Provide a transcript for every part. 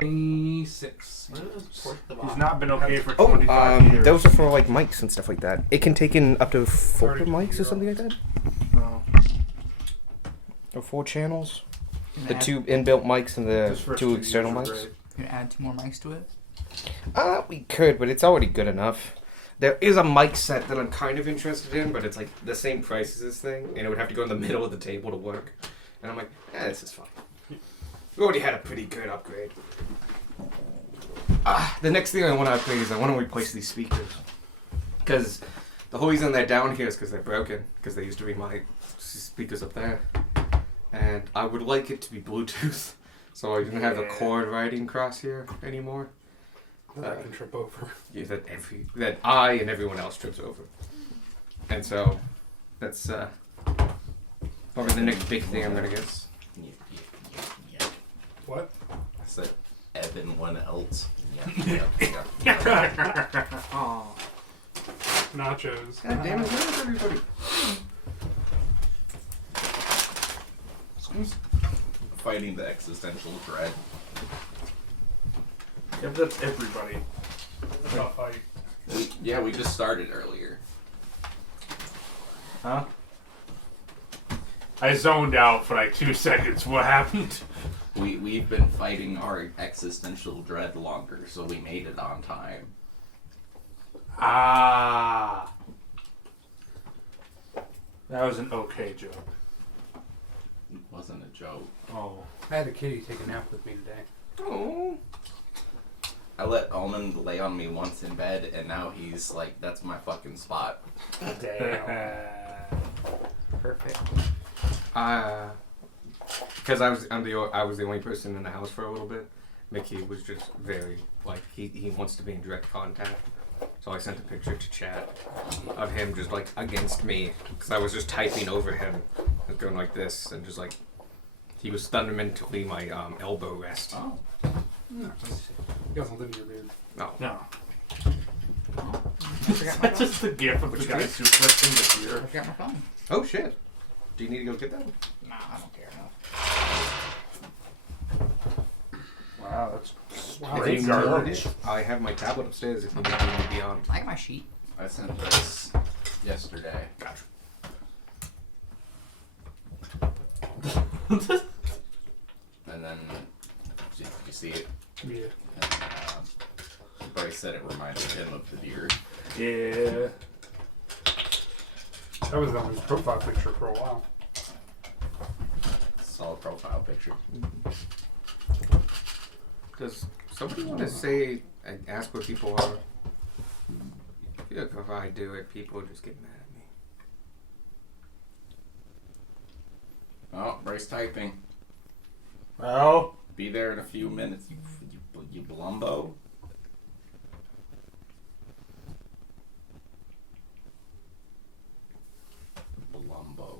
26. He's not been okay for 25 years. Those are for like mics and stuff like that. It can take in up to 4 mics or something like that. No. Or 4 channels. The 2 inbuilt mics and the 2 external mics. You can add 2 more mics to it? We could, but it's already good enough. There is a mic set that I'm kind of interested in, but it's like the same price as this thing, and it would have to go in the middle of the table to work. And I'm like, this is fine. We already had a pretty good upgrade. The next thing I want to upgrade is I want to replace these speakers. Because the whole reason they're down here is because they're broken, because they used to be my speakers up there. And I would like it to be Bluetooth, so I don't have the cord riding across here anymore. That I can trip over. Yeah, that I and everyone else trips over. And so, that's probably the next big thing I'm gonna get. Yeah. What? I said everyone else. Aw. Nachos. God damn it, where is everybody? Fighting the existential dread. Yeah, but that's everybody. That's not fight. We just started earlier. Huh? I zoned out for like 2 seconds. What happened? We've been fighting our existential dread longer, so we made it on time. Ah. That was an okay joke. It wasn't a joke. Oh. I had a kitty take a nap with me today. Oh. I let Almond lay on me once in bed, and now he's like, that's my fucking spot. Damn. Perfect. Because I was the only person in the house for a little bit. Mickey was just very like he wants to be in direct contact. So I sent a picture to chat of him just like against me because I was just typing over him, going like this and just like he was fundamentally my elbow rest. Oh. No, you got something in your beard. No. No. I forgot my That's phone. just the gif of the guy suplexing the I beer. forgot my phone. Oh shit! Do you need to go get that? Nah, I don't care enough. Wow, that's Wow, pretty that's garbage. I have my tablet upstairs if you need to be on. I got my sheet. I sent this yesterday. Gotcha. And then, did you see it? Yeah. And, Bryce said it reminded him of the deer. Yeah. That was on his profile picture for a while. Solid profile picture. Does somebody want to say and ask what people are? I feel like if I do it, people just get mad at me. Oh, Bryce typing. Well, Be there in a few minutes, you blumbo. Blumbo.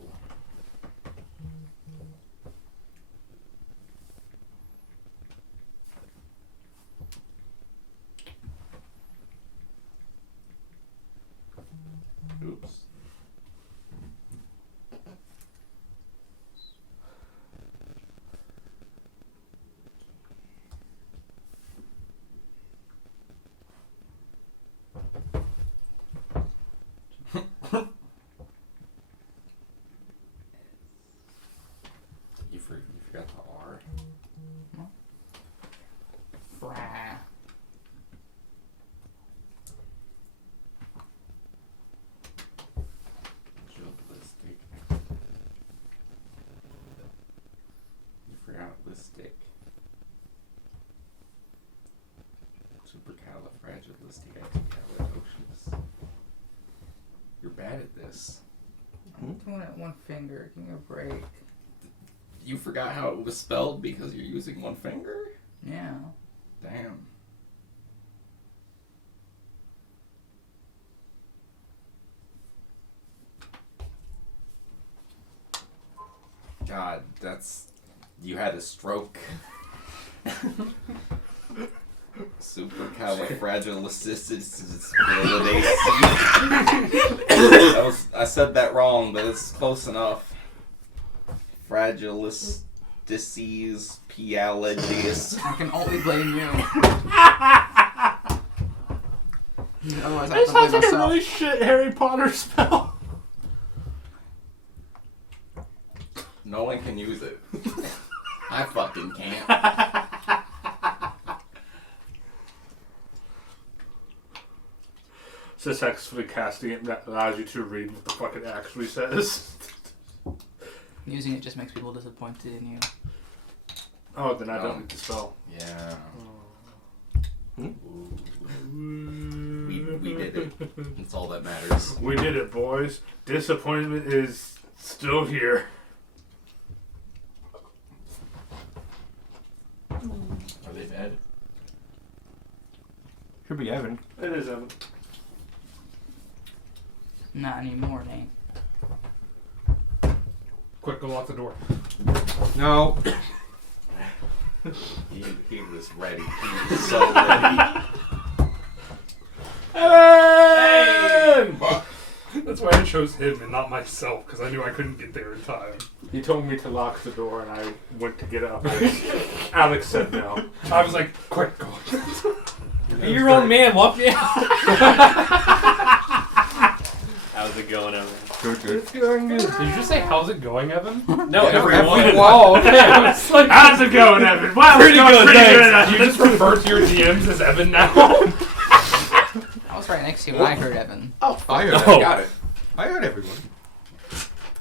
Oops. You forgot the R. Fra. Journalistic. You forgot listic. Supercalifragilisticexpialidocious. You're bad at this. I'm doing it one finger. Give me a break. You forgot how it was spelled because you're using one finger? Yeah. Damn. God, that's... You had a stroke. Supercalifragilisticexpialidocious. I said that wrong, but it's close enough. Fragilis... disease, allergies. I can only blame you. Otherwise, I have That to blame sounds like a myself. really shit Harry Potter spell. No one can use it. I fucking can't. Successfully casting it that allows you to read what the fuck it actually says. Using it just makes people disappointed in you. Oh, then I don't get the spell. Yeah. Hmm? We did it. That's all that matters. We did it, boys. Disappointment is still here. Are they dead? Should be Evan. It is Evan. Not anymore, Nate. Quick, go lock the door. No. He was ready. He was so ready. Evan! That's why I chose him and not myself, because I knew I couldn't get there in time. He told me to lock the door, and I went to get up. Alex said no. I was like, quick, go. Be your own man. Walk me out. How's it going, Evan? Good, good. It's going good. Did you just say, how's it going, Evan? No, everyone. Oh, okay. I was like, How's it going, Evan? Well, Pretty it's going good, pretty thanks. you just refer to your DMs as Evan now? I was right next to you when I heard Evan. Oh, I heard Oh. it. got it. I heard everyone.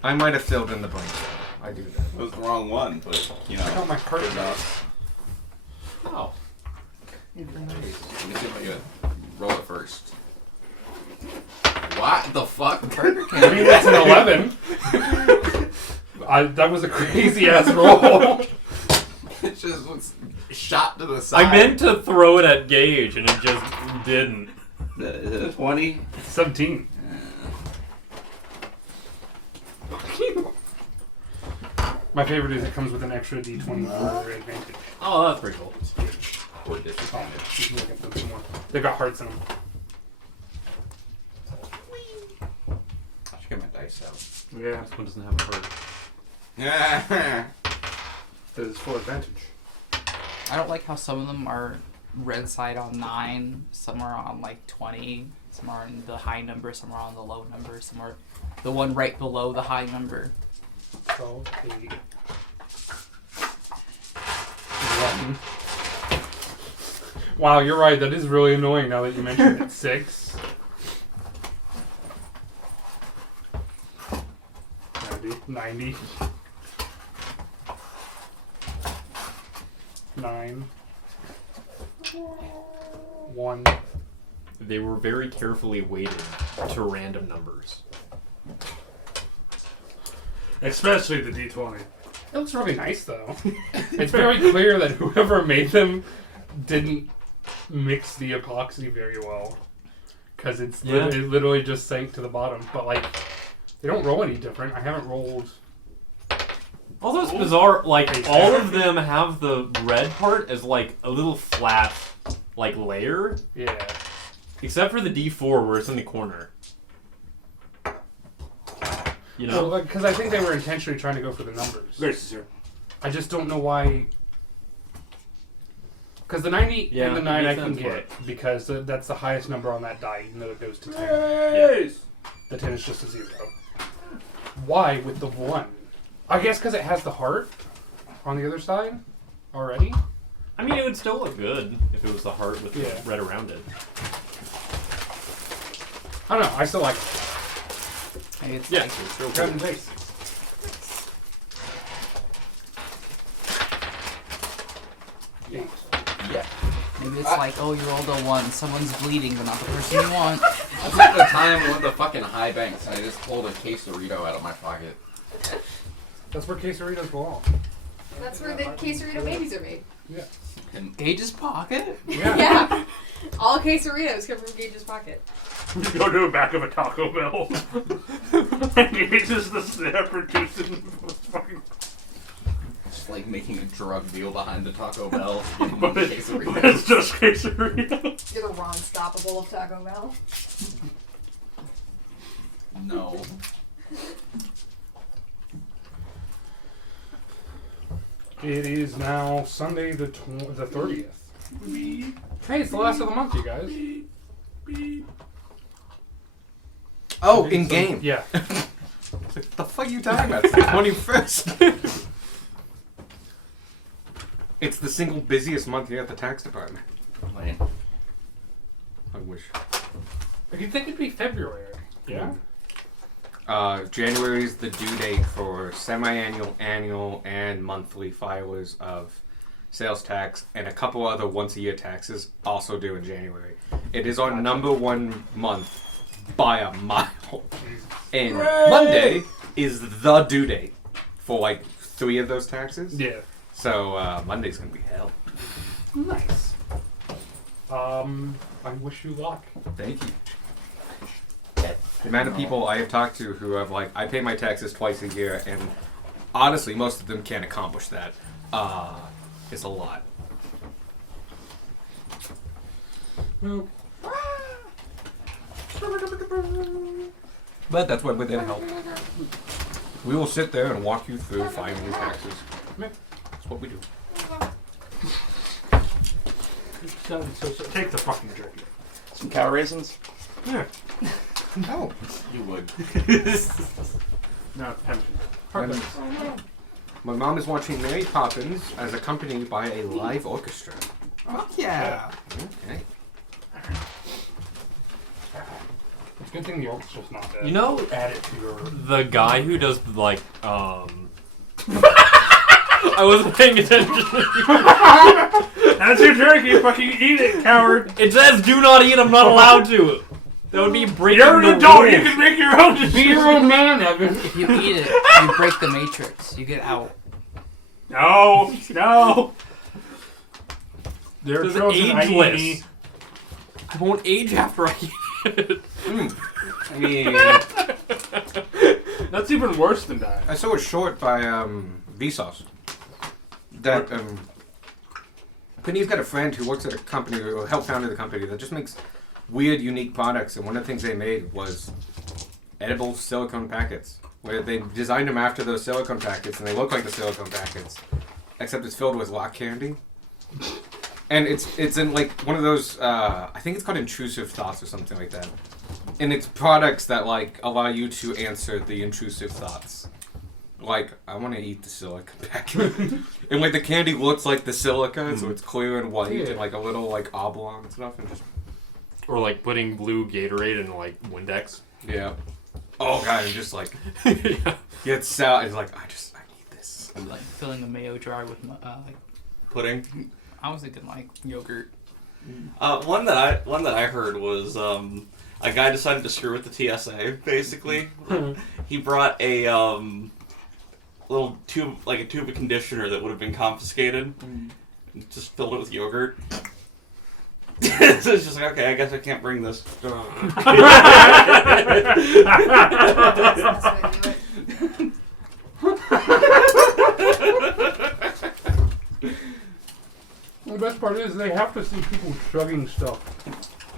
I might have filled in the blanks. I do that. It was the wrong one, but you I got know. my card good out. enough. Oh. Let me see if I can roll it first. What the fuck? Burger I mean, King. that's an 11. That was a crazy ass roll. It just was shot to the side. I meant to throw it at Gage, and it just didn't. Is it a 20? 17. My favorite is it comes with an extra D20 for advantage. Oh, that's pretty cool. Or disadvantage. You can look at them some more. They've got hearts in them. I should get my dice out. Yeah, This one doesn't have a hurt. this is for advantage. I don't like how some of them are red side on 9, some are on like 20, some are in the high number, some are on the low number, some are the one right below the high number. 12, 8, 11. Wow, you're right. That is really annoying now that you mentioned it. 6. 90. 9. 1. They were very carefully weighted to random numbers. Especially the D20. It looks really nice, though. It's very clear that whoever made them didn't mix the epoxy very well. Because it literally just sank to the bottom. But, like, they don't roll any different. I haven't rolled... Although it's bizarre, like, all of them have the red part as, like, a little flat, like, layer. Yeah. Except for the D4 where it's in the corner. You know? Well, because I think they were intentionally trying to go for the numbers. Grace is here. I just don't know why... Because the 90 Yeah, and the it 9 I makes can sense get, because that's the highest number on that die, even though it goes to 10. Yes. The 10 is just a 0. Why with the 1? I guess because it has the heart on the other side already. I mean, it would still look good if it was the heart with Yeah. the red around it. I don't know. I still like it. Maybe it's Yeah, like it's still Cut cool. and base. Eight. Yeah. maybe it's like, oh, you rolled a 1, someone's bleeding, but not the person you want. I took the time and went to fucking high banks and I just pulled a quesarito out of my pocket. That's where quesaritos belong. That's where the quesarito babies are made. Yeah. And Gage's pocket? Yeah. Yeah. All quesaritos come from Gage's pocket. You go to the back of a Taco Bell. And it's just the snap producing fucking. just like making a drug deal behind the Taco Bell. Getting But quesaritos. it's just quesarito. You're the Ron Stoppable of Taco Bell. No. It is now Sunday the 30th. Hey, it's the last of the month, you guys. Oh, in game. Yeah. What the fuck are you talking about? It's the 21st. It's the single busiest month here at the tax department. Lame. I wish. You'd think it'd be February. Yeah. January is the due date for semi-annual, annual, and monthly filers of sales tax, and a couple other once-a-year taxes also due in January. It is our number one month by a mile. And Monday is the due date for like 3 of those taxes. Yeah. So Monday's gonna be hell. Nice. I wish you luck. Thank you. The amount of people I have talked to who have like, I pay my taxes twice a year, and honestly, most of them can't accomplish that. It's a lot. Well, But that's why we're there to help. We will sit there and walk you through filing your taxes. That's what we do. So take the fucking jerky. Some cow raisins? Yeah. Oh. You would. No, pension. My mom is watching Mary Poppins as accompanied by a live orchestra. Oh, yeah. Okay. it's a good thing the orchestra's not dead. You know, Add it to your. the guy who does like I wasn't paying attention. That's your jerky. Fucking eat it, coward. It says do not eat. I'm not allowed to. That would be breaking You're the an adult. You rules. can make your own Be decisions. your own man, Evan. If you eat it, you break the matrix. You get out. No, no. They're It's chosen ageless. IED. I won't age after I eat it. I mean, That's even worse than that. I saw a short by Vsauce. That Penny's got a friend who works at a company or helped found the company that just makes weird, unique products, and one of the things they made was edible silicone packets, where they designed them after those silicone packets, and they look like the silicone packets, except it's filled with rock candy. And it's in like one of those, I think it's called intrusive thoughts or something like that. And it's products that like allow you to answer the intrusive thoughts. Like, I want to eat the silica packet. And like the candy looks like the silica, so it's clear and white and like a little like oblong and stuff, and just Or like putting blue Gatorade in like Windex. yeah. Oh god, and just like Yeah. get salad. It's like I need this. Like filling a mayo jar with like Pudding. I was thinking like yogurt. One that I heard was a guy decided to screw with the TSA. Basically, he brought a little tube, like a tube of conditioner that would have been confiscated, and just filled it with yogurt. So it's just like, okay, I guess I can't bring this. That's the way to do it. The best part is they have to see people chugging stuff.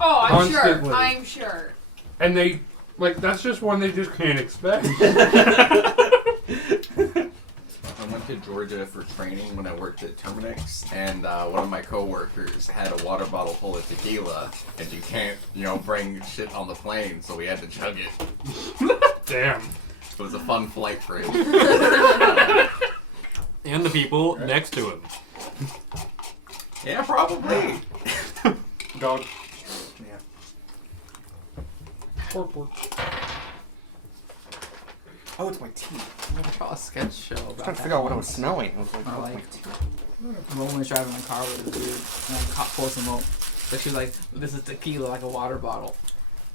Oh, I'm Constantly. sure. I'm sure. And they, like, that's just one they just can't expect. I went to Georgia for training when I worked at Terminix, and one of my coworkers had a water bottle full of tequila, and you can't, bring shit on the plane, so we had to chug it. Damn. It was a fun flight for him. And the people next to him. Yeah, probably. Dog. Yeah. Pork, pork. Oh, it's my teeth. I saw a sketch show about I was trying to that figure out what I was once. smelling. I was like, Or oh, like my teeth. a woman was driving a car with a dude, and a cop pulls him over. But she was like, "This is tequila, like a water bottle."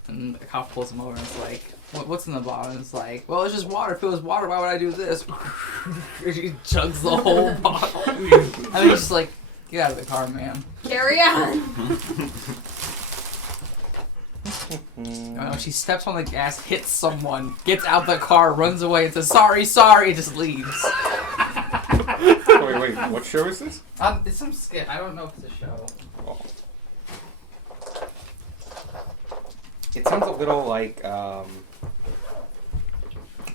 And the cop pulls him over, and it's like, "What's in the bottle?" And it's like, "Well, it's just water. If it was water, why would I do this?" She chugs the whole bottle. I mean, he's just like, "Get out of the car, man." Carry on. I don't know, she steps on the gas, hits someone, gets out the car, runs away, and says, "Sorry, sorry," and just leaves. Wait, what show is this? It's some skit. I don't know if it's a show. Oh. It sounds a little like, It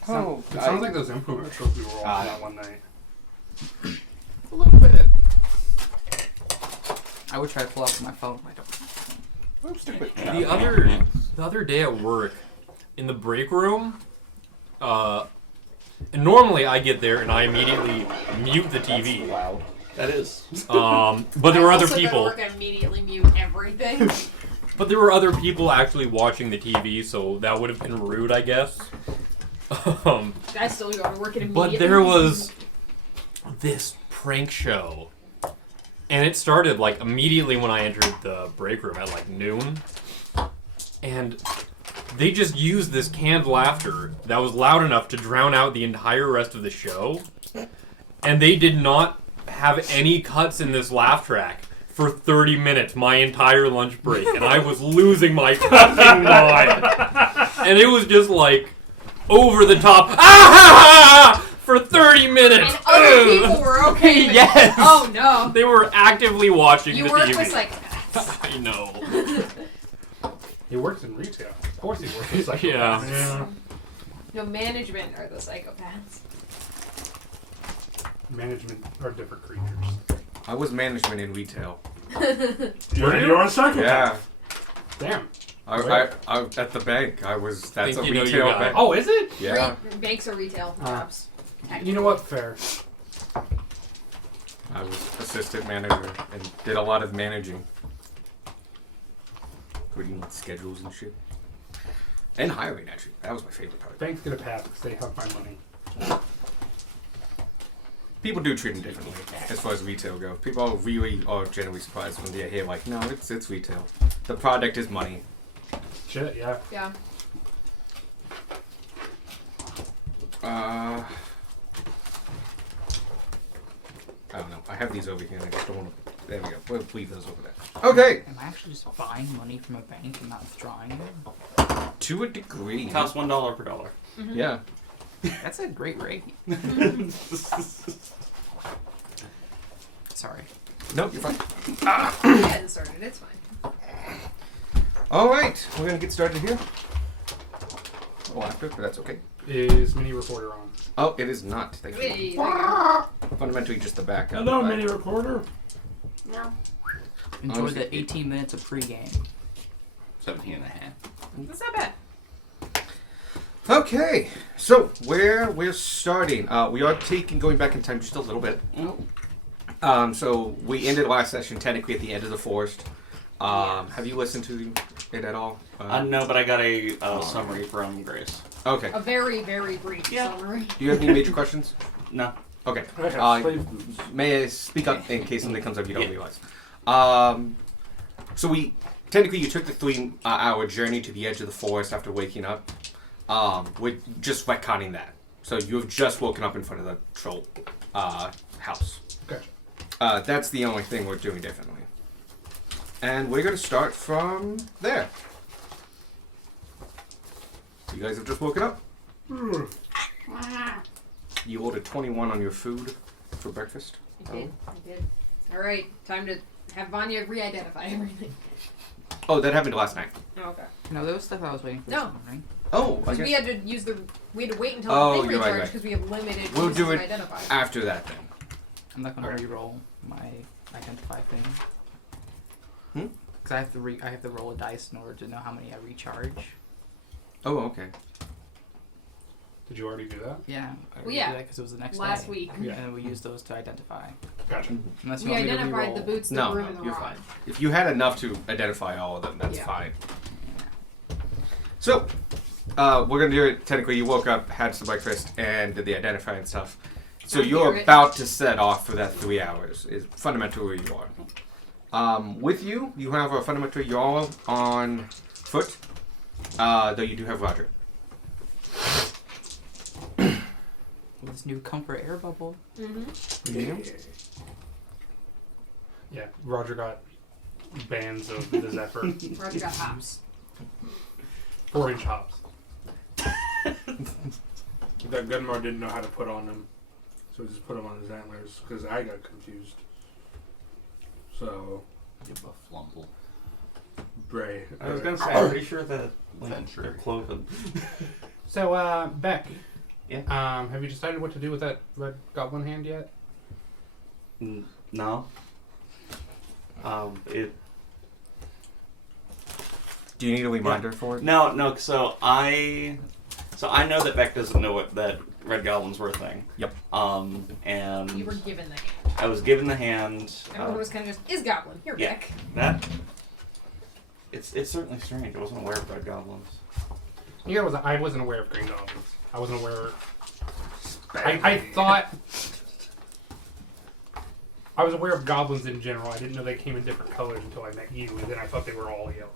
sounds like those infomercials we were on that one night. A little bit. I would try to pull up my phone, but I don't. The other day at work, in the break room, and normally I get there and I immediately mute the TV. Wow. That is. But there were other people. We're gonna immediately mute everything. But there were other people actually watching the TV, so that would have been rude, I guess. I still go to work and immediately. But there was this prank show, and it started like immediately when I entered the break room at like noon, and they just used this canned laughter that was loud enough to drown out the entire rest of the show, and they did not have any cuts in this laugh track for 30 minutes, my entire lunch break, and I was losing my fucking mind. And it was just like over the top for 30 minutes. And other people were okay. With Yes. Oh no. They were actively watching You the work TV. with psychopaths. I know. He works in retail. Of course he works in psychopaths. Yeah. No, management are the psychopaths. Management are different creatures. I was management in retail. You're a psychopath. Yeah. Damn. I at the bank. That's Think a you know you retail got bank. Oh, is it? Yeah. Banks are retail jobs. You know what? Fair. I was assistant manager and did a lot of managing. Reading schedules and shit. And hiring, actually. That was my favorite part. Banks get a pass because they have my money. People do treat them differently as far as retail goes. People really are generally surprised when they hear, like, no, it's retail. The product is money. Shit, yeah. Yeah. I don't know. I have these over here and I just don't want to. There we go. We'll leave those over there. Okay. Am I actually just buying money from a bank and not withdrawing it? To a degree. Costs $1 per dollar. Yeah. That's a great rate. Sorry. Nope, you're fine. It hasn't started. It's fine. All right. We're going to get started here. Oh, after, but that's okay. Is Mini Reporter on? Oh, it is not. Thank you. Hey, there you go. Fundamentally just the backup. Hello, but- mini reporter. No. Enjoy Honestly, the 18 minutes of pregame. 17 and a half. That's not bad. Okay, so where we're starting, we are going back in time just a little bit. So we ended last session technically at the end of the forest. Have you listened to it at all? No, but I got a summary from Grace. Okay. A very, very brief summary. Do you have any major questions? No. Okay. I have slave boots. May I speak up in case something comes up you don't realize? So you took the 3-hour journey to the edge of the forest after waking up. We're just retconning that. So you have just woken up in front of the troll house. Gotcha. That's the only thing we're doing differently. And we're going to start from there. You guys have just woken up. You ordered 21 on your food for breakfast. I did. All right, time to have Vanya re-identify everything. Oh, that happened last night. Oh, okay. No, there was stuff I was waiting for. No. Someone, right? Oh, I Because guess we had to use we had to wait until Oh, the thing you're right, recharged right. because we have limited We'll uses do of it identify. after that then. I'm not gonna Alright. re-roll my identify thing. Hmm? Because I have to roll a dice in order to know how many I recharge. Oh, okay. Did you already do that? Yeah. Well, yeah. Because it was the next Last day. week. Yeah. And we used those to identify. Gotcha. Unless you We want me to identified re-roll. the boots, the No, broom, no, and the you're rod. fine. If you had enough to identify all of them, that's Yeah. fine. So, we're going to do it. Technically, you woke up, had some breakfast, and did the identifying stuff. So I you're hear it. about to set off for that 3 hours, is fundamentally where you are. With you, you have a fundamental y'all on foot, though you do have Roger. With this new comfort air bubble. Mm-hmm. Yeah. Roger got bands of the Zephyr. Roger got hops. 4-inch hops. That Gunmar didn't know how to put on them, so he just put them on his antlers because I got confused. So, Give a flumble. Bray. I was gonna say, I'm pretty sure that Venture. they're cloven. So, Beck. Yeah? Have you decided what to do with that red goblin hand yet? No. It. Do you need a reminder for it? No. So I know that Beck doesn't know that Red Goblins were a thing. Yep. And You were given the hand. I was given the hand. Everyone was kind of just, is Goblin. You're yeah. back. That. It's certainly strange. I wasn't aware of Red Goblins. Yeah, I wasn't aware of Green Goblins. I wasn't aware. I thought I was aware of goblins in general. I didn't know they came in different colors until I met you, and then I thought they were all yellow.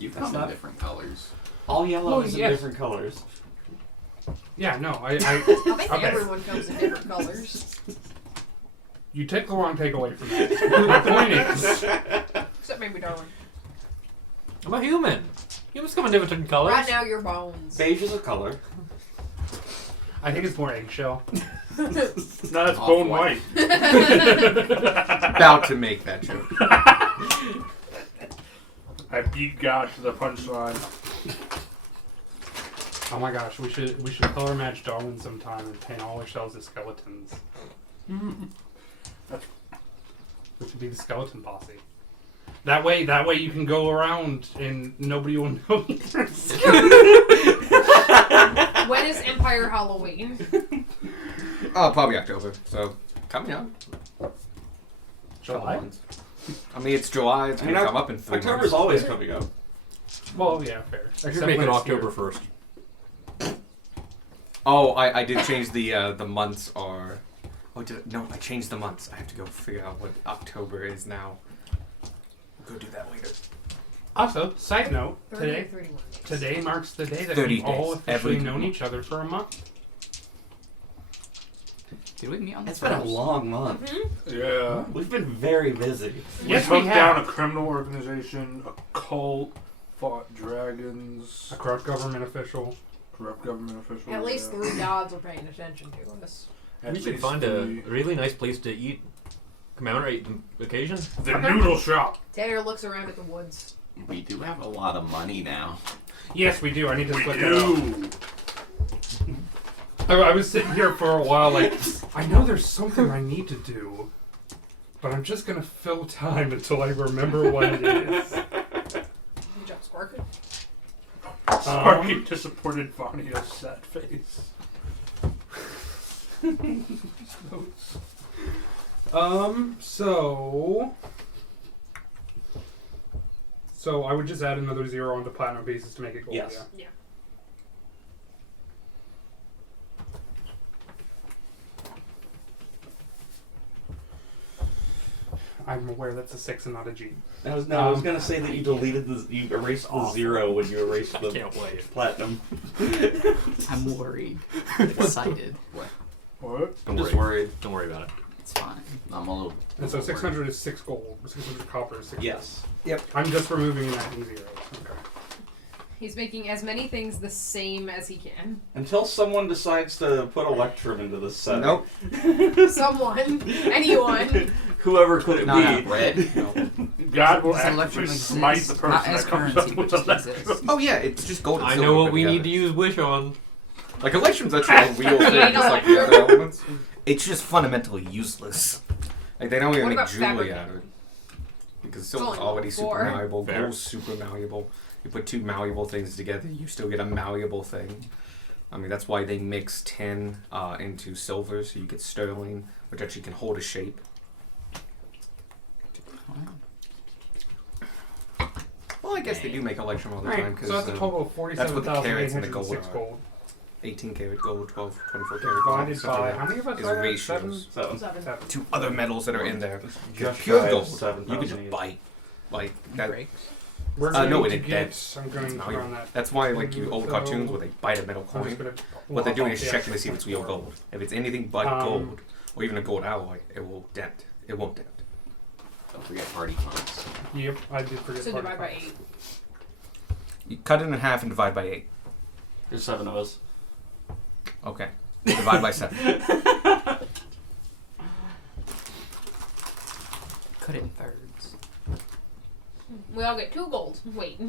You That's come not- in different colors. All yellow Oh, is yes. in different colors. Yeah, no, I think Okay. everyone comes in different colors. you take the wrong takeaway from that. My point is, Except maybe Darwin. I'm a human. Humans come in different colors. Right now, your bones. Beige is a color. I think it's more eggshell. No, it's bone Off-white. white. About to make that joke. I beat God to the punchline. Oh my gosh, we should color match Darwin sometime and paint all our shells as skeletons. Which would be the skeleton posse. That way you can go around and nobody will know you're a skeleton. When is Empire Halloween? Probably October. So coming up. July? I mean, it's July. It's gonna come up in 3 October's months. always coming up. Well, yeah, fair. You're Except making when it's October here. 1st. Oh, I did change the months are. Oh, no, I changed the months. I have to go figure out what October is now. We'll go do that later. Also, side note, 30 or today 31 days. today marks the day that 30 we've all days, every officially known month. each other for a month. Did we meet on the It's been a first? long month. Yeah. We've been very busy. Yes, we we took have. down a criminal organization, a cult, fought dragons, A corrupt government official. corrupt government officials. At least yeah. 3 gods are paying attention to us. At We should least find a 3. really nice place to eat, commemorate the occasion. The noodle shop. Taylor looks around at the woods. We do have a lot of money now. Yes, we do. I need to We split that up. do. I was sitting here for a while like, I know there's something I need to do, but I'm just going to fill time until I remember what it is. Good job, Spark. Sparky disappointed Vanya's sad face. So I would just add another 0 onto platinum pieces to make it gold. Yes. Yeah. Yeah. I'm aware that's a 6 and not a G. I was gonna say that you erased the 0 when you erased I the can't wait. platinum. I'm worried. Excited. What? I'm just worried. Don't worry about it. It's fine. I'm a little. And so 600 is 6 gold. 600 copper is 6 Yes. gold. I'm just removing and adding 0. Okay. He's making as many things the same as he can. Until someone decides to put Electrum into this set. Nope. Someone, anyone. Whoever could it Not be? red. No. God will Does actually electrum smite exist? the Not person as that comes currency, up but with just electrum. exists. Oh yeah, it's just gold and I silver know what put we together. need to use Wish on. Like electrum's actually a real thing, Yeah, just like the other elements. It's just fundamentally useless. Like they don't even What make about jewelry fabric? out of it. Because It's silver's only already super 4. malleable, Fair. gold's super malleable. You put 2 malleable things together, you still get a malleable thing. I mean that's why they mix tin into silver, so you get sterling, which actually can hold a shape. Well, I guess they do make electrum all the time Right. because So that's a total of that's what the carats and the 47,806 gold are. gold. 18 karat gold, 12, 24 karat gold. Divided something by like how many of us is are there? ratios. 7. 7. to other metals that are in there. Just Pure shy of gold, 7,000 you can just each. buy. Like that. Breaks. We're no, going it to ain't get. dead. I'm going to malleable. run that. That's why, like you old So- cartoons where they bite a metal I'm coin, just gonna what they're doing is yeah. checking to see if it's real gold. If it's anything but gold, or even a gold alloy, it will dent. It won't dent. Don't forget party funds. Yep, I did forget. So part divide of by that. 8. You cut it in half and divide by 8. There's 7 of us. Okay. Divide by 7. Cut it in thirds. We all get 2 gold. Wait.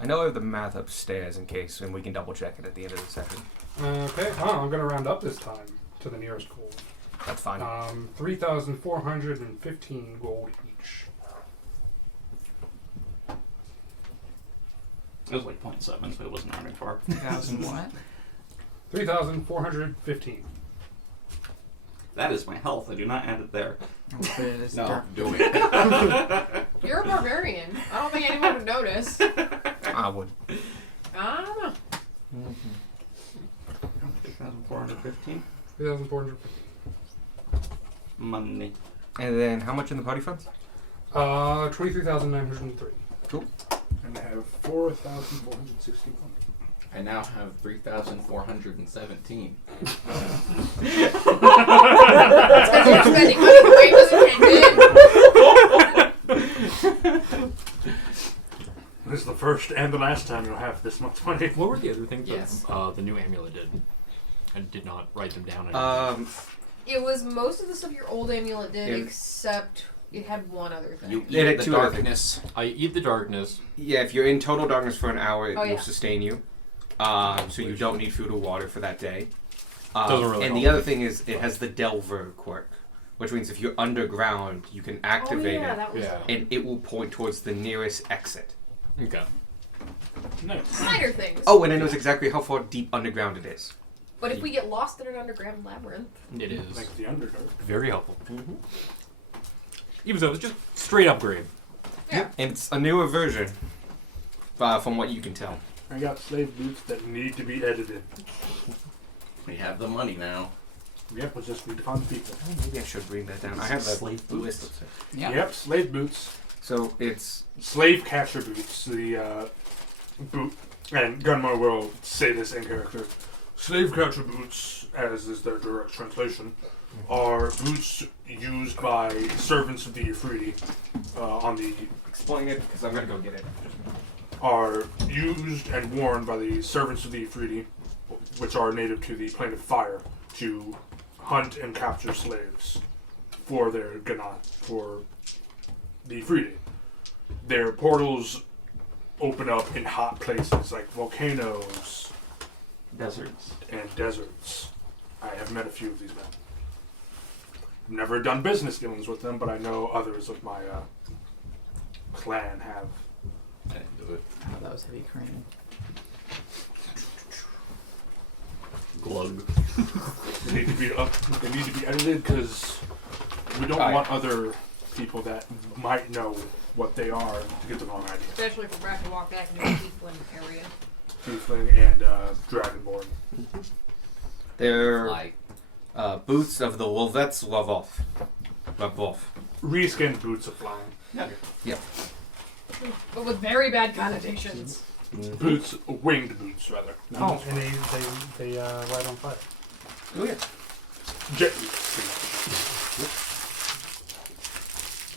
I know I have the math upstairs in case, and we can double check it at the end of the session. Okay, I'm gonna round up this time to the nearest gold. That's fine. 3,415 gold each. It was like 0.7, so it wasn't rounding far. 1,000 what? 3,415. That is my health. I do not add it there. I'll put it as No, dark. do it. You're a barbarian. I don't think anyone would notice. I would. I don't know. 3,415 3,415. money. And then how much in the party funds? 23,903. And I have 4,461. I now have 3,417. That's because you're spending money the way it was intended. This is the first and the last time you'll have this much money. What were the other things Yes. that the new amulet did? I did not write them down. It was most of the stuff your old amulet did, Yeah. except it had one other thing. You It had eat the two other darkness. I eat the darkness. Yeah, if you're in total darkness for an hour, it Oh, will yeah. sustain you. So you don't need food or water for that day. Doesn't really and the help. other thing is, it has the Delver quirk, which means if you're underground, you can activate oh, yeah, it, that was Yeah. and it will point towards the nearest exit. Okay. Nice. minor things. Oh, and it knows exactly how far deep underground it is. But if we get lost in an underground labyrinth, It is Like the Underdark. very helpful. Even though it's just straight upgrade. yeah. And it's a newer version, from what you can tell. I got slave boots that need to be edited. We have the money now. Yep, we'll just need to find the people. Oh, maybe I should bring that down. I have Slave the list of it. Yeah. Yep, slave boots. So it's Slave catcher boots. The boot. And Gunmar will say this in character. Slave catcher boots, as is their direct translation, are boots used by servants of the Ifriti on the explain it because I'm gonna go get it. are used and worn by the servants of the Ifriti, which are native to the plane of fire, to hunt and capture slaves for their Ganat, for the Ifriti. Their portals open up in hot places like volcanoes Deserts. and deserts. I have met a few of these men. Never done business dealings with them, but I know others of my clan have. I didn't do it. Oh, that was heavy cream. Glug. They need to be They need to be edited because we don't want other people that might know what they are to get the wrong idea. Especially if we're about to walk back into the Tiefling area. Tiefling and Dragonborn. They're Like, boots of the Wolvets Lavov. Reskinned boots of flying. But with very bad connotations. Boots, winged boots rather. Oh, and they light on fire. Oh yeah. Jet boots.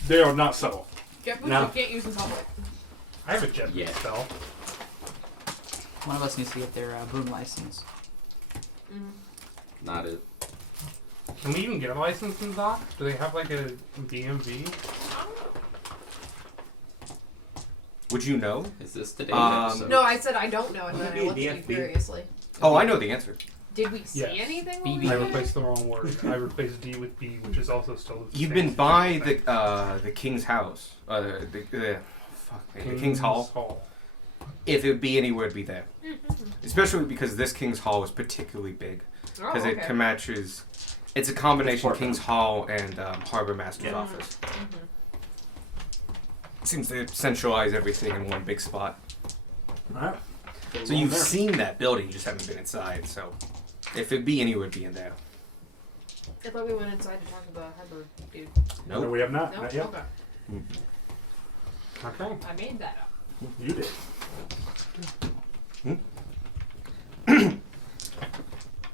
They are not subtle. Jet boots No. you can't use in public. I have a jet Yeah. spell. One of us needs to get their boom license. not it. Can we even get a license in Doc? Do they have like a DMV? Would you know? Is this today's Um, episode? No, I said I don't know, and then I Maybe looked at you DFB. curiously. Oh, I know the answer. Did we see Yes. anything? BB. when I we did it? replaced the wrong word. I replaced D with B, which is also still the You've same been by thing. the king's house, the king's hall. If it would be anywhere, it'd be there. Especially because this king's hall is particularly big Oh, because okay. it matches. It's a combination It's King's Hall and Harbor Master's Yeah. office. It seems to centralize everything in one big spot. Alright. So you've seen that building, you just haven't been inside. So if it'd be anywhere, it'd be in there. I thought we went inside to talk to the harbor dude. No, Nope. we have not. No? Not yet. Okay. Okay. I made that up. You did.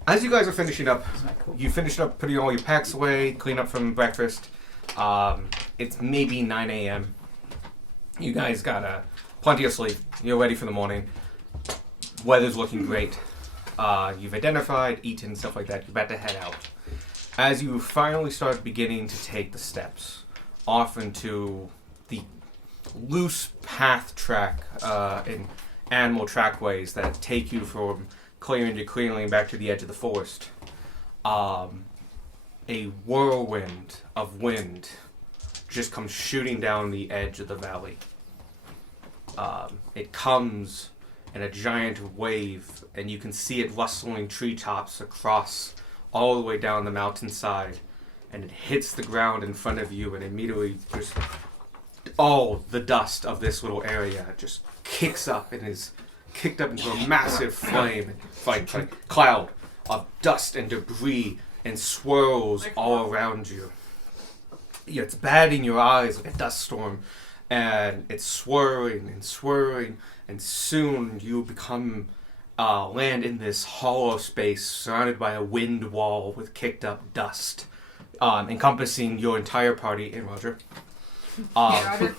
As you guys are finishing up, Isn't that cool? you finished up putting all your packs away, clean up from breakfast. It's maybe 9 a.m. You guys got plenty of sleep. You're ready for the morning. Weather's looking great. You've identified, eaten, stuff like that. You're about to head out. As you finally start beginning to take the steps off into the loose path track and animal trackways that take you from clearing back to the edge of the forest, a whirlwind of wind just comes shooting down the edge of the valley. It comes in a giant wave, and you can see it rustling treetops across all the way down the mountainside, and it hits the ground in front of you, and immediately just all the dust of this little area just kicks up and is kicked up into a massive flame, like cloud of dust and debris, and swirls all around you. Yeah, it's batting your eyes like a dust storm, and it's swirling and swirling, and soon you become land in this hollow space surrounded by a wind wall with kicked up dust, encompassing your entire party and Roger. Roger.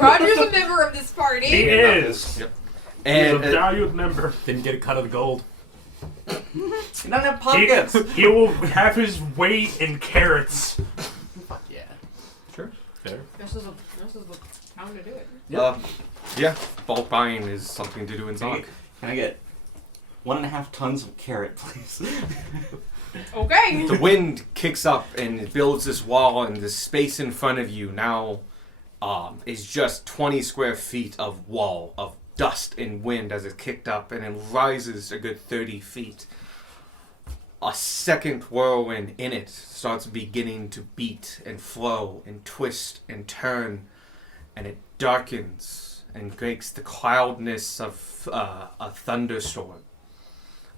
Roger's a member of this party. He is. Yep. He's And a valued member. Didn't get a cut of the gold. You don't have pockets. He will have his weight in carrots. Fuck yeah. Sure. Fair. This is the time to do it. yeah, bulk buying is something to do in Zonk. Can I get 1.5 tons of carrot, please? Okay. The wind kicks up and it builds this wall, and the space in front of you now is just 20 square feet of wall of dust and wind as it kicked up, and it rises a good 30 feet. A second whirlwind in it starts beginning to beat and flow and twist and turn, and it darkens and breaks the cloudness of a thunderstorm.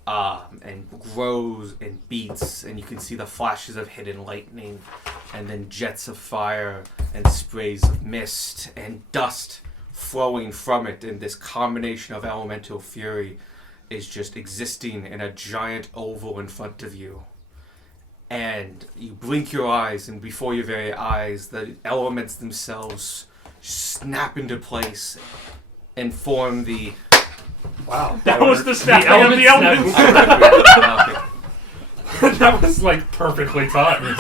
And grows and beats, and you can see the flashes of hidden lightning, and then jets of fire, and sprays of mist, and dust flowing from it, and this combination of elemental fury is just existing in a giant oval in front of you. And you blink your eyes, and before your very eyes, the elements themselves snap into place and form the... Wow. That was the snapping of the elements elements. That was like perfectly timed.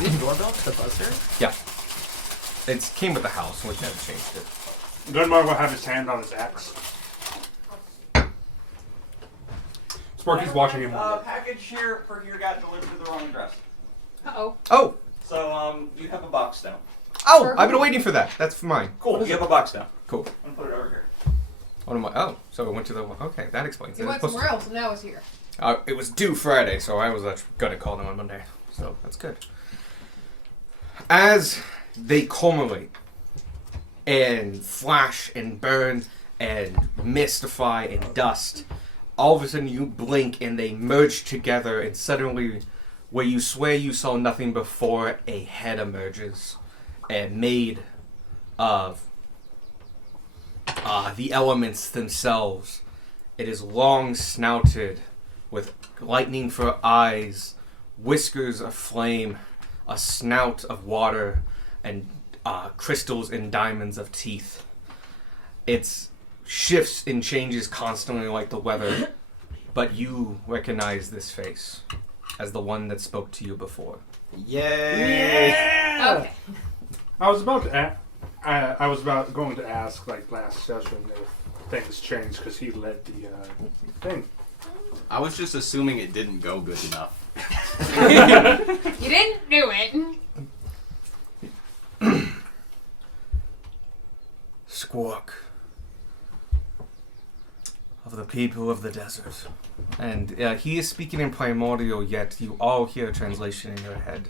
These doorbells, the buzzer? Yeah. It came with the house, and we never changed it. Gunmar will have his hand on his axe. Sparky's watching him. Package here got delivered to the wrong address. Uh-oh. Oh! So, you have a box now. Oh! I've been waiting for that. That's for mine. Cool, you have a box now. Cool. I'm gonna put it over here. What am I? Oh, so it went to the... Okay, that explains He it. went somewhere else and now it's here. It was due Friday, so I was going to call them on Monday. So that's good. As they culminate and flash and burn and mystify and dust, all of a sudden you blink and they merge together, and suddenly, where you swear you saw nothing before, a head emerges and made of the elements themselves. It is long snouted with lightning for eyes, whiskers of flame, a snout of water, and crystals and diamonds of teeth. It shifts and changes constantly like the weather, but you recognize this face as the one that spoke to you before. Yay! Okay. I was about to going to ask, like last session, if things changed because he led the thing. I was just assuming it didn't go good enough. You didn't do it. Squawk of the people of the desert. And he is speaking in primordial, yet you all hear a translation in your head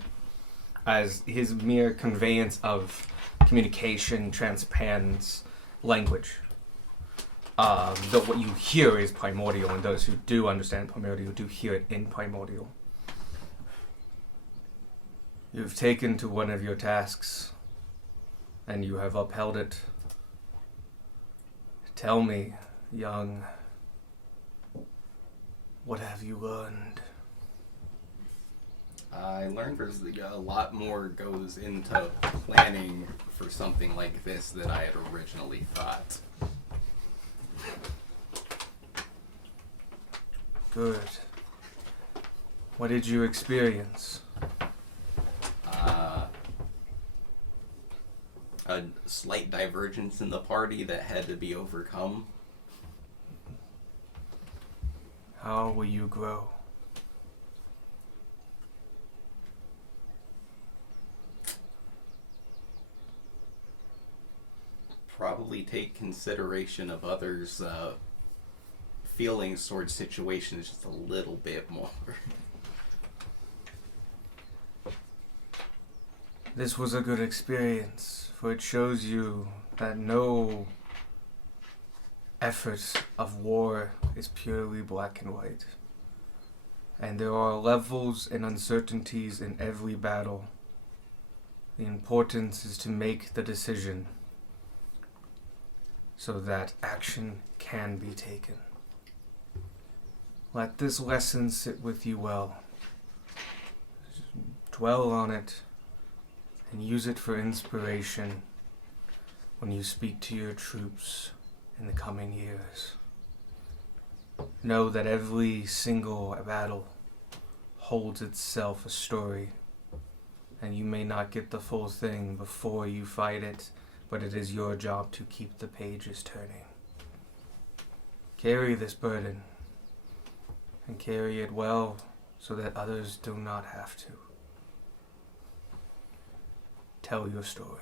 as his mere conveyance of communication transpans language. Though what you hear is primordial, and those who do understand primordial do hear it in primordial. You've taken to one of your tasks, and you have upheld it. Tell me, young, what have you learned? I learned there's a lot more goes into planning for something like this than I had originally thought. Good. What did you experience? A slight divergence in the party that had to be overcome. How will you grow? Probably take consideration of others' feelings towards situations just a little bit more. This was a good experience, for it shows you that no effort of war is purely black and white. And there are levels and uncertainties in every battle. The importance is to make the decision so that action can be taken. Let this lesson sit with you well. Dwell on it and use it for inspiration when you speak to your troops in the coming years. Know that every single battle holds itself a story, and you may not get the full thing before you fight it, but it is your job to keep the pages turning. Carry this burden, and carry it well so that others do not have to. Tell your story.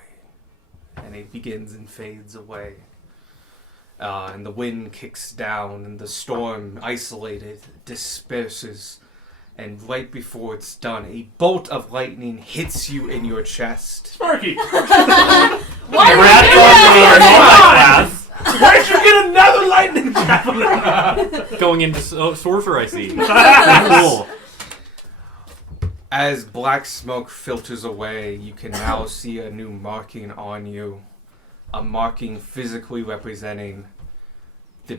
And it begins and fades away. And the wind kicks down, and the storm, isolated, disperses. And right before it's done, a bolt of lightning hits you in your chest. Sparky! Why Where'd you get another lightning javelin? Going into sorcerer, I see. Cool. As black smoke filters away, you can now see a new marking on you. A marking physically representing the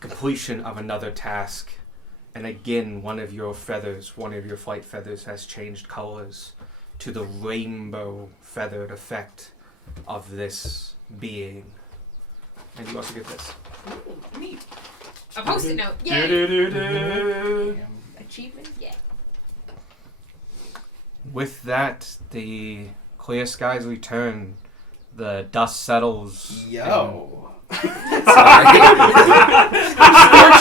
completion of another task. And again, one of your flight feathers has changed colors to the rainbow feathered effect of this being. And you also get this. Ooh, neat. A post-it note. Yay. Achievement. Yeah. With that, the clear skies return. The dust settles. Yo. Sparks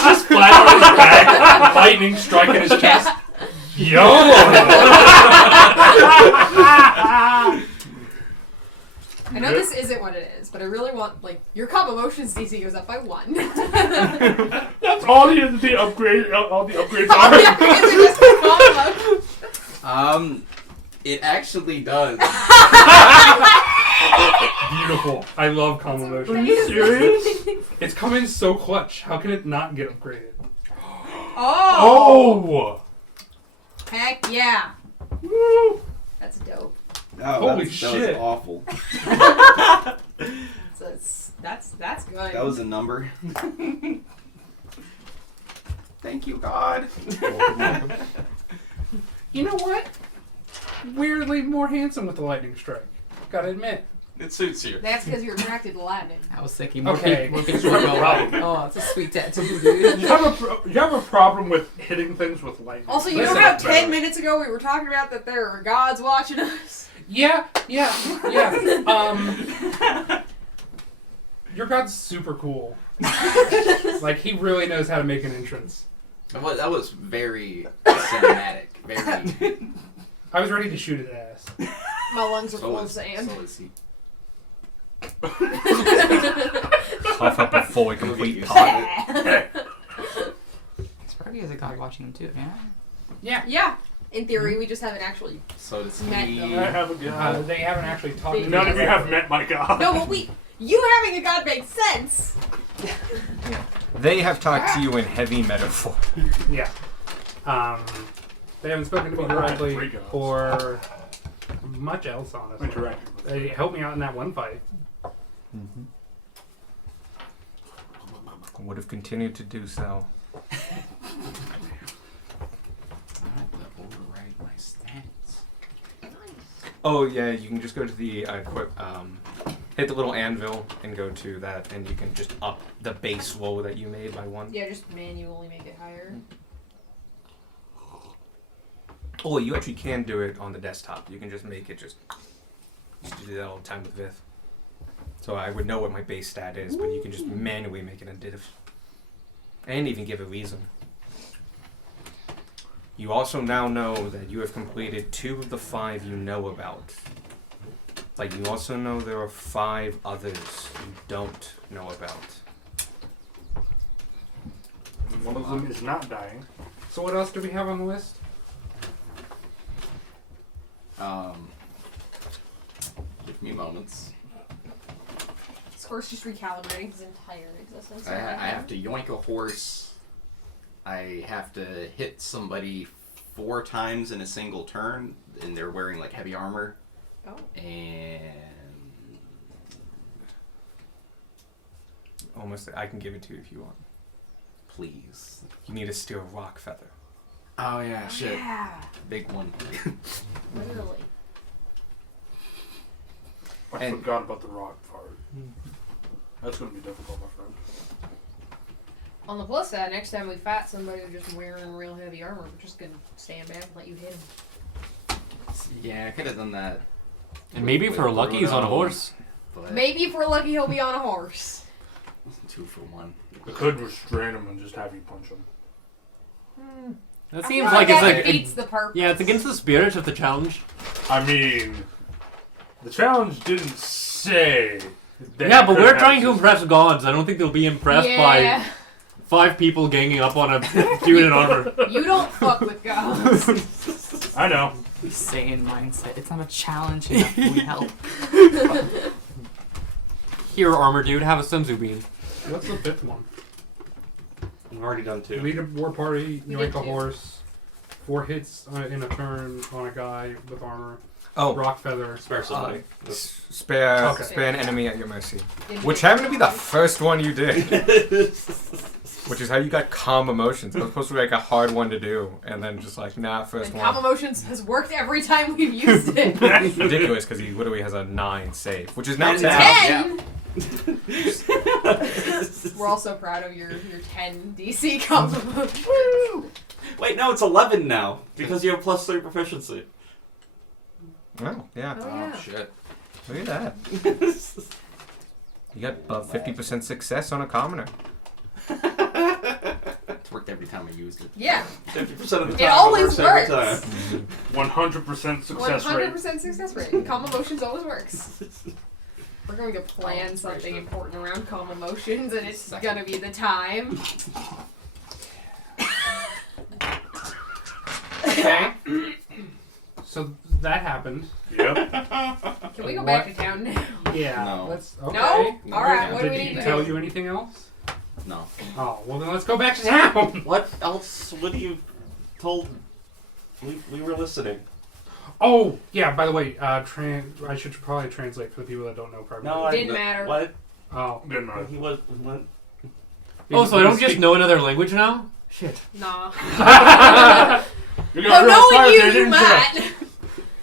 just flat on his back, lightning striking his chest. Yo! I know this isn't what it is, but I really want, like, your calm emotions DC goes up by 1. That's all the upgrade. All the upgrades Oh, are. yeah, because it just calm emotions. It actually does. Beautiful. I love calm Are emotion. you serious? It's come in so clutch. How can it not get upgraded? Oh! Oh! Heck yeah. Woo! That's dope. Holy shit. That was awful. So that's good. That was a number. Thank you, God. You know what? Weirdly more handsome with the lightning strike. Gotta admit. It suits you. That's because you're attracted to lightning. I was thinking Okay. more people would go like, oh, it's a sweet tattoo, dude. You have a problem with hitting things with lightning. Also, you Listen, know how better. 10 minutes ago we were talking about that there are gods watching us? Yeah. Your god's super cool. Like, he really knows how to make an entrance. That was very cinematic. Very. I was ready to shoot his ass. My lungs are full of sand. So is he. Cough up a fully complete Look pot. at Sparky has a god watching him too, yeah? Yeah. In theory, we just haven't actually. So does Met he. them. I have a god. They haven't actually talked to None me of you about have it. met my god. No, but you having a god makes sense. They have talked to you in heavy metaphor. Yeah. They haven't spoken to me Well, I had directly 3 gods. or much else, honestly. Interacting with They helped me out in that one fight. Would have continued to do so. I have to overwrite my stats. Oh yeah, you can just go to the hit the little anvil and go to that, and you can just up the base roll that you made by 1. Yeah, just manually make it higher. Oh, you actually can do it on the desktop. You can just make it just used to do that all the time with Vith. So I would know what my base stat is, but you can just manually make it a div. I didn't even give a reason. You also now know that you have completed 2 of the 5 you know about. But you also know there are 5 others you don't know about. One of them is not dying. So what else do we have on the list? Give me moments. Score's just recalibrating his entire existence. I have to yoink a horse. I have to hit somebody 4 times in a single turn, and they're wearing like heavy armor. Oh. And Almost, I can give it to you if you want. please. You need to steal a rock feather. Oh yeah, shit. Yeah. Big one. Literally. I And- forgot about the rock part. That's going to be difficult, my friend. On the plus side, next time we fight somebody who's just wearing real heavy armor, we're just gonna stand back and let you hit him. Yeah, I could have done that. And maybe if we're lucky, he's on a Bruno, horse. But Maybe if we're lucky, he'll be on a horse. 2 for 1. I could restrain him and just have you punch him. That I seems feel like it's that like defeats the purpose. yeah, it's against the spirit of the challenge. I mean, the challenge didn't say that Yeah, you but could we're have trying to just- impress gods. I don't think they'll be impressed Yeah. by 5 people ganging up on a dude in armor. You don't fuck with gods. I know. Saiyan mindset. It's not a challenge enough. We help. Here, armor dude, have a senzu bean. What's the 5th one? I've already done 2. Lead a war party, We yoink did a 2. horse, 4 hits in a turn on a guy with armor, Oh, rock feather. Spare somebody. spare Okay. spare an enemy at your mercy. In Which the- happened to be the first one you did. Which is how you got calm emotions. It was supposed to be like a hard one to do, and then just like, nah, first And Calm one. Emotions has worked every time we've used it. It's ridiculous because he literally has a 9 save, which is now And 10. 10! We're all so proud of your 10 DC Calm Emotions. Wait, no, it's 11 now because you have +3 proficiency. Oh, yeah. Oh, Oh yeah. shit. Look at that. You got 50% success on a commoner. It's worked every time I used it. Yeah. 50% of the time. It always works every works. time. 100% success rate. 100% success rate. Calm Emotions always works. We're going to plan it's something very important around Calm Emotions, and it's gonna be the time. Okay. So that happened. Yep. Can we go back to town now? Yeah. No. Let's. Okay. No? No, Alright, we what do Did we he need to tell do? you anything else? No. Oh, well then let's go back to town. What else would you told? We were listening. Oh, yeah. By the way, I should probably translate for the people that don't know Private. No, I Didn't matter. What? Oh. Didn't matter. He was. What? Oh, so I don't just know another language now? Shit. Nah. You Well, real knowing smart, you, they you didn't might.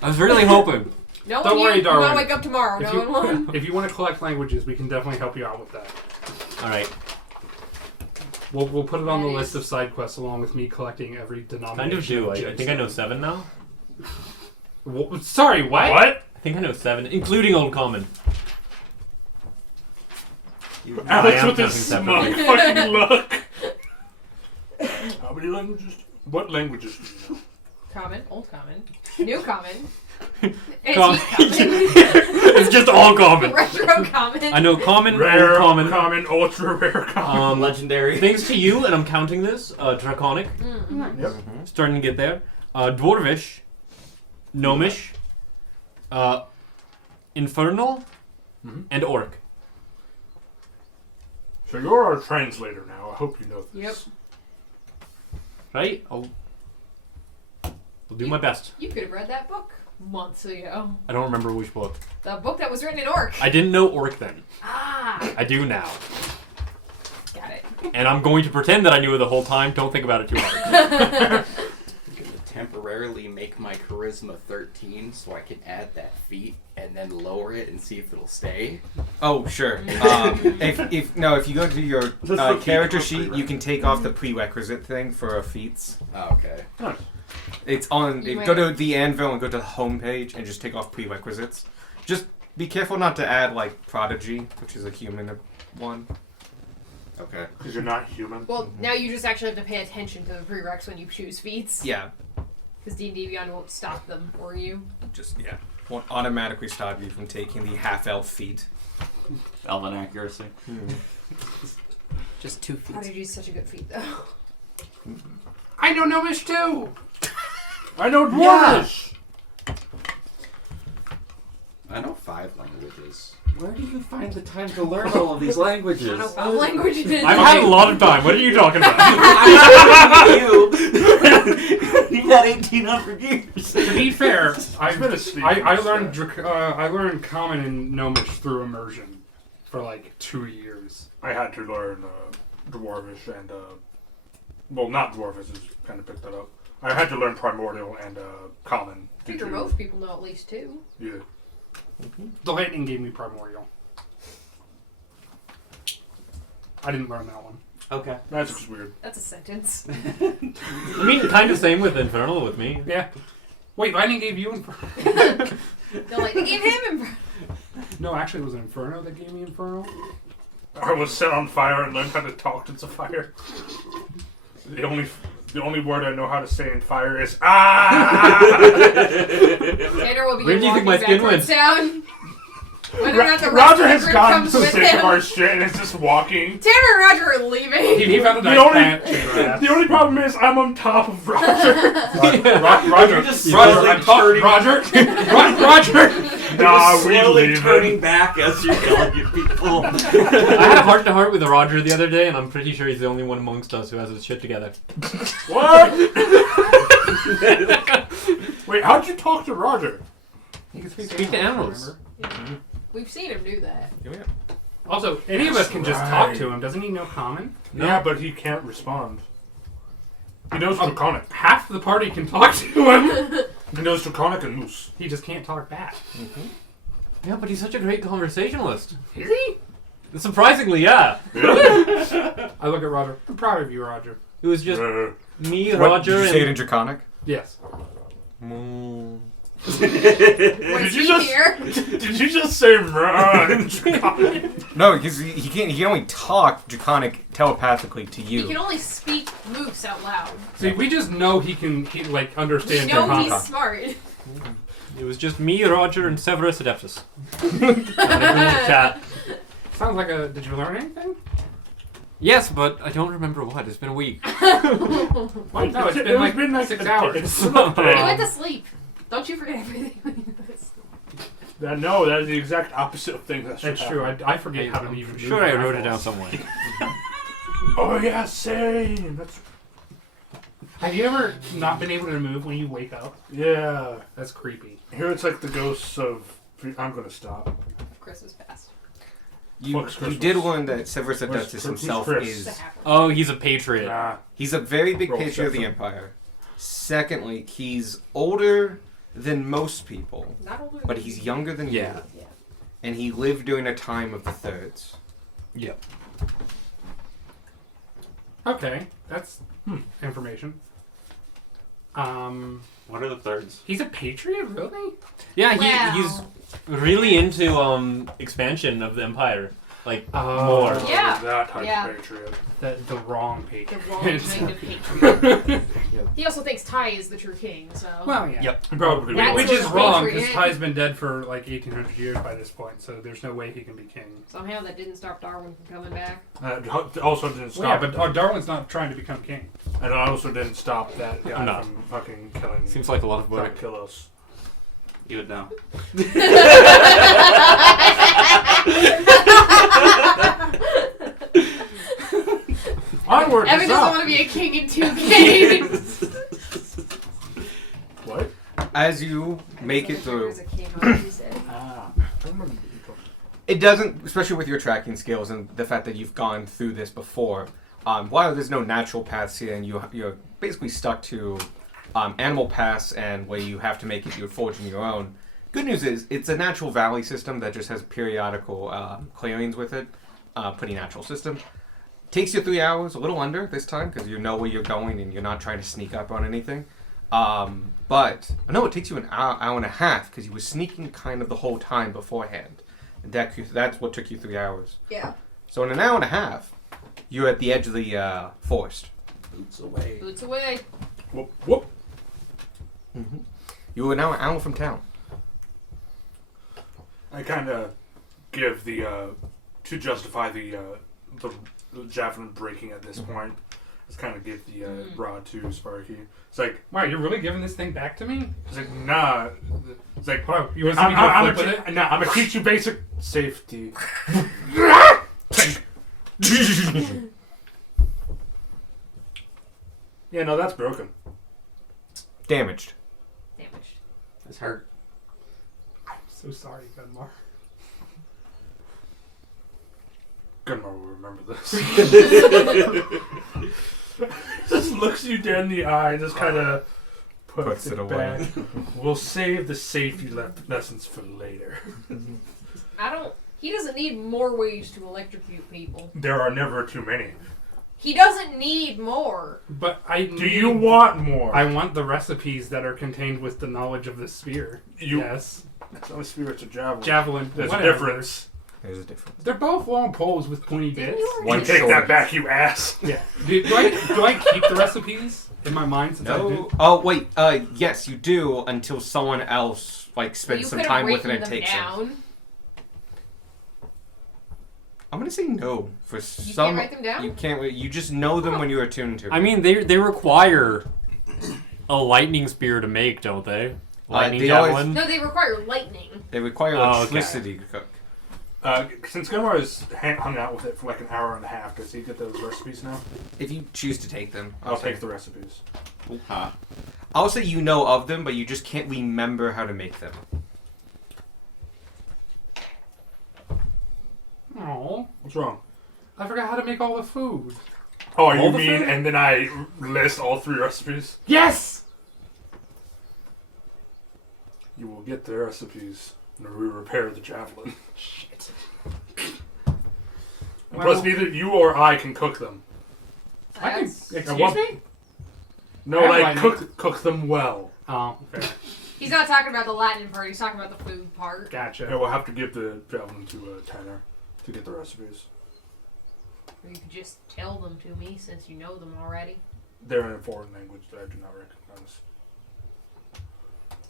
I was really hoping. Knowing Don't worry, you, Darwin. I'm gonna wake up tomorrow If knowing one. if you want to collect languages, we can definitely help you out with that. Alright. We'll put it on the That list is- of side quests along with me collecting every denomination. Kind of do. of I think I know 7 now. Sorry, what? I think I know 7, including Old Common. I Alex am with his smug counting fucking look. How many languages? What languages do you know? Common, old common, new common, antique Com- common, It's just all common. retro common. I know common, Rare, Old Common. ultra rare common. Legendary. Thanks to you, and I'm counting this, Draconic, Mm. Yep. starting to get there. Dwarvish, Gnomish, Infernal, Mhm. and Orc. So you're our translator now. I hope you know this. Yep. Right? I'll do my best. You could have read that book months ago. I don't remember which book. The book that was written in Orc. I didn't know Orc then. Ah, I do now. got it. And I'm going to pretend that I knew it the whole time. Don't think about it too hard. I'm gonna temporarily make my charisma 13 so I can add that feat and then lower it and see if it'll stay. Oh, sure. If you go to your character sheet, you can take off the prerequisite thing for feats. Oh, okay. It's on. You Go might- to the anvil and go to the home page and just take off prerequisites. Just be careful not to add like prodigy, which is a human one. Okay. Because you're not human. Well, now you just actually have to pay attention to the prereqs when you choose feats. Yeah, Because D&D Beyond won't stop them for you. just won't automatically stop you from taking the half-elf feat. Elven accuracy. Just 2 How feet. did you use such a good feat, though? I know Gnomish too. I know Dwarvish! I know 5 languages. Where do you find the time to learn all of these languages? I don't know what language it is. I've had a lot of time. What are you talking about? You You've had 1,800 years. To be fair, I've been asleep. I learned Common and Gnomish through immersion for like 2 years. I had to learn Dwarvish and, well, not Dwarvish, is kind of picked that up. I had to learn Primordial and Common. I figure most people know at least 2. Yeah. The Lightning gave me Primordial. I didn't learn that one. Okay. That's just weird. That's a sentence. I mean, kind of same with Infernal with me. Yeah. Wait, Lightning gave you Inferno? No, like, they gave him No, actually it was Inferno that gave me Inferno. I was set on fire and learned how to talk to the fire. The only word I know how to say in fire is ah. Tanner will be Where do you think my skin went? Down. Whether or not the rest Roger of the has group gotten comes with sick of him. our shit and is just walking. Tanner and Roger are leaving. He found a The nice only- plant in grass. The only problem is I'm on top of Roger. Roger, You're just Roger, slowly I'm talking. turning- Roger, Roger. Nah, we slowly leave turning him. back as you're yelling at people. I had a heart-to-heart with Roger the other day, and I'm pretty sure he's the only one amongst us who has his shit together. What? Wait, how'd you talk to Roger? He can Speak to animals. remember? We've seen him do that. Also, any of us can just talk to him. Doesn't he know Common? Yeah, but he can't respond. He knows Draconic. Half the party can talk to him. He knows Draconic and Moose. He just can't talk back. Yeah, but he's such a great conversationalist. Is he? Surprisingly, yeah. I look at Roger. I'm proud of you, Roger. It was just me, What, Roger, did you say it and... in Draconic? Yes. Was Did he you just here? Did you just say run? Draconic? No, because he can't. He can only talk Draconic telepathically to He you. can only speak moose out loud. See, we just know he can, like, We understand know Draconic. he's smart. It was just me, Roger, and Severus Adeptus. Chat. Sounds like a... Did you learn anything? Yes, but I don't remember what. It's been a week. What? No, it's been like 6 hours. He went to sleep. Don't you forget everything. No, that is the exact opposite of thing that should That's true. happen. I forget how to even move Sure, I my wrote it down eyeballs. somewhere. Oh yeah, same. That's Have you ever not been able to move when you wake up? yeah. That's creepy. Here it's like the ghosts of. I'm gonna stop. Christmas passed. You Fuck's Christmas. did learn that Severus Where's Adeptus Chris- himself Chris? is. Oh, he's a patriot. Nah. He's a very big Roll patriot of the Stefan. Empire. Secondly, he's older than most people, Not older but than he's you. younger than Yeah. you. Yeah. And he lived during a time of the Thirds. Yep. Okay, that's information. What are the thirds? He's a patriot, really? Yeah, Wow. he's really into expansion of the Empire. Like, Oh. more. Yeah. That type Yeah. of patriot. The wrong The patriot. wrong kind of patriot. He also thinks Ty is the true king, so. Well, yeah. Yep. Probably. That's Which what is a wrong, patriot because is. Ty's been dead for like 1,800 years by this point, so there's no way he can be king. Somehow that didn't stop Darwin from coming back. Also didn't stop. Well, yeah, but Darwin's not trying to become king. and it also didn't stop that guy I'm not. from fucking killing. Seems like a lot of trying work. to kill us. You would know. Onward. Evan doesn't want to be a king in 2K. What? As you make it through, There's a king on he said. Ah. I remember what you told me. it doesn't, especially with your tracking skills and the fact that you've gone through this before. While there's no natural paths here, and you're basically stuck to animal paths and where you have to make it your fortune your own. Good news is it's a natural valley system that just has periodical clearings with it, pretty natural system. Takes you 3 hours, a little under this time because you know where you're going and you're not trying to sneak up on anything. But no, it takes you an hour and a half because you were sneaking kind of the whole time beforehand. And that's what took you 3 hours. Yeah. So in an hour and a half, You're at the edge of the forest. Boots away. Boots away. Whoop, whoop. Mm-hmm. You are now an hour from town. I kind of give the to justify the javelin breaking at this point. Just kind of give the rod to Sparky. It's like, Wow, you're really giving this thing back to me? it's like, nah. It's like, Wow, you want to see me go I'm flip with it? gonna teach you basic safety. Yeah, no, that's broken. Damaged. Damaged. It's hurt. I'm so sorry, Gunmar. Gunmar will remember this. Just looks you dead in the eye and just kind of puts it away. Back. We'll save the safety lessons for later. He doesn't need more ways to electrocute people. There are never too many. He doesn't need more. But I Do you want more? I want the recipes that are contained with the knowledge of the spear. Yes. It's not a spear, it's a javelin. Javelin. There's whatever. a difference. There's a difference. They're both long poles with pointy Didn't bits. you already- One Take short. that back, you ass. Yeah. Do I keep the recipes in my mind since I No. do? Oh wait. Yes, you do until someone else spends You some could've time with it written and them takes them. down. I'm gonna say no for You some. can't write them down? You can't. You just know them when you're attuned to. I mean, they require a lightning spear to make, don't they? Lightning they always- javelin. No, they require lightning. They require Oh, okay. electricity to cook. Since Gunmar has hung out with it for like an hour and a half, does he get those recipes now? If you choose to take them, I'll take the recipes. Huh. I'll say you know of them, but you just can't remember how to make them. Oh, What's wrong? I forgot how to make all the food. Oh, All you the mean, food? and then I list all 3 recipes? Yes! You will get the recipes when we repair the javelin. Shit. Plus, neither you or I can cook them. I can, That's- excuse what- me? No, How like, do I cook them well. Oh, fair. He's not talking about the Latin part, he's talking about the food part. Gotcha. Yeah, we'll have to give the javelin to Tanner to get the recipes. Or you could just tell them to me since you know them already. They're in a foreign language that I do not recognize.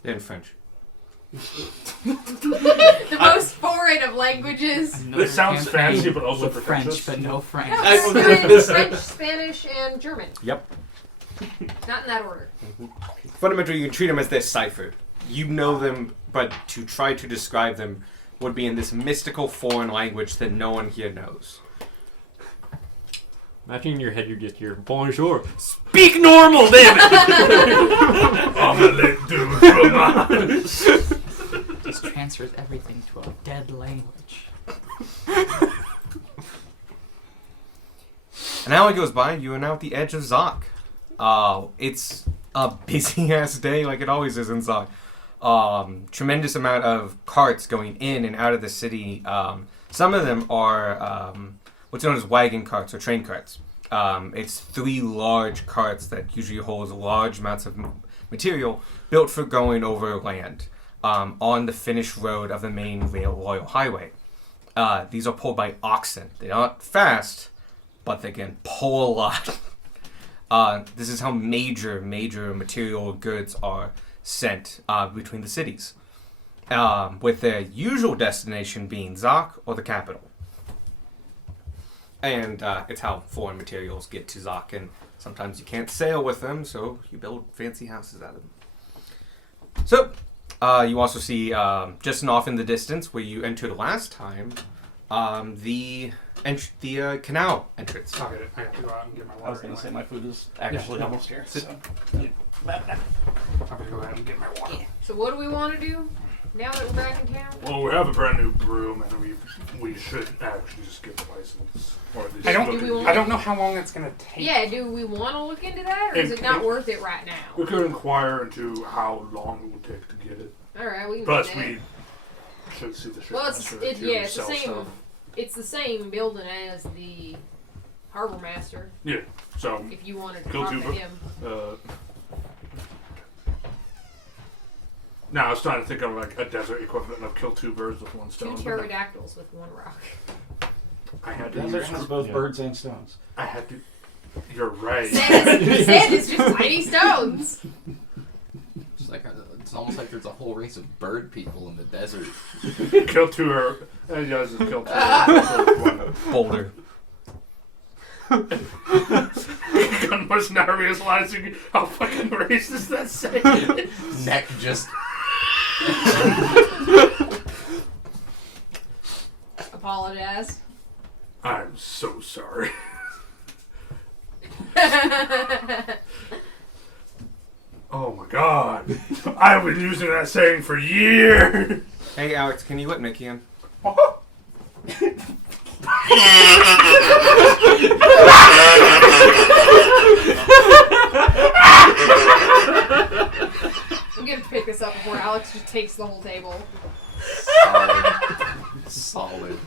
They're in French. The most foreign of languages. Another This sounds campaign fancy, but also with pretentious. French, but no French. No, it's French, Spanish, and German. Yep. Not in that order. Fundamentally, you can treat them as their cipher. You know them, but to try to describe them would be in this mystical foreign language that no one here knows. Imagine in your head you just hear, bonjour. Speak normal, damn it! Omelette du fromage. Just transfers everything to a dead language. An hour goes by, you are now at the edge of Zok. It's a busy ass day like it always is in Zok. Tremendous amount of carts going in and out of the city. Some of them are what's known as wagon carts or train carts. It's 3 large carts that usually hold large amounts of material built for going over land on the finished road of the main Royal Highway. These are pulled by oxen. They're not fast, but they can pull a lot. This is how major material goods are sent between the cities, with their usual destination being Zok or the capital. And it's how foreign materials get to Zok, and sometimes you can't sail with them, so you build fancy houses out of them. So, you also see, just off in the distance, where you entered last time, the canal entrance. I'll get it. I have to go out and get my water. I was going to say my food is actually Yeah. almost here. So. I'm gonna go out and get my water. So what do we want to do now that we're back in town? Well, we have a brand new broom, and we should actually just get the license. Or at least I look Do we into want- it. I don't know how long it's gonna take. Yeah, do we want to look into that, or is it not worth it right now? We could inquire into how long it would take to get it. All right, we can Plus, do that. we should see the ship. Well, it's master to the sell same. stuff. It's the same building as the harbor master. Yeah. So, If you wanted to Go talk to to it. him, now I was trying to think of like a desert equivalent of kill 2 birds with one two stone. but no. pterodactyls with one rock. I had The to desert use. has both Yeah. birds and stones. I had to. You're right. Sand is just tiny stones. It's like it's almost like there's a whole race of bird people in the desert. Kill two or yeah, just kill two. One. Boulder. Gun was now realizing how fucking racist that's saying. Neck just. Apologize. I'm so sorry. Oh my god. I've been using that saying for years. Hey, Alex, can you let Mickey in? I'm gonna pick this up before Alex just takes the whole table. Solid.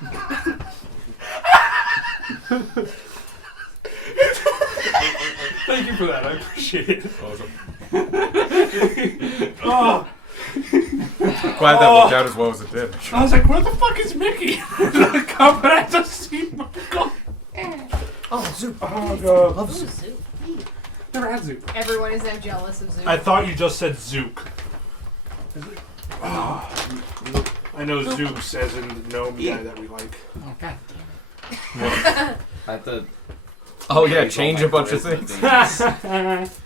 Thank you for that. I appreciate it. Oh, Glad that worked out as well as it did. I was like, where the fuck is Mickey? Come back to see Michael. Oh, Zoop. Oh god. Ooh, Zook. Never had Zoop. Everyone is now jealous of Zook. I thought you just said Zook. Oh, I know Zooks as in the gnome guy that we like. Oh god. I have to. Oh yeah, use all change my a bunch of charisma things. things.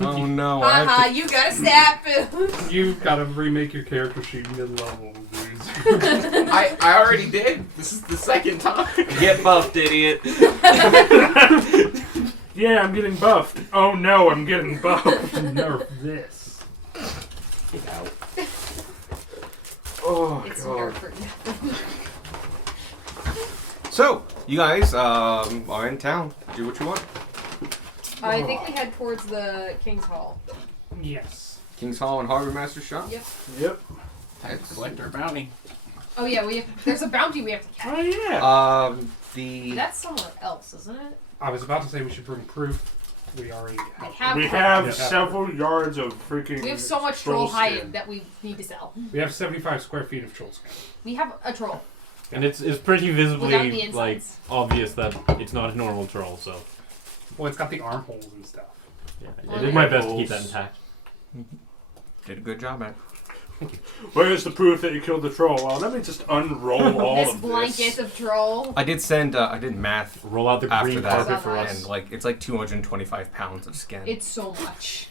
Oh no, I have Haha, you got a stat food. You've got to remake your character sheet mid-level, dude. I already did. This is the second time. Get buffed, idiot. Yeah, I'm getting buffed. Oh no, I'm getting buffed. Nerf this. Get out. Oh It's god. nerf for nothing. So, you guys are in town. Do what you want. I think we head towards the King's Hall. Yes. King's Hall and Harbor Master shop. Yep. Yep. Time to collect our bounty. Oh yeah, there's a bounty we have to catch. Oh yeah. The That's somewhere else, isn't it? I was about to say we should bring proof. We already We have. have. We have Yeah. several yards of freaking. We have so much troll skin. hide that we need to sell. We have 75 square feet of troll skin. We have a troll. And it's pretty Without the visibly insides. like obvious that it's not a normal troll. So Well, it's got the armholes and stuff. yeah, Well, I did my yeah. best to keep that intact. did a good job at it. Where's the proof that you killed the troll? Well, let me just unroll all This of blanket this. of troll. I did math Roll out the after green that, carpet for Nice. us. and like it's like 225 pounds of skin. It's so much.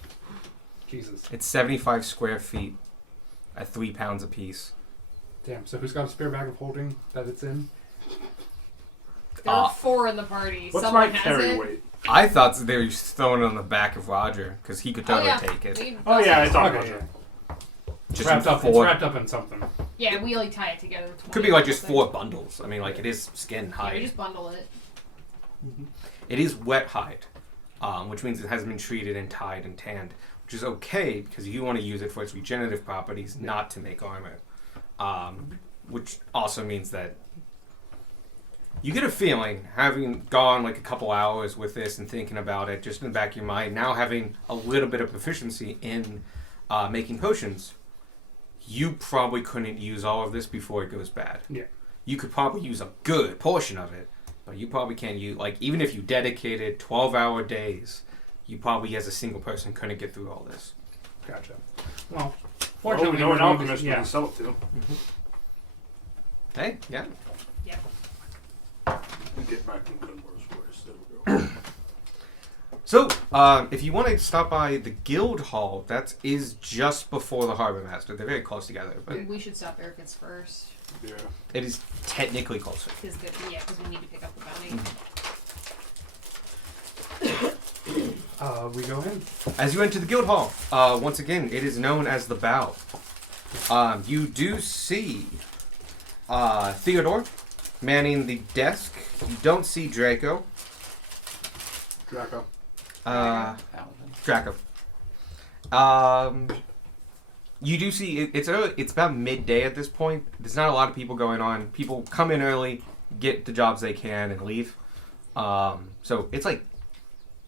Jesus. It's 75 square feet at 3 pounds a piece. Damn, so who's got a spare bag of holding that it's in? There are 4 in the party. What's Someone my has carry it. weight? I thought they were just throwing it on the back of Roger because he could totally yeah. take it. We- Oh yeah, it's on Okay, Roger. It's Just wrapped up. It's four. wrapped up in something. Yeah, we like tie it together. with Could 20 be like or just something. 4 bundles. I mean, like it is skin Yeah, we hide. just bundle it. It is wet hide, which means it hasn't been treated and tied and tanned, which is okay because you want to use it for its regenerative properties, not to make armor. Which also means that you get a feeling, having gone like a couple hours with this and thinking about it, just in the back of your mind, now having a little bit of proficiency in making potions, you probably couldn't use all of this before it goes bad. Yeah. You could probably use a good portion of it, but you probably can't use, like, even if you dedicated 12-hour days, you probably as a single person couldn't get through all this. Gotcha. Well, Well, fortunately, we know we're an going alchemist to, we can sell it to. Hey, yeah. And get back in good words for us. There we go. So, if you want to stop by the Guild Hall, that is just before the Harbor Master. They're very close together, but We should stop there if it's first. Yeah. it is technically closer. Because we need to pick up the bounty. we go in. As you enter the Guild Hall, once again, it is known as the Bow. You do see Theodore manning the desk. You don't see Draco. Draco. Draco. You do see it's early. It's about midday at this point. There's not a lot of people going on. People come in early, get the jobs they can, and leave. So it's like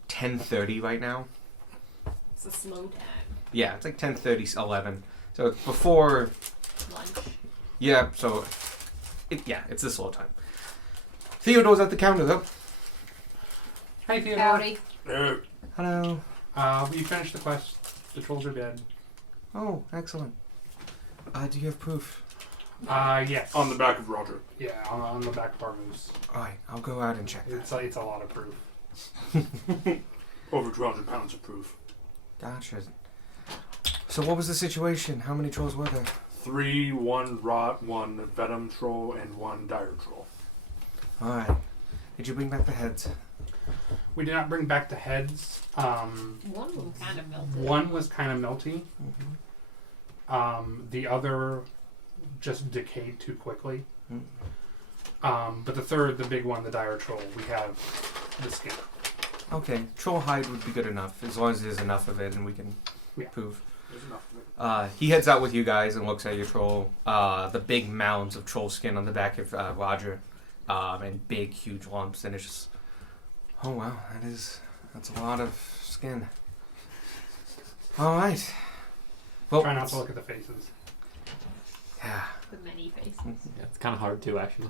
10:30 right now. It's a slow time. Yeah, it's like 10:30, 11. So it's before. Lunch. Yeah. So, it's a slow time. Theodore's at the counter, though. Hey, Theodore. Howdy. Hello. We finished the quest. The trolls are dead. Oh, excellent. Do you have proof? Yes. On the back of Roger. Yeah, on the back of our moose. Alright, I'll go out and check that. It's a lot of proof. Over 200 pounds of proof. Gotcha. So what was the situation? How many trolls were there? 3, 1 rot, 1 venom troll, and 1 dire troll. Alright. Did you bring back the heads? We did not bring back the heads. One of them kind of melted. One was kind of melty. The other just decayed too quickly. But the third, the big one, the dire troll, we have the skin. Okay, troll hide would be good enough, as long as there's enough of it and we can prove. There's enough of it. He heads out with you guys and looks at your troll. The big mounds of troll skin on the back of Roger. And big, huge lumps, and it's just... Oh wow, that's a lot of skin. Alright. Well, Try not to look at the faces. yeah. The many faces. Yeah, it's kind of hard to actually.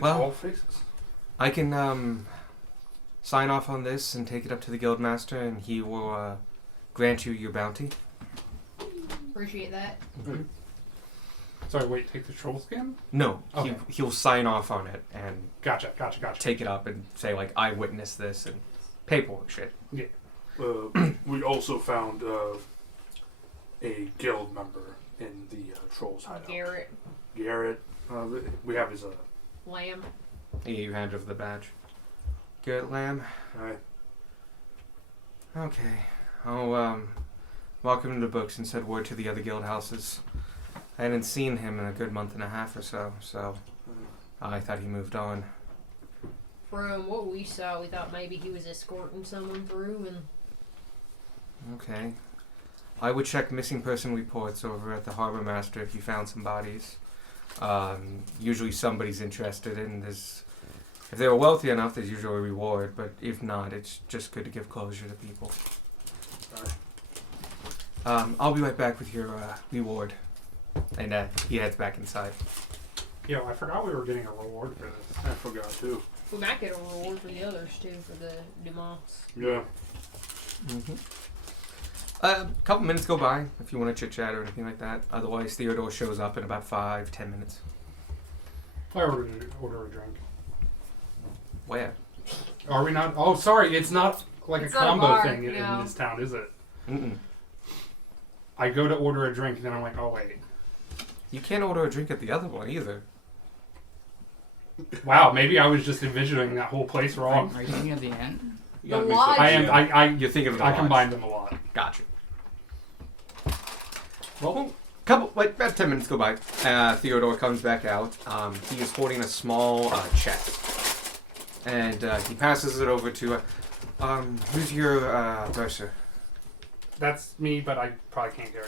Well- All faces. I can sign off on this and take it up to the guildmaster, and he will grant you your bounty. Appreciate that. Sorry, wait, take the troll skin? No, Okay. he'll sign off on it and Gotcha. take it up and say like, I witnessed this and paperwork shit. We also found a guild member in the trolls hideout. Garrett. We have his Lamb. You hand over the badge. Good, Lamb. Alright. Okay. I'll walk him to the books and send word to the other guild houses. I hadn't seen him in a good month and a half or so, I thought he moved on. From what we saw, we thought maybe he was escorting someone through, and Okay. I would check missing person reports over at the Harbor Master if you found some bodies. Usually somebody's interested in this. If they were wealthy enough, there's usually a reward, but if not, it's just good to give closure to people. I'll be right back with your reward. And he heads back inside. Yo, I forgot we were getting a reward for this. I forgot too. we might get a reward for the others too, for the Dumas. Yeah. A couple minutes go by if you want to chit chat or anything like that. Otherwise, Theodore shows up in about 5-10 minutes. I order a drink. Where? Are we not? Oh, sorry, it's not like It's a not a combo bar, thing no. in this town, is it? Mm-mm. I go to order a drink, and then I'm like, oh wait. You can't order a drink at the other one either. Wow, maybe I was just envisioning that whole place wrong. Are you thinking of the end? You gotta The mix lodge. it. I am. You're thinking of the I lodge. combined them a lot. Gotcha. Well, About 10 minutes go by. Theodore comes back out. He is holding a small chest. And he passes it over to, who's your bursar? that's me, but I probably can't carry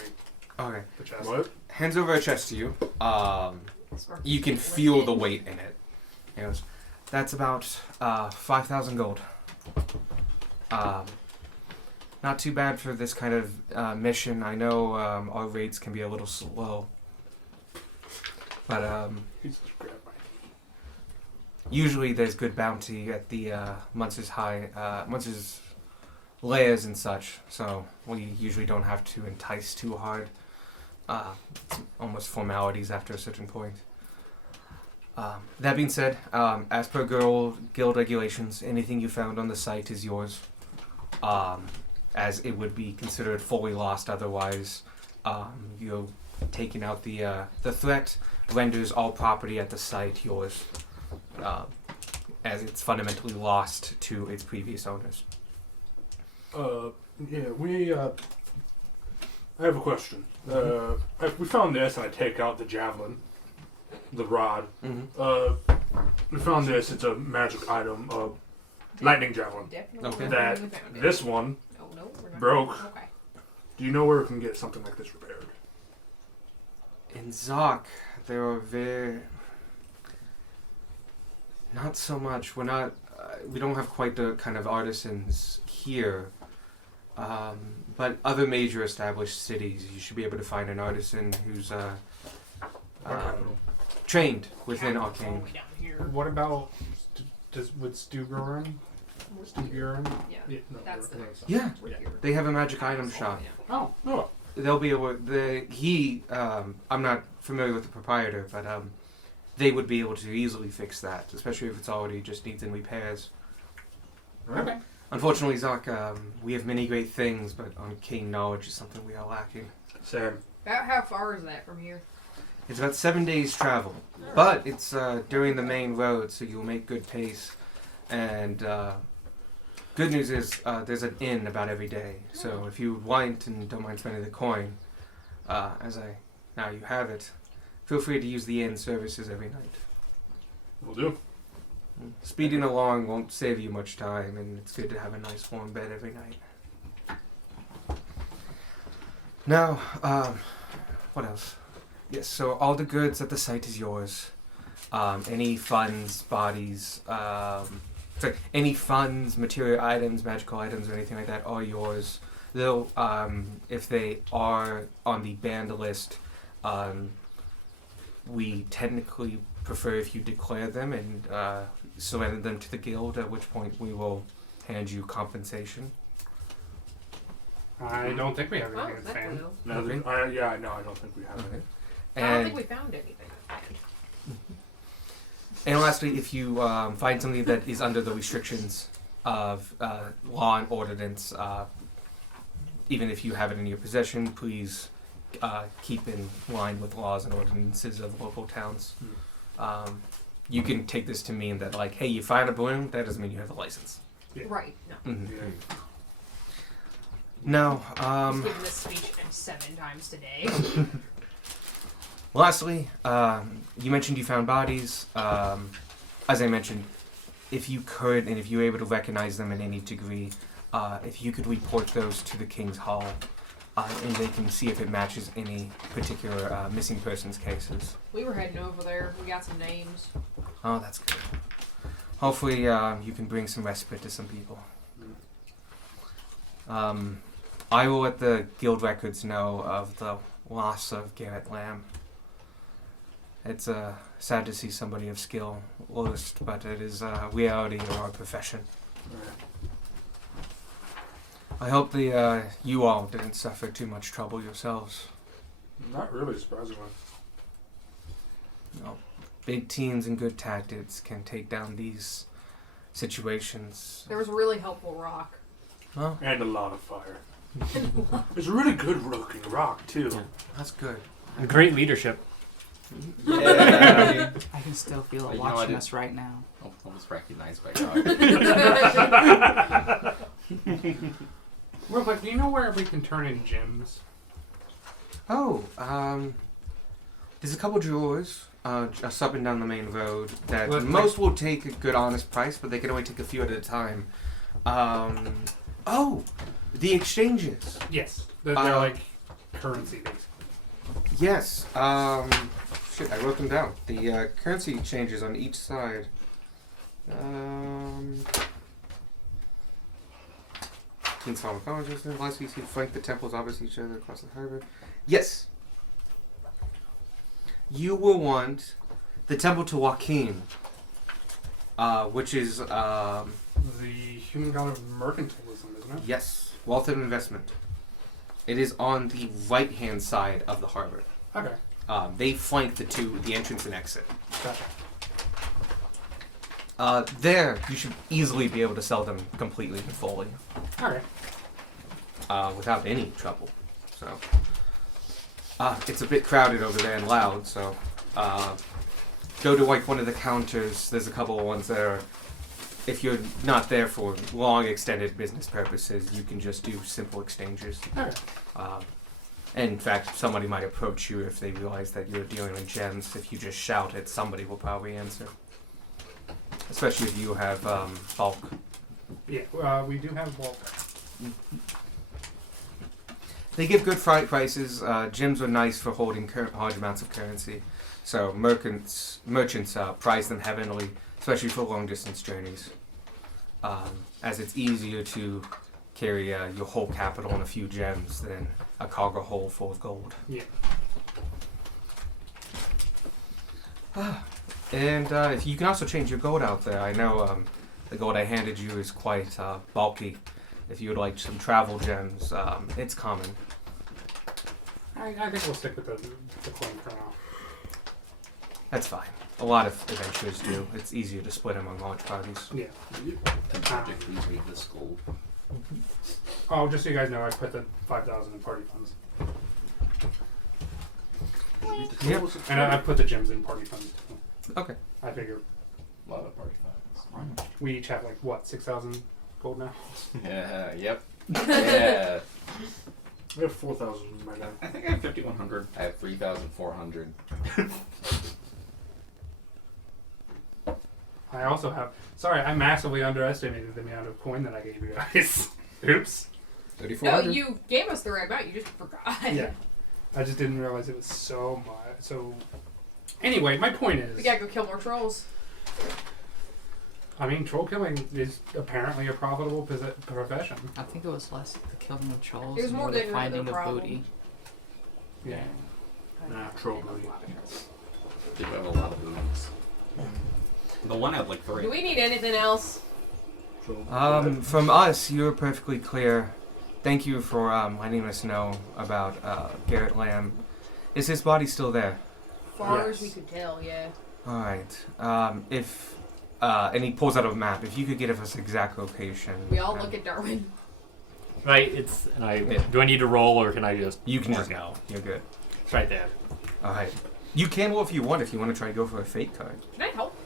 Okay. the chest. What? Hands over a chest to you. You can feel the weight in it. He goes, that's about 5,000 gold. Not too bad for this kind of mission. I know our rates can be a little slow. But He just grabbed my usually there's good bounty at the Munster's Munster's lairs and such. So we usually don't have to entice too hard. It's almost formalities after a certain point. That being said, as per guild regulations, anything you found on the site is yours. As it would be considered fully lost otherwise. You're taking out the threat renders all property at the site yours, as it's fundamentally lost to its previous owners. Yeah, I have a question. If we found this and I take out the javelin, the rod, we found this, it's a magic item, lightning javelin. Definitely. Okay. That we found it. this one No, we're not. broke. Okay. Do you know where we can get something like this repaired? In Zoc, there are not so much. We're not. We don't have quite the kind of artisans here. But other major established cities, you should be able to find an artisan who's trained within All arcane. the way down here. What about would Stugurin? Stugurin? Yeah. No, That's the- I think so. Yeah, We're here. they have a magic item shop. Yeah. Oh. They'll be able. I'm not familiar with the proprietor, but they would be able to easily fix that, especially if it's already just needs in repairs. Okay. Unfortunately, Zoc, we have many great things, but arcane knowledge is something we are lacking. Sam. About how far is that from here? It's about 7 days travel, but it's during the main road, so you'll make good pace. And good news is there's an inn about every day, so if you want and don't mind spending the coin, now you have it, feel free to use the inn services every night. Will do. Speeding along won't save you much time, and it's good to have a nice warm bed every night. Now, what else? Yes, so all the goods at the site is yours. Any funds, bodies, any funds, material items, magical items, or anything like that are yours. Though, if they are on the banned list, we technically prefer if you declare them and surrender them to the guild, at which point we will hand you compensation. I don't think we have Oh, anything that's that's banned. cool. No, Okay. I don't think we have Okay. it. I don't And, think we found anything. and lastly, if you find something that is under the restrictions of law and ordinance, even if you have it in your possession, please keep in line with laws and ordinances of local towns. You can take this to mean that, like, hey, you fired a balloon, that doesn't mean you have a license. Yeah. Right. No. Mm-hmm. Yeah. Now, I've given this speech 7 times today. lastly, you mentioned you found bodies. As I mentioned, if you could, and if you were able to recognize them in any degree, if you could report those to the King's Hall, and they can see if it matches any particular missing persons cases. We were heading over there. We got some names. Oh, that's good. Hopefully, you can bring some respite to some people. I will let the guild records know of the loss of Garrett Lamb. It's sad to see somebody of skill lost, but it is a reality of our profession. I hope you all didn't suffer too much trouble yourselves. Not really, surprisingly. No, big teams and good tactics can take down these situations. There was a really helpful rock. Well, And a lot of fire. It's a really good looking rock, too. that's good. Great leadership. Yeah. I can still feel But it you know, I watching did- us right now. Almost recognized by God. Real quick, do you know where we can turn in gems? Oh, there's a couple drawers just up and down the main road that What- most will take a good honest price, but they can only take a few at a time. The exchanges. Yes. They're Uh, like currency based. Yes. I wrote them down. The currency changes on each side. King's Pharmacology, last we see flank the temples opposite each other across the harbor. Yes. You will want the temple to Joaquin, which is The human god of mercantilism, isn't it? yes, wealth and investment. It is on the right-hand side of the harbor. Okay. They flank the entrance and exit. Gotcha. There, you should easily be able to sell them completely and fully, Alright. without any trouble. So, it's a bit crowded over there and loud. So, go to like one of the counters. There's a couple of ones there. If you're not there for long, extended business purposes, you can just do simple exchanges. Alright. In fact, somebody might approach you if they realize that you're dealing in gems. If you just shout it, somebody will probably answer. Especially if you have bulk. Yeah, we do have bulk. They give good prices. Gems are nice for holding large amounts of currency. So merchants prize them heavily, especially for long distance journeys. As it's easier to carry your whole capital in a few gems than a cargo hold full of gold. Yeah. And if you can also change your gold out there. I know the gold I handed you is quite bulky. If you would like some travel gems, it's common. I think we'll stick with the coin for now. That's fine. A lot of adventurers do. It's easier to split among large parties. Yeah. The magic leaves me this gold. Oh, just so you guys know, I put the 5,000 in party funds, Yep. and I put the gems in party funds too. Okay. I figure A lot of party funds. we each have like what 6,000 gold now. Yeah, yep. Yeah. I have 4,000 in my bag. I think I have 5,100. I have 3,400. I also have. Sorry, I massively underestimated the amount of coin that I gave you guys. Oops. No, 3,400. you gave us the right amount. You just forgot. Yeah. I just didn't realize it was so much. So, anyway, my point is. We gotta go kill more trolls. I mean, troll killing is apparently a profitable profession. I think it was less the killing of trolls It was and more the than finding the of problem. booty. Yeah. Nah, troll booty. Did have a lot of booties. The one had like 3. Do we need anything else? Troll From us, you're perfectly clear. Thank you for letting us know about Garrett Lamb. Is his body still there? Far as Yes. we could tell, yeah. All right. If and he pulls out a map. If you could give us exact location. We all look at Darwin. Right, it's. And I Yeah. do I need to roll or can I just? You can mark just go. You're good. It's right there. All right. You can roll if you want. If you want to try to go for a fate card. Can I help?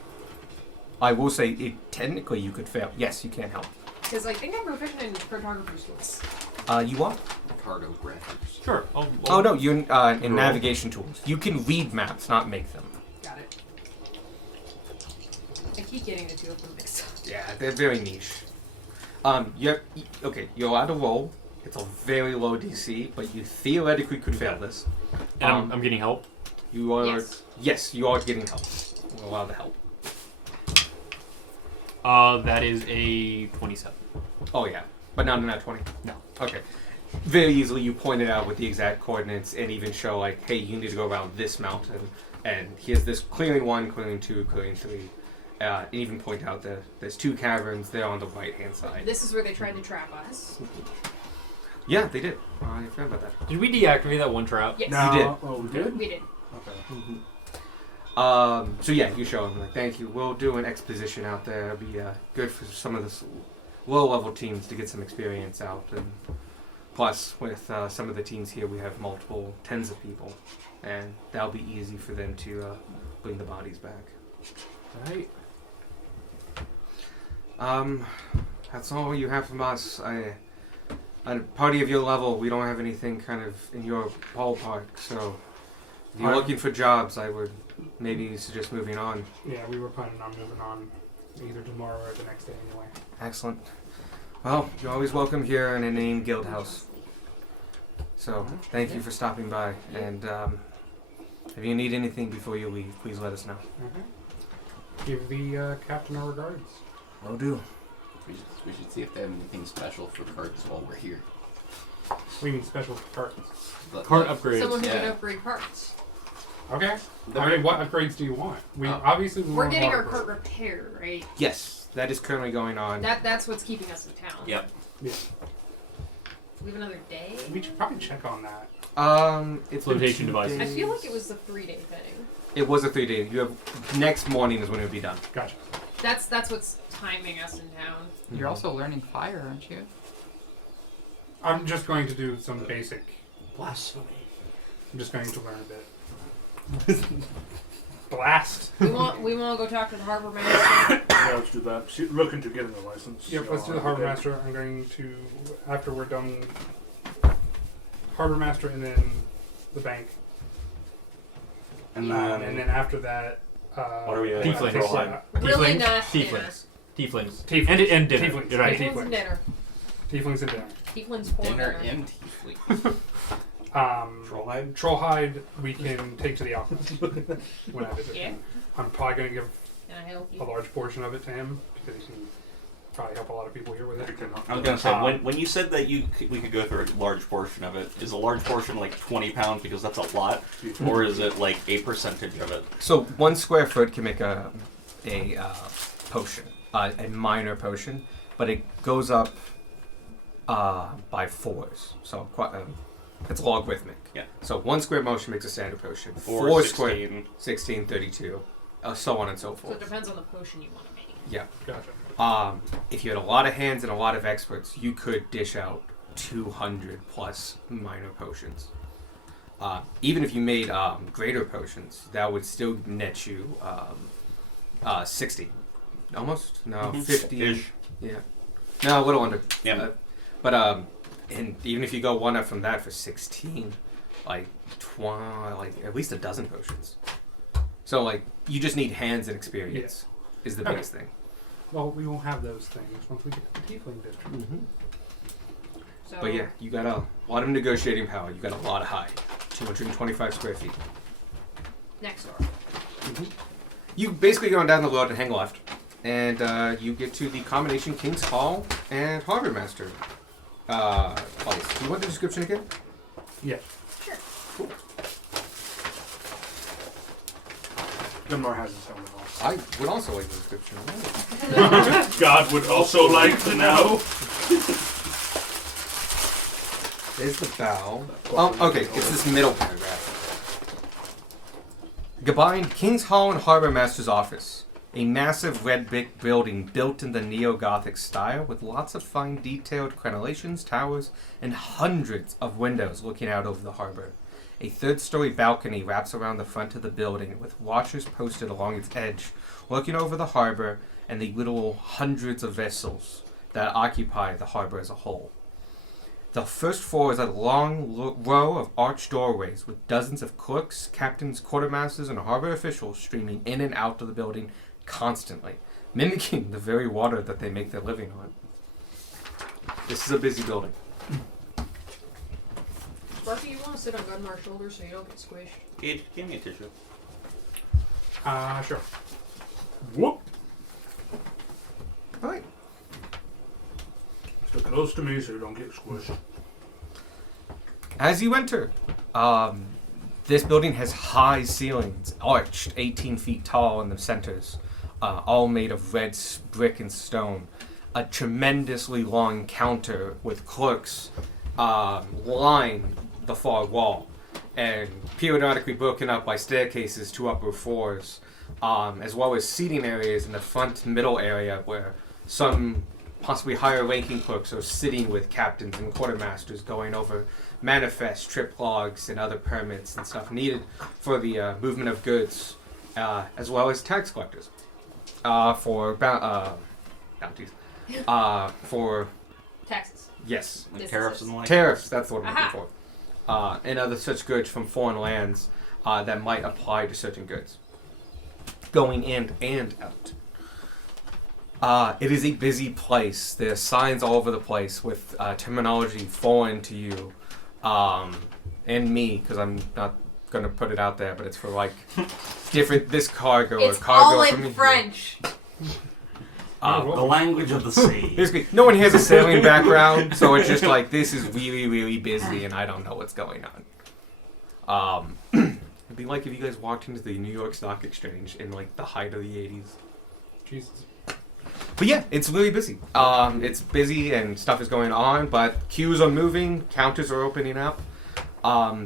I will say, technically, you could fail. Yes, you can help. Because I think I'm proficient in cartography skills. You are? Cartographers. Sure. Oh no, you're in Roll. navigation tools. You can read maps, not make them. Got it. I keep getting the two of them mixed up. Yeah, they're very niche. You're allowed to roll. It's a very low DC, but you theoretically could fail this. And I'm getting help. You are. Yes. Yes, you are getting help. We're allowed to help. That is a 27. Oh yeah, but not 20. No. Okay. Very easily, you point it out with the exact coordinates, and even show like, hey, you need to go around this mountain, and here's this clearing 1, clearing 2, clearing 3. And even point out that there's 2 caverns there on the right hand side. This is where they tried to trap us. Yeah, they did. I forgot about that. Did we deactivate that one trap? Yes. No. You did. Oh, we did? We did. Okay. So yeah, you show them like, thank you. We'll do an exposition out there. It'll be good for some of the low-level teams to get some experience out, and plus with some of the teams here, we have multiple tens of people, and that'll be easy for them to bring the bodies back. Right. That's all you have from us. A party of your level, we don't have anything kind of in your ballpark, so if you're looking for jobs, I would maybe suggest moving on. Yeah, we were planning on moving on either tomorrow or the next day anyway. Excellent. Well, you're always welcome here in a named guild house. So, thank you for stopping by, and if you need anything before you leave, please let us know. Give the captain our regards. Will do. We should see if they have anything special for carts while we're here. We mean special carts. Cart upgrades. Someone who Yeah. can upgrade carts. Okay. I mean, what upgrades do you want? We obviously we We're want getting our water cart upgrades. repaired, right? Yes, that is currently going on. That's what's keeping us in town. Yep. Yeah. We have another day. We should probably check on that. It's been Flotation 2 devices. I days. feel like it was the 3-day thing. It was a 3-day. You have next morning is when it would be done. Gotcha. That's what's timing us in town. You're also learning fire, aren't you? I'm just going to do some basic. Blasphemy. I'm just going to learn a bit. Blast. We want to go talk to the harbor master. Yeah, let's do that. Look into getting a license. Yep, let's do the harbor master. I'm going to, after we're done, harbor master and then the bank. And And then after that, What are we doing? Tieflings. Tieflings. Really Tieflings. not Tieflings. Tieflings. Tieflings. And dinner. Tieflings. You're right. Tieflings and dinner. Tieflings and dinner. Tieflings for Dinner dinner. and tiefling. Trollhide? Trollhide we can take to the office when I visit Yeah. him. I'm probably going to give Can I help a you? large portion of it to him because he can probably help a lot of people here with it. I was gonna say when you said that we could go through a large portion of it, is a large portion like 20 pounds because that's a lot, or is it like a percentage of it? So 1 square foot can make a potion, a minor potion, but it goes up by 4s. So it's logarithmic. Yeah. So 1 square motion makes a standard potion. 4, 4 16. square, 16, 32, so on and so So forth. it depends on the potion you want to make. Yeah. Gotcha. If you had a lot of hands and a lot of experts, you could dish out 200 plus minor potions. Even if you made greater potions, that would still net you 60. Almost? No, 50. Ish. Yeah. No, a little under. Yeah. But and even if you go one up from that for 16, like at least a dozen potions. So like you just need hands and experience is the biggest thing. Well, we won't have those things once we get to the tiefling district. Mm-hmm. So But yeah, you got a lot of negotiating power. You got a lot of hide. 225 square feet. next door. You basically go down the road and hang left, and you get to the combination King's Hall and Harbor Master place. Do you want the description again? Yeah. Gunmar has his helmet on. I would also like the description. God would also like to know. There's the bow. Okay, it's this middle paragraph. Combined King's Hall and Harbor Master's office. A massive red brick building built in the neo-Gothic style with lots of fine detailed crenellations, towers, and hundreds of windows looking out over the harbor. A third-story balcony wraps around the front of the building with watchers posted along its edge, looking over the harbor and the literal hundreds of vessels that occupy the harbor as a whole. The first floor is a long row of arched doorways with dozens of clerks, captains, quartermasters, and harbor officials streaming in and out of the building constantly, mimicking the very water that they make their living on. This is a busy building. Sparky, you want to sit on Gunmar's shoulder so you don't get squished? Give me a tissue. Sure. Whoop. All right. So close to me so you don't get squished. As you enter, this building has high ceilings, arched 18 feet tall in the centers, all made of red brick and stone. A tremendously long counter with clerks line the far wall, and periodically broken up by staircases to upper floors, as well as seating areas in the front middle area where some possibly higher ranking clerks are sitting with captains and quartermasters going over manifests, trip logs, and other permits and stuff needed for the movement of goods, as well as tax collectors for bounties. For Taxes. yes, Like This tariffs is- and like. tariffs. That's what I'm Aha. looking for. And other such goods from foreign lands that might apply to certain goods, going in and out. It is a busy place. There's signs all over the place with terminology foreign to you and me, because I'm not going to put it out there, but it's for like different, this cargo It's or cargo all from in French. The language of the sea. Basically, no one has a sailing background, so it's just like, this is really, really busy and I don't know what's going on. It'd be like if you guys walked into the New York Stock Exchange in like the height of the 80s. Jesus. But yeah, it's really busy. It's busy and stuff is going on, but queues are moving, counters are opening up,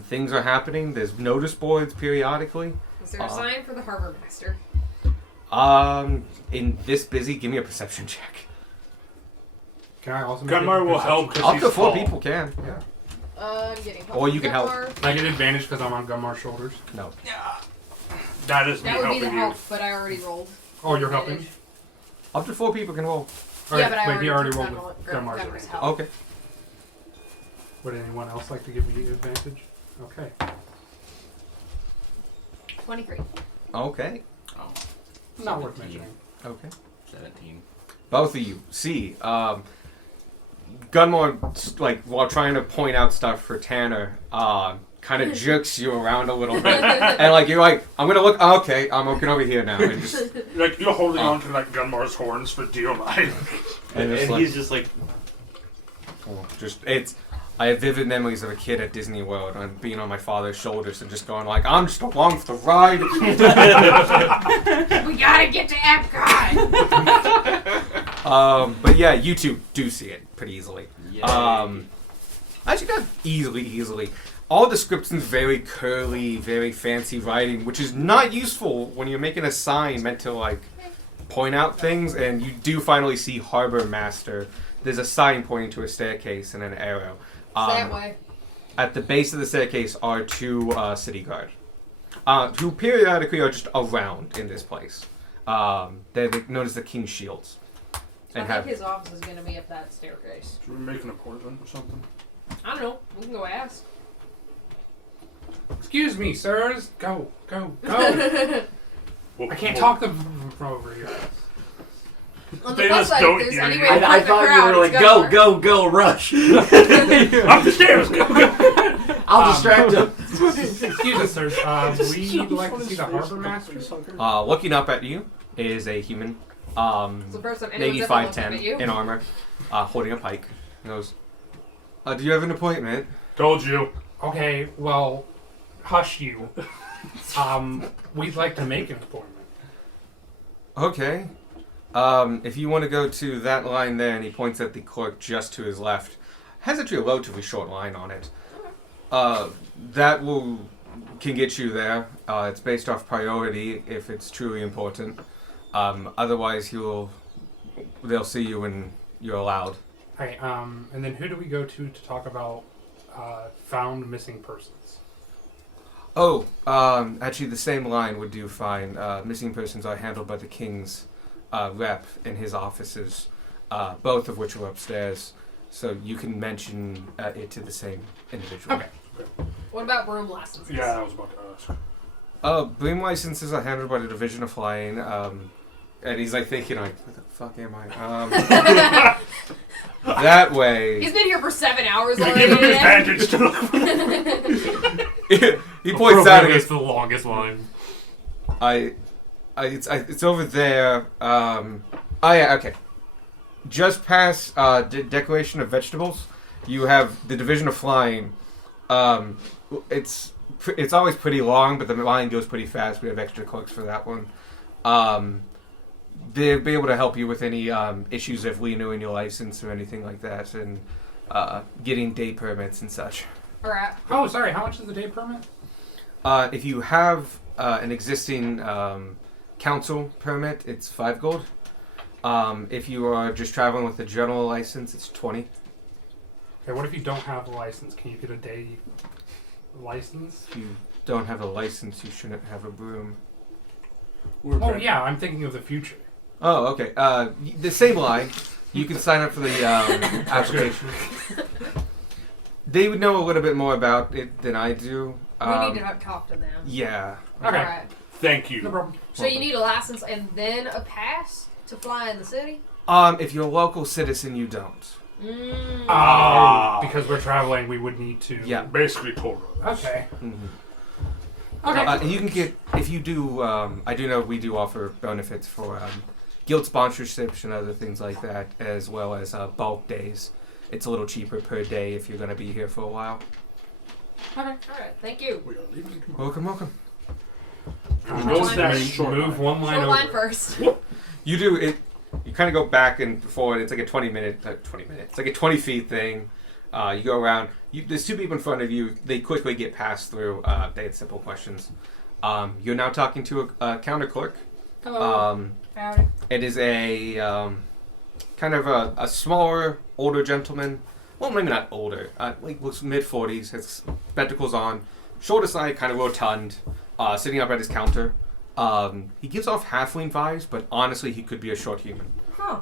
things are happening. There's notice boards periodically. Is there a sign for the harbor master? In this busy, give me a perception check. Can I also make Gunmar a will perception help check? because Up he's to 4 tall. people can. Yeah. I'm getting help. Or from you can help. Gunmar. I get advantage because I'm on Gunmar's shoulders. No. That is me That would be helping the you. help, but I already rolled. Oh, you're helping? Advantage. Up to 4 people can roll. Yeah, but I he already took rolled with Gunmar's Gunmar's. help. Okay. Would anyone else like to give me advantage? Okay. 23. Okay. Oh, Not worth 17. mentioning. Okay. 17. Both of you see Gunmore, like, while trying to point out stuff for Tanner, kind of jerks you around a little bit. And, like, you're like, I'm gonna look, okay, I'm looking over here now. And just, Like, you're holding on to, like, Gunmar's horns for dear life. and it's And like, he's just like, I have vivid memories of a kid at Disney World and being on my father's shoulders and just going like, I'm just along for the ride. We gotta get to Epcot. But yeah, you two do see it pretty easily. Yay. Actually, not easily. All the descriptions very curly, very fancy writing, which is not useful when you're making a sign meant to like point out things. And you do finally see Harbor Master. There's a sign pointing to a staircase and an arrow. That way. At the base of the staircase are two city guard, who periodically are just around in this place. They're known as the King's Shields. I think his office is gonna be up that staircase. Should we make an appointment or something? I don't know. We can go ask. Excuse me, sirs. Go. Well, I can't talk to them from over here. On They the plus just side, don't if there's hear any you. way to I part the thought you crowd, were like, it's go, Gunmar. go, rush. Up the stairs! Go! I'll distract him. Excuse us, sirs. We'd like to see the harbor master. Looking up at you is a human, It's the first time anyone's maybe ever looked up 5'10", at you. in armor, holding a pike. He goes, do you have an appointment? Told you. Okay, well, hush you. We'd like to make an appointment. Okay. If you want to go to that line there, and he points at the clerk just to his left, has actually a relatively short line on it. That can get you there. It's based off priority if it's truly important. Otherwise, they'll see you when you're allowed. Okay, and then who do we go to talk about found missing persons? Oh, actually, the same line would do fine. Missing persons are handled by the king's rep in his offices, both of which are upstairs. So you can mention it to the same individual. Okay. What about broom licenses? Yeah, I was about to ask. Broom licenses are handled by the Division of Flying. And he's like thinking, like, what the fuck am I? That way. He's been here for 7 hours Give already. him his today. bandage to look. He points out Appropriately, and it's the longest line. it's over there. Oh yeah, okay. Just past decoration of vegetables, you have the Division of Flying. It's always pretty long, but the line goes pretty fast. We have extra clerks for that one. They'll be able to help you with any issues of renewing your license or anything like that, and getting day permits and such. Alright. Oh, sorry. How much is the day permit? If you have an existing council permit, it's 5 gold. If you are just traveling with a general license, it's 20. Okay, what if you don't have a license? Can you get a day license? If you don't have a license, you shouldn't have a broom. Oh, yeah. I'm thinking of the future. Oh, okay. The same line. You can sign up for the application. They would know a little bit more about it than I do. We need to talk to them. Yeah. Okay. Alright. Thank you. No problem. So you need a license and then a pass to fly in the city? If you're a local citizen, you don't. Mm. Because we're traveling, we would need to. Yeah. Basically, toll roads. Okay. Mm-hmm. Okay. And you can get, if you do, I do know we do offer benefits for guild sponsorships and other things like that, as well as bulk days. It's a little cheaper per day if you're going to be here for a while. Okay. Alright. Thank you. We are leaving tomorrow. Welcome. Move that short move one line Short over. line first. You do it. You kind of go back and forward. It's like a 20 minutes. It's like a 20 feet thing. You go around. There's 2 people in front of you. They quickly get passed through. They had simple questions. You're now talking to a counter clerk. Hello. Howdy. It is a kind of a smaller, older gentleman. Well, maybe not older. Like looks mid-40s. Has spectacles on. Shoulder side, kind of rotund. Sitting up at his counter. He gives off halfling vibes, but honestly, he could be a short human. Huh.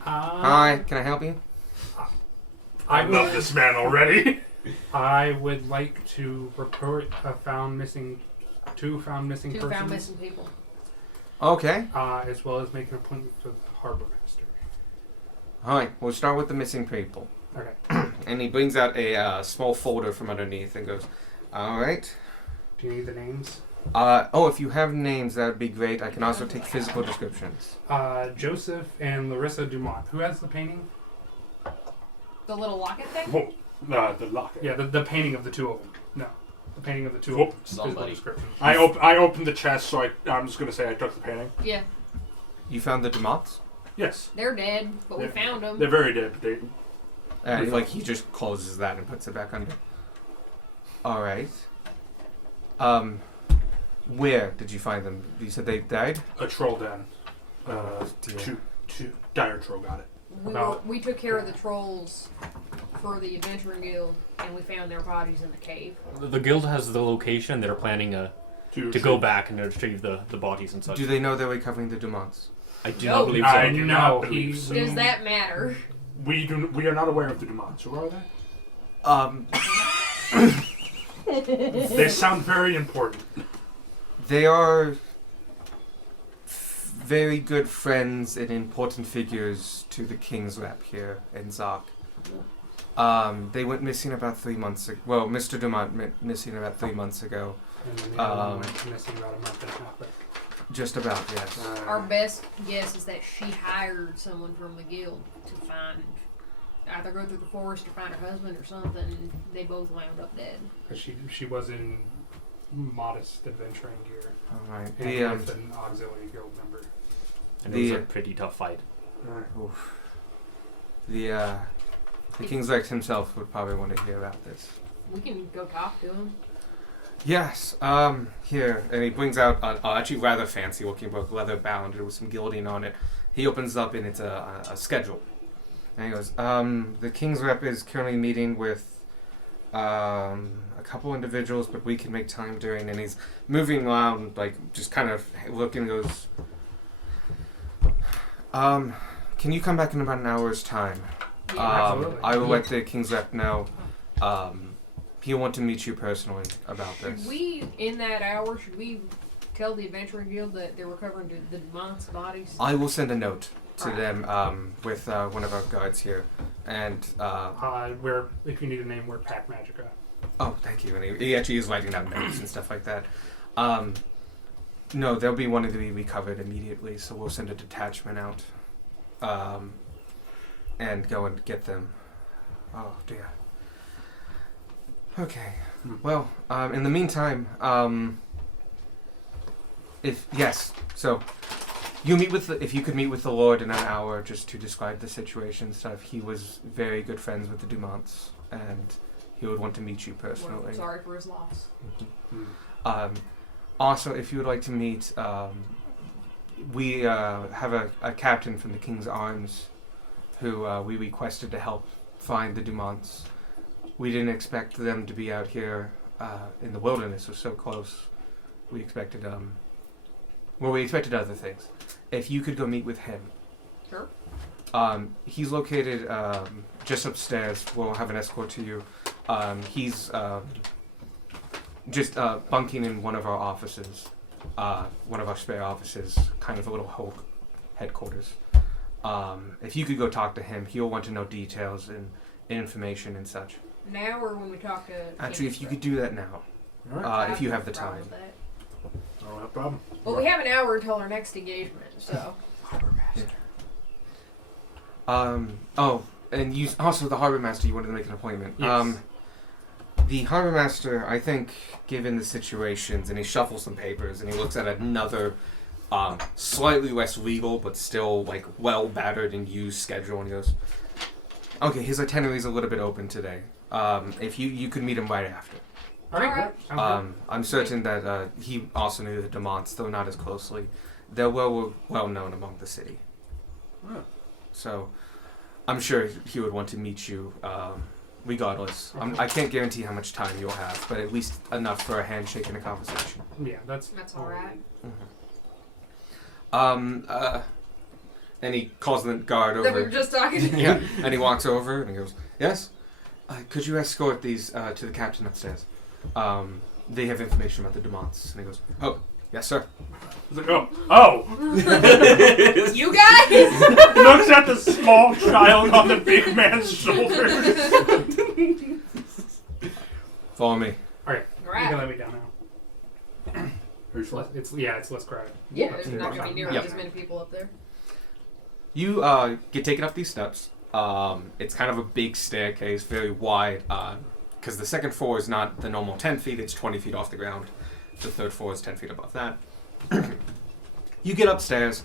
Hi, can I help you? I love this man already. I would like to report two found missing Two persons, found missing people. Okay. as well as make an appointment for the harbor master. Alright, we'll start with the missing people. Okay. And he brings out a small folder from underneath and goes, alright. Do you need the names? If you have names, that would be great. I can also take physical descriptions. Joseph and Larissa Dumont. Who has the painting? The little locket thing? Oh, the locket. Yeah, the painting of the two of them. No, the painting of the two Oh, of them. Physical somebody. description. I opened the chest, so I'm just gonna say I took the painting. Yeah. You found the Dumonts? Yes, They're dead, but we Yeah. found them. they're very dead. They And he just closes that and puts it back under. Alright. Where did you find them? You said they died? a troll den. Dear. Two dire troll got it. We took care of the trolls for the Adventuring Guild, and we found their bodies in the cave. The guild has the location. They're planning to go back and retrieve the bodies and such. Do they know they're recovering the Dumonts? I do No. not believe so. I do not No, believe he's- so. Does that matter? We are not aware of the Dumonts. Who are they? They sound very important. They are very good friends and important figures to the King's Rep here in Zok. They went missing about 3 months ago. Well, Mr. Dumont went missing about 3 months ago. And then the other one went missing about a month and a half ago. Just about, yes. Our best guess is that she hired someone from the guild to find, either go through the forest or find her husband or something. And they both wound up dead. Because she was in modest adventuring gear. Alright. And with an auxiliary guild member. And it was a pretty tough fight. Oof. The King's Rex himself would probably want to hear about this. We can go talk to him. Yes, here, and he brings out an actually rather fancy looking book, leather bound, with some gilding on it. He opens up and it's a schedule. And he goes, the King's Rep is currently meeting with a couple individuals, but we can make time during, and he's moving around, like, just kind of looking and goes, can you come back in about an hour's time? Yeah. Absolutely. I will let the King's Rep know. He'll want to meet you personally about this. Should we, in that hour, should we tell the Adventuring Guild that they're recovering the Dumont's bodies? I will send a note to Alright. them with one of our guards here. And, If you need a name, we're Pack Magica. oh, thank you. And he actually is writing down notes and stuff like that. No, they'll be wanting to be recovered immediately, so we'll send a detachment out and go and get them. Oh, dear. Okay. Well, in the meantime, so if you could meet with the Lord in an hour just to describe the situation and stuff. He was very good friends with the Dumonts, and he would want to meet you personally. We're sorry for his loss. Also, if you would like to meet, we have a captain from the King's Arms who we requested to help find the Dumonts. We didn't expect them to be out here in the wilderness or so close. We expected we expected other things. If you could go meet with him. Sure. He's located just upstairs. We'll have an escort to you. He's just bunking in one of our offices, one of our spare offices, kind of a little Hulk headquarters. If you could go talk to him, he'll want to know details and information and such. Now or when we talk to Actually, if you could do that now, if you have the time. Oh, no problem. Well, we have an hour until our next engagement, so. And you also the harbor master. You wanted to make an appointment. Yes. The harbor master, I think, given the situations, and he shuffles some papers, and he looks at another, slightly less legal but still like well battered and used schedule, and he goes, "Okay, his itinerary's a little bit open today. If you could meet him right after." Alright. I'm certain that he also knew the Dumonts, though not as closely. They're well known among the city. Oh. So, I'm sure he would want to meet you, regardless. I can't guarantee how much time you'll have, but at least enough for a handshake and a conversation. Yeah, that's alright. And he calls the guard That we over. were just talking to. Yeah, and he walks over and he goes, "Yes, could you escort these to the captain upstairs? They have information about the Dumonts." And he goes, "Oh, Yes, sir. He's like, oh. You guys? Looks at the small child on the big man's shoulder. Follow me. Alright, you Right. can let me down now. Who's It's less crowded. Yeah, there's not gonna be nearly Yep. as many people up there. You get taken up these steps. It's kind of a big staircase, very wide, because the second floor is not the normal 10 feet, it's 20 feet off the ground. The third floor is 10 feet above that. You get upstairs.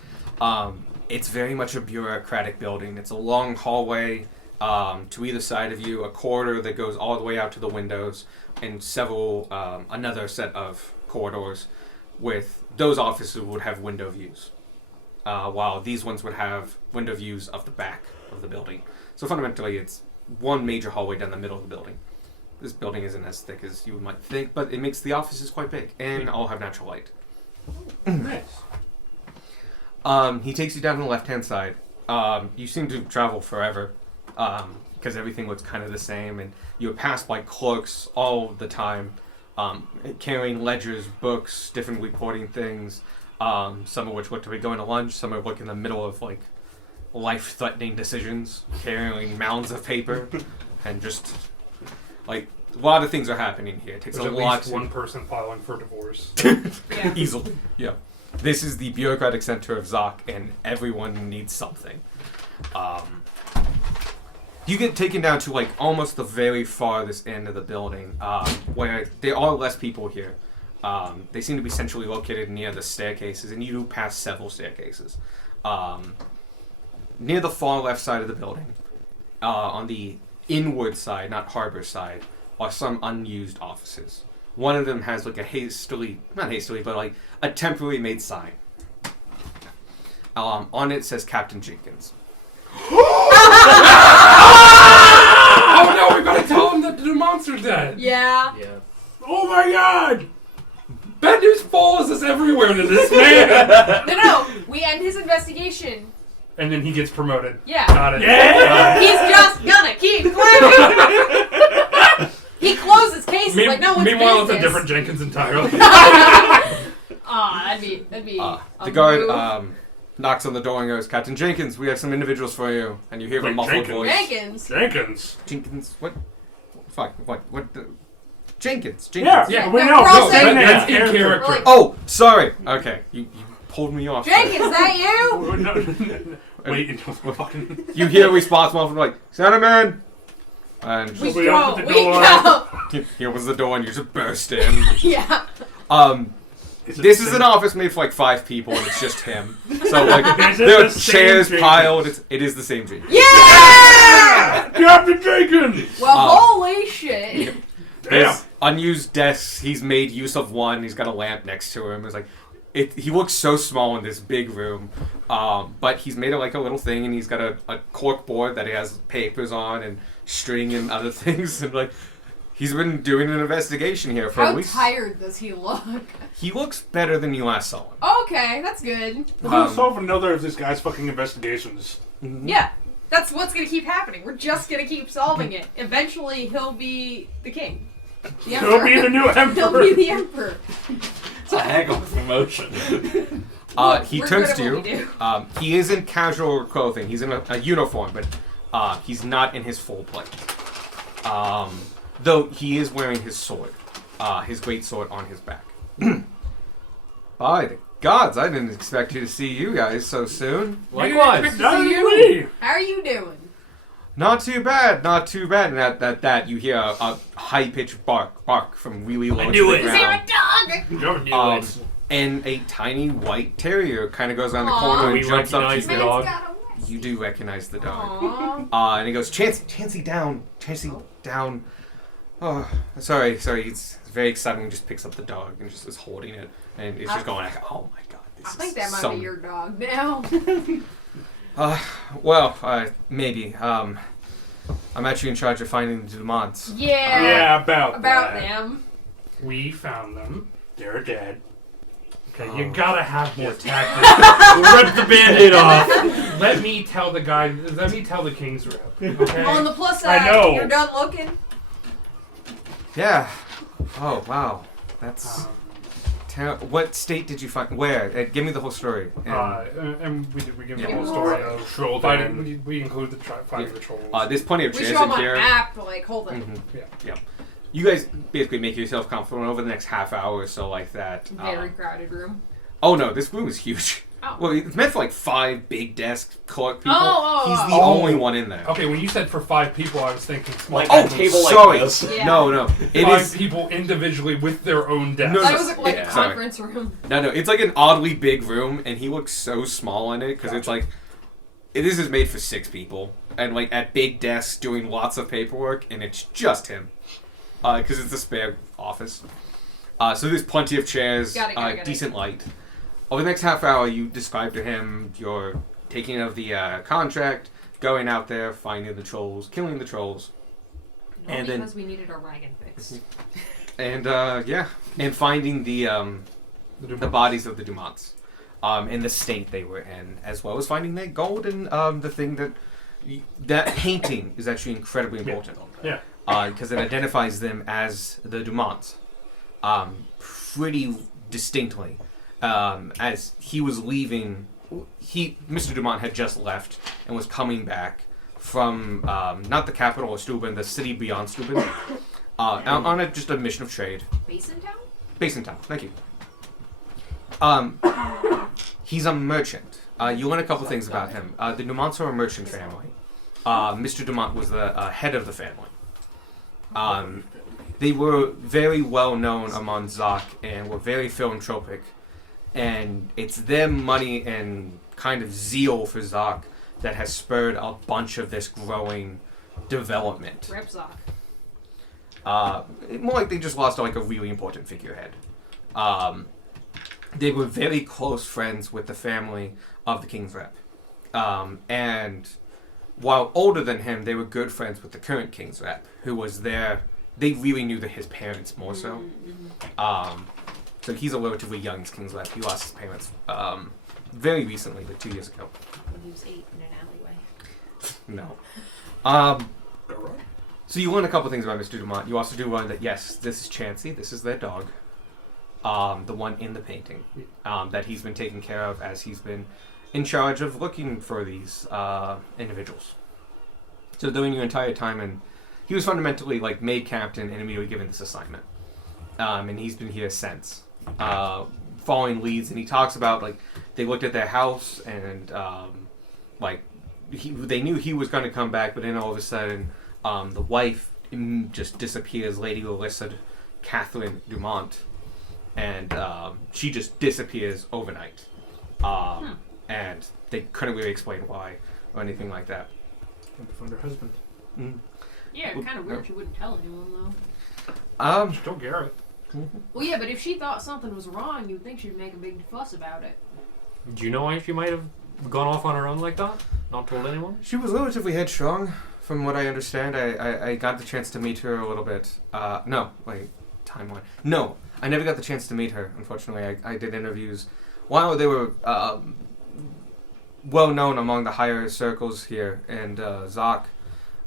It's very much a bureaucratic building. It's a long hallway to either side of you, a corridor that goes all the way out to the windows, and several, another set of corridors with those offices would have window views. While these ones would have window views of the back of the building. So fundamentally, it's one major hallway down the middle of the building. This building isn't as thick as you might think, but it makes the offices quite big, and all have natural light. Nice. He takes you down to the left-hand side. You seem to travel forever, because everything looks kind of the same, and you're passed by clerks all the time, carrying ledgers, books, different reporting things. Some of which look to be going to lunch, some of look in the middle of like life-threatening decisions, carrying mounds of paper, and just like a lot of things are happening here. It takes There's a at lot least one person filing for divorce. Yeah. easily. Yeah, this is the bureaucratic center of Zoc, and everyone needs something. You get taken down to like almost the very farthest end of the building, where there are less people here. They seem to be centrally located near the staircases, and you do pass several staircases. Near the far left side of the building, on the inward side, not harbor side, are some unused offices. One of them has like a not hastily, but like a temporarily made sign. On it says Captain Jenkins. Oh no, we gotta tell him that the monster's dead! Yeah. Yeah. Oh my god! Bad news follows us everywhere to this man! No. We end his investigation. And then he gets promoted. Yeah. Got it. Yeah! He's just gonna keep climbing. He closes cases like no one's Meanwhile, business. it's a different Jenkins entirely. Aw, that'd be. The guard knocks on the door and goes, "Captain Jenkins, we have some individuals for you." And you hear a Wait, muffled Jenkins? voice. Jenkins. Jenkins. Jenkins, what? Fuck, what the? Jenkins. Yeah, Yeah, we no, know. we're all No, saying that's that. in character. We're like, Oh, sorry. Okay, you pulled me off. Jenkins, that you? Oh, no. Wait until fucking. You hear a response muffled like, "Cinnamon!" And We We go. open We the door. go. he opens the door and you just burst in. Yeah. This is an office made for like 5 people and it's just him. So like Is it there are the same chairs Jenkins? piled. It is the same Jenkins. Yeah! Captain Jenkins! Well, holy shit. Damn. There's unused desks. He's made use of one. He's got a lamp next to him. It's like he looks so small in this big room, but he's made it like a little thing, and he's got a cork board that he has papers on and string and other things, and like he's been doing an investigation here for How at least. tired does he look? He looks better than you last saw him. Okay, that's good. Let's solve another of this guy's fucking investigations. Yeah. That's what's gonna keep happening. We're just gonna keep solving it. Eventually, he'll be the king. The He'll be the new He'll emperor. be the emperor. It's a heck of a promotion. He We're turns good to at what we you. do. He is in casual clothing. He's in a uniform, but he's not in his full plate. Though he is wearing his sword, his great sword on his back. By the gods, I didn't expect you to see you guys so soon. Likewise. Neither do we. How are you doing? Not too bad, not too bad. And at that, you hear a high-pitched bark from really low to knew the it. Is there ground. a dog? Never knew And a tiny white terrier kind of goes around the Aw. corner and We jumps up to recognize you. the Man's dog. got a wet- You do recognize the dog. Aw. And he goes, Chansey down, down. Oh, sorry. He's very excited and just picks up the dog and just is holding it. And it's just going like, oh my god, this I is think that might some... be your dog now. Maybe. I'm actually in charge of finding the Dumonts. Yeah. Yeah, about About that. them. We found them. They're dead. Okay, you gotta have more tactics. Rip the band-aid off. Let me tell the king's rep. Okay? On the plus side, I know. you're done looking. Yeah. Oh, wow. That's What state did you find? Where? Give me the whole story. And we give Yeah. the whole story of Troll fighting. Dan. We include the fighting Yeah. the trolls. There's plenty of We chairs show in them on here. map, like, hold it. Mhm. You guys basically make yourself comfortable over the next half hour or so, like that. Very crowded room. Oh no, this room is huge. Oh. Well, it's meant for like 5 big desk clerk people. Oh, He's the oh. only one in there. Okay, when you said for 5 people, I was thinking small. Like Oh, a table sorry. like this. Yeah. No, it 5 is. people individually with their own desk. No, That no, was like yeah, a sorry. conference room. No, it's like an oddly big room, and he looks so small in it because it's like this is made for 6 people, and like at big desks doing lots of paperwork, and it's just him because it's a spare office. So there's plenty of chairs, Got it. decent light. Over the next half hour, you describe to him your taking of the contract, going out there, finding the trolls, killing the trolls, All And then- because we needed our wagon fixed. and and finding the bodies of the Dumonts, in the state they were in, as well as finding their gold and the thing that painting is actually incredibly important. Yeah. Because it identifies them as the Dumonts, pretty distinctly. As he was leaving, Mr. Dumont had just left and was coming back from not the capital of Steuben, the city beyond Steuben, on just a mission of trade. Basin Town? Basin Town, thank you. He's a merchant. You learn a couple things about him. The Dumonts are a merchant family. Mr. Dumont was the head of the family. They were very well known among Zoc and were very philanthropic. And it's their money and kind of zeal for Zoc that has spurred a bunch of this growing development. Repzoc. More like they just lost like a really important figurehead. They were very close friends with the family of the King's Rep. And while older than him, they were good friends with the current King's Rep, who was there. They really knew his parents more so. So he's a relatively young King's Rep. He lost his parents very recently, like 2 years ago. When he was 8 in an alleyway. No. So you learn a couple things about Mr. Dumont. You also do learn that, yes, this is Chansey. This is their dog. The one in the painting. That he's been taking care of as he's been in charge of looking for these individuals. So during your entire time, and he was fundamentally like made captain and immediately given this assignment. And he's been here since. Following leads, and he talks about like they looked at their house and they knew he was going to come back, but then all of a sudden the wife just disappears, Lady Alyssa Catherine Dumont, and she just disappears overnight. And they couldn't really explain why or anything like that. And to find her husband. Yeah, kind of weird she wouldn't tell anyone, though. Still Garrett. Well, yeah, but if she thought something was wrong, you'd think she'd make a big fuss about it. Do you know why she might have gone off on her own like that? Not told anyone? She was relatively headstrong, from what I understand. I got the chance to meet her a little bit. No, wait, timeline. No, I never got the chance to meet her, unfortunately. I did interviews. While they were well known among the higher circles here, and Zoc,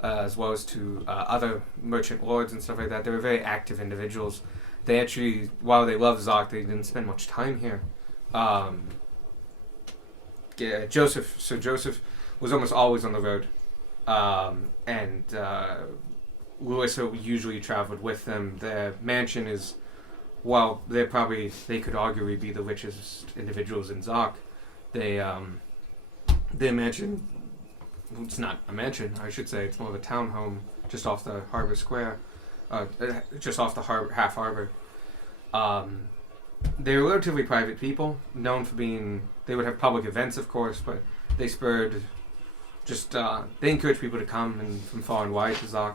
as well as to other merchant lords and stuff like that, they were very active individuals. They actually, while they loved Zoc, they didn't spend much time here. Sir Joseph was almost always on the road. And Louisa usually traveled with them. Their mansion is, while they could arguably be the richest individuals in Zoc, their mansion, it's not a mansion, I should say, it's more of a townhome just off the Harbor Square. Just off the half harbor. They were relatively private people, known for being. They would have public events, of course, but they spurred. They encouraged people to come and from far and wide to Zoc.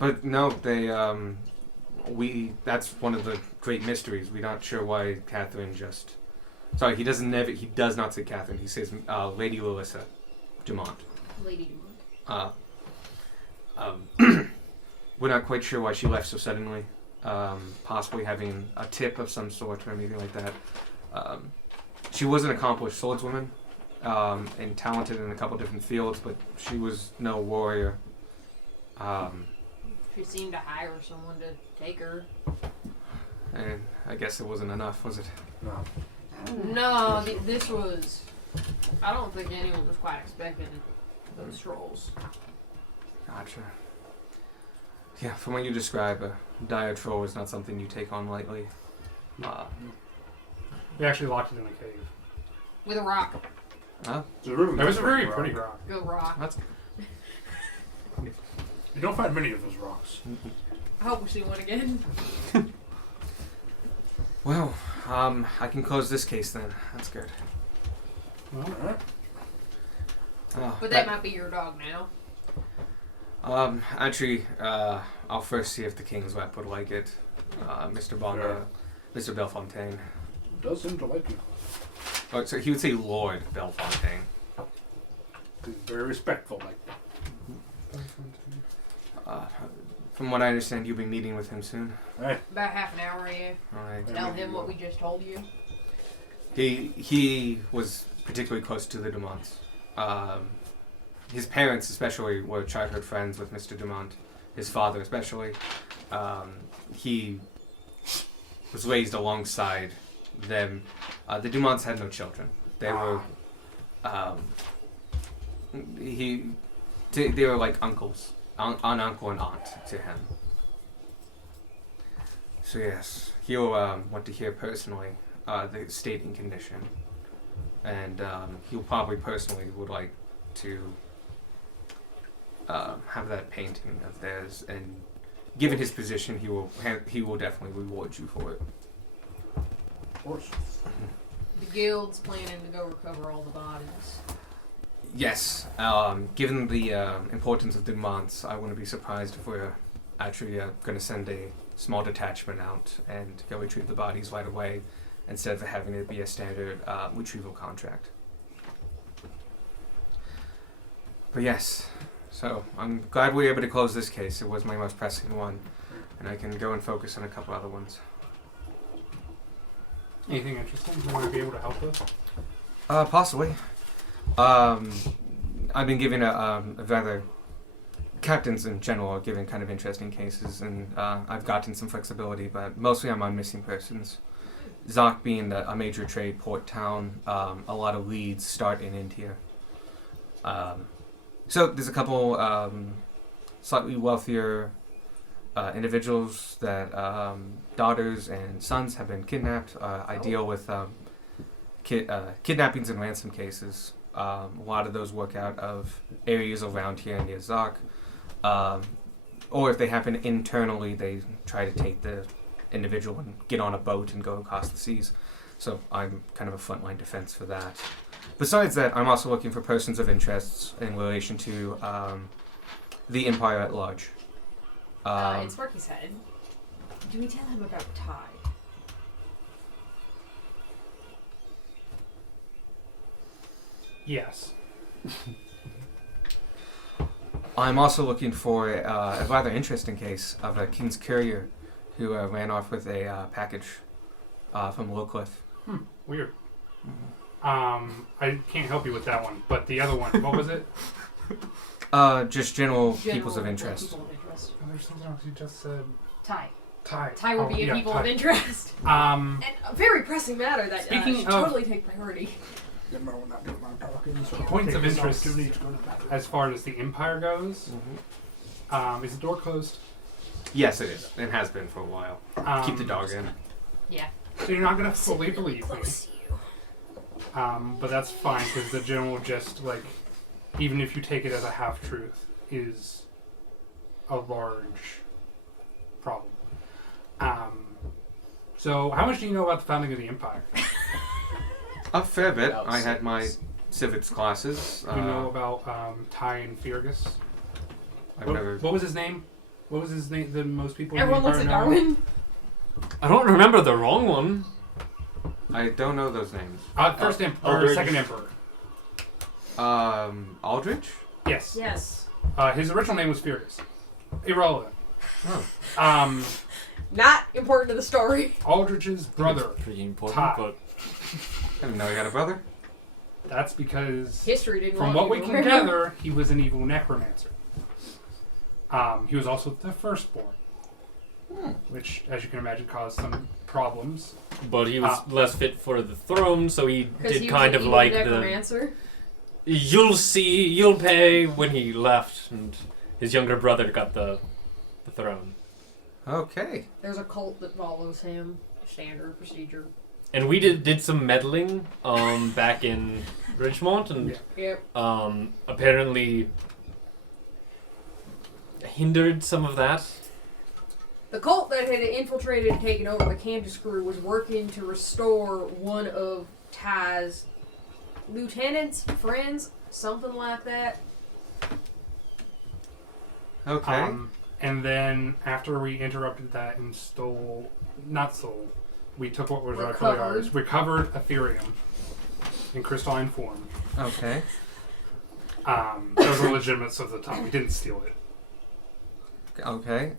But no, they. That's one of the great mysteries. We're not sure why Catherine just. Sorry, he does not say Catherine. He says Lady Alyssa Dumont. Lady Dumont. We're not quite sure why she left so suddenly. Possibly having a tip of some sort or anything like that. She was an accomplished swordswoman and talented in a couple different fields, but she was no warrior. She seemed to hire someone to take her. And I guess it wasn't enough, was it? No. No, this was. I don't think anyone was quite expecting those trolls. Gotcha. Yeah, from what you describe, a dire troll is not something you take on lightly. We actually locked it in a cave. With a rock. Huh? It's a really It was a nice very rock. pretty rock. Good rock. That's You don't find many of those rocks. I hope we see one again. well. I can close this case then. That's good. Alright. But that might be your dog now. Actually, I'll first see if the King's Rep would like it. Mr. Bonda, Mr. Belfontaine. Does seem to like you. Oh, so he would say Lord Belfontaine. He's very respectful like that. From what I understand, you'll be meeting with him soon. Hey. About half an hour, yeah. Alright. Tell him what we just told you. He was particularly close to the Dumonts. His parents especially were childhood friends with Mr. Dumont. His father especially. He was raised alongside them. The Dumonts had no children. They were they were like uncles, an uncle and aunt to him. So yes, he'll want to hear personally the stating condition, and he'll probably personally would like to have that painting of theirs, and given his position, he will definitely reward you for it. Of course. The guild's planning to go recover all the bodies. Yes, given the importance of the Dumonts, I wouldn't be surprised if we're actually going to send a small detachment out and go retrieve the bodies right away, instead of having it be a standard retrieval contract. But yes, so I'm glad we were able to close this case. It was my most pressing one, and I can go and focus on a couple other ones. Anything interesting you want to be able to help with? Possibly. I've been given a rather... Captains in general are given kind of interesting cases, and I've gotten some flexibility, but mostly I'm on missing persons. Zok being a major trade port town, a lot of leads start in India. So there's a couple slightly wealthier individuals that daughters and sons have been kidnapped. I deal with kidnappings and ransom cases. A lot of those work out of areas around here near Zok. Or if they happen internally, they try to take the individual and get on a boat and go across the seas. So I'm kind of a frontline defense for that. Besides that, I'm also looking for persons of interest in relation to the Empire at large. And Sparky said, do we tell him about Ty? Yes. I'm also looking for a rather interesting case of a King's courier who ran off with a package from Lowcliff. Weird. I can't help you with that one, but the other one, what was it? Just general peoples of General interest. People of interest. Oh, there's something else you just said. Ty. Ty. Ty would be a people Ty. of interest. And a very pressing matter that Speaking should of- totally take priority. Points of interest as far as the Empire goes. Is the door closed? Yes, it is. It has been for a while. Keep the dog in. Yeah. So you're not gonna fully believe me. Close to you. But that's fine because the general just like, even if you take it as a half truth, is a large problem. So how much do you know about the founding of the Empire? A fair bit. About I had six. my civics classes. You know about Ty and Fergus? I've What, never. what was his name? What was his name that most people Everyone in looks the at Empire know? Darwin. I don't remember the wrong one. I don't know those names. First emperor, or Aldridge. second emperor. Aldrich? Yes. Yes. His original name was Fergus. Irrelevant. Oh. Not important to the story. Aldrich's brother. Pretty important, Ty. but I didn't know he had a brother. That's because History didn't from want what you we to can remember. gather, he was an evil necromancer. He was also the firstborn. which, as you can imagine, caused some problems. But he was less fit for the throne, so he Because did he kind was of an like evil the necromancer. "you'll see, you'll pay" when he left, and his younger brother got the throne. Okay. There's a cult that follows him. Standard procedure. And we did some meddling back in Richmond, and Yep. apparently hindered some of that. The cult that had infiltrated and taken over the Candace crew was working to restore one of Ty's lieutenants, friends, something like that. Okay. And then after we interrupted that and we took what was rightfully ours. Recovered Ethereum in crystalline form. Okay. Those were legitimate of the time. We didn't steal it. Okay.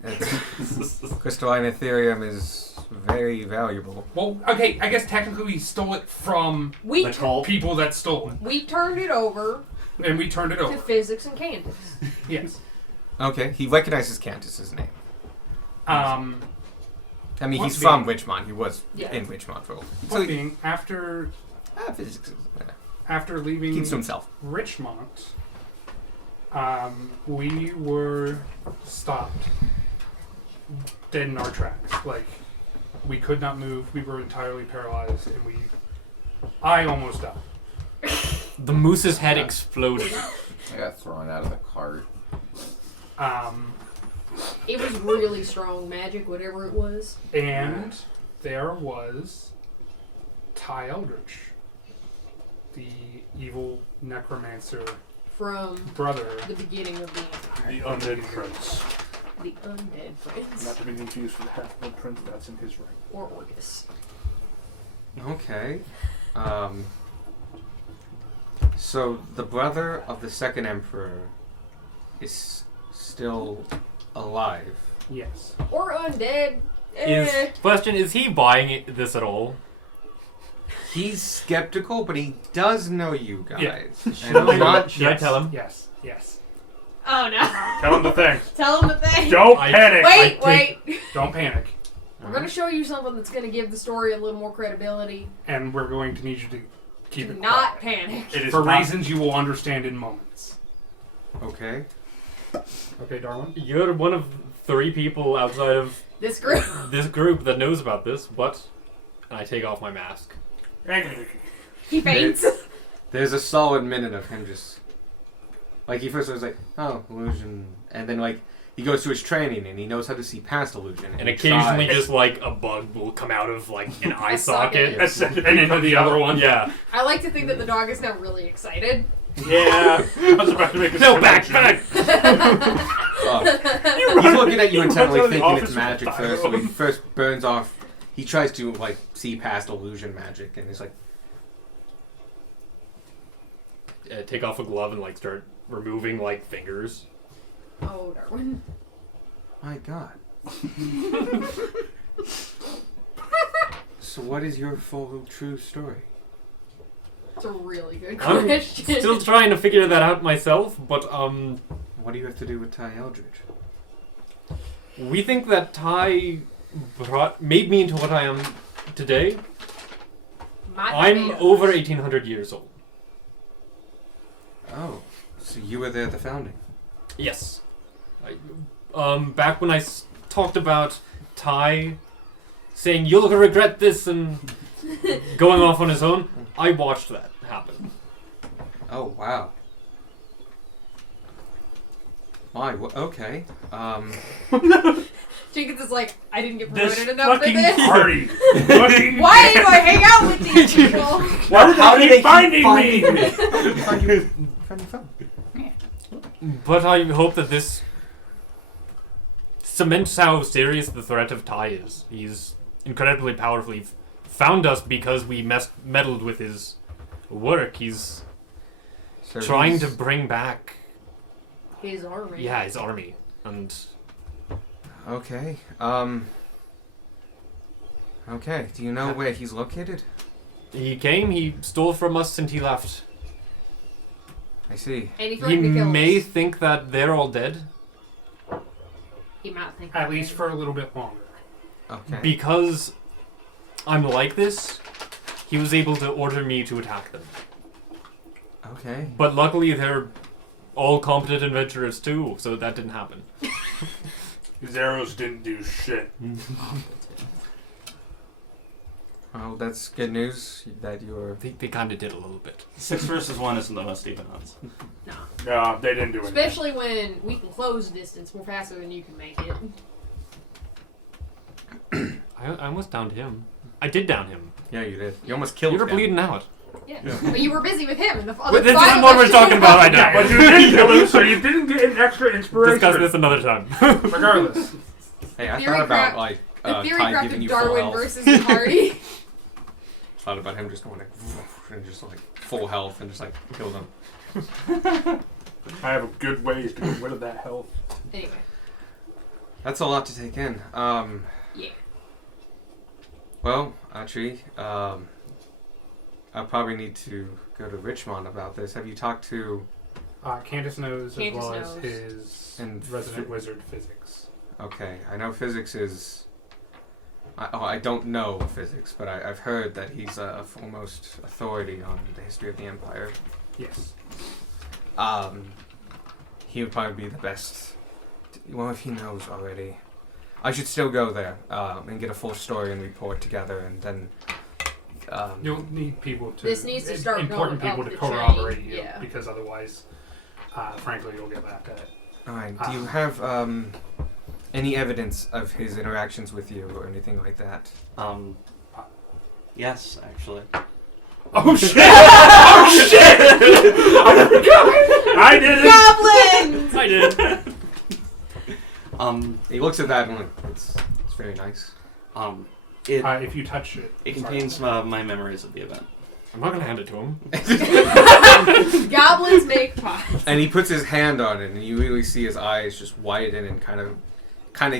Crystalline Ethereum is very valuable. Well, okay, I guess technically we stole it from We people that stole it. we turned it over And we turned it to over. Physics and Candace. Yes. Okay. He recognizes Cantus's name. I mean, Point he's from being- Richmond. He was Yeah. in Richmond for a while. Point being, after Physics is, leaving keeps to himself. Richmond, we were stopped dead in our tracks. Like, we could not move. We were entirely paralyzed, and I almost died. The moose's head exploded. I got thrown out of the cart. It was really strong magic, whatever it was. And there was Ty Eldritch, the evil necromancer From brother. the beginning of the The Empire. undead prince. The undead prince. Not to be confused with the half-blood prince that's in his ring. Or Orcus. Okay. So the brother of the second emperor is still alive. Yes. Or undead. Question: is he buying this at all? He's skeptical, but he does know you guys. Yeah. And not Should I tell him? Yes. Yes. Oh no. Tell him the thing. Tell him the thing. Don't I- panic. Wait. Don't panic. We're going to show you something that's going to give the story a little more credibility. And we're going to need you to keep Do it not quiet. panic. It is For not- reasons you will understand in moments. Okay. Okay, Darwin? You're one of 3 people outside of This group. this group that knows about this, but... And I take off my mask. He faints. There's a solid minute of him just like he first was like, oh, illusion, and then like he goes to his training and he knows how to see past illusion, And he occasionally tries. just like a bug will come out of like an eye socket. socket. And into the other one. Yeah. I like to think that the dog is now really excited. Yeah. I was about to make a No, back, connection. back! He's looking at you intently, went to the thinking it's office magic with first. So he Tyrone. first burns off. He tries to like see past illusion magic, and he's like, Take off a glove and like start removing like fingers. Oh, Darwin. my God. So what is your full true story? It's a really good I'm question. still trying to figure that out myself, but What do you have to do with Ty Eldridge? we think that Ty made me into what I am today. My I'm tomatoes. over 1800 years old. Oh, so you were there at the founding. Yes. Back when I talked about Ty saying, "You'll regret this," and going off on his own, I watched that happen. Oh, wow. Okay. Jenkins is like, I didn't get This promoted enough for fucking this. party. Fucking- Why do I hang out with these people? Why How do do they they keep finding me? Find your phone. But I hope that this cements how serious the threat of Ty is. He's incredibly powerful. He found us because we meddled with his work. He's So trying to he's- bring back, His army. his army. And Okay. Okay. Do you know where he's located? he came, he stole from us, and he left. I see. And he He threatened to kill may us. think that they're all dead. He might think At least for a little bit longer. Okay. Because I'm like this, he was able to order me to attack them. Okay. But luckily, they're all competent adventurers too, so that didn't happen. His arrows didn't do shit. Well, that's good news that you're. They kind of did a little bit. 6 versus 1 isn't the most even odds. No. No, they didn't do anything. Especially when we can close distance more faster than you can make it. I almost downed him. I did down him. Yeah, you did. You almost killed You were him. bleeding out. Yeah. Yeah. But you were busy with him in the But this isn't what we're talking about. I know. But you did kill him, so you didn't get an extra inspiration. Discuss this another time. Regardless. Hey, I Theory thought about crap- like The theory Ty craft giving of you full Darwin health. versus the party. Thought about him just going like and just like full health and just like kill them. I have good ways to get rid of that health. Anyway. That's a lot to take in. Yeah. Well, actually, I probably need to go to Richmond about this. Have you talked to? Candace knows Candace as well knows. as his And resident wizard physics. Okay, I know physics is. I don't know physics, but I've heard that he's a foremost authority on the history of the Empire. Yes. He would probably be the best. Well, if he knows already, I should still go there and get a full story and report together, and then. You'll need people to. This needs to start important going people up to the corroborate chain, you, yeah. because otherwise, frankly, you'll get laughed at. All right. Do you have any evidence of his interactions with you or anything like that? Yes, actually. Oh shit! Oh shit! I did it! Goblins! I did. He looks at that and like, it's very nice. If you touch it, It contains my memories of the event. I'm not gonna hand it to him. Goblins make pies. And he puts his hand on it, and you really see his eyes just widen and kind of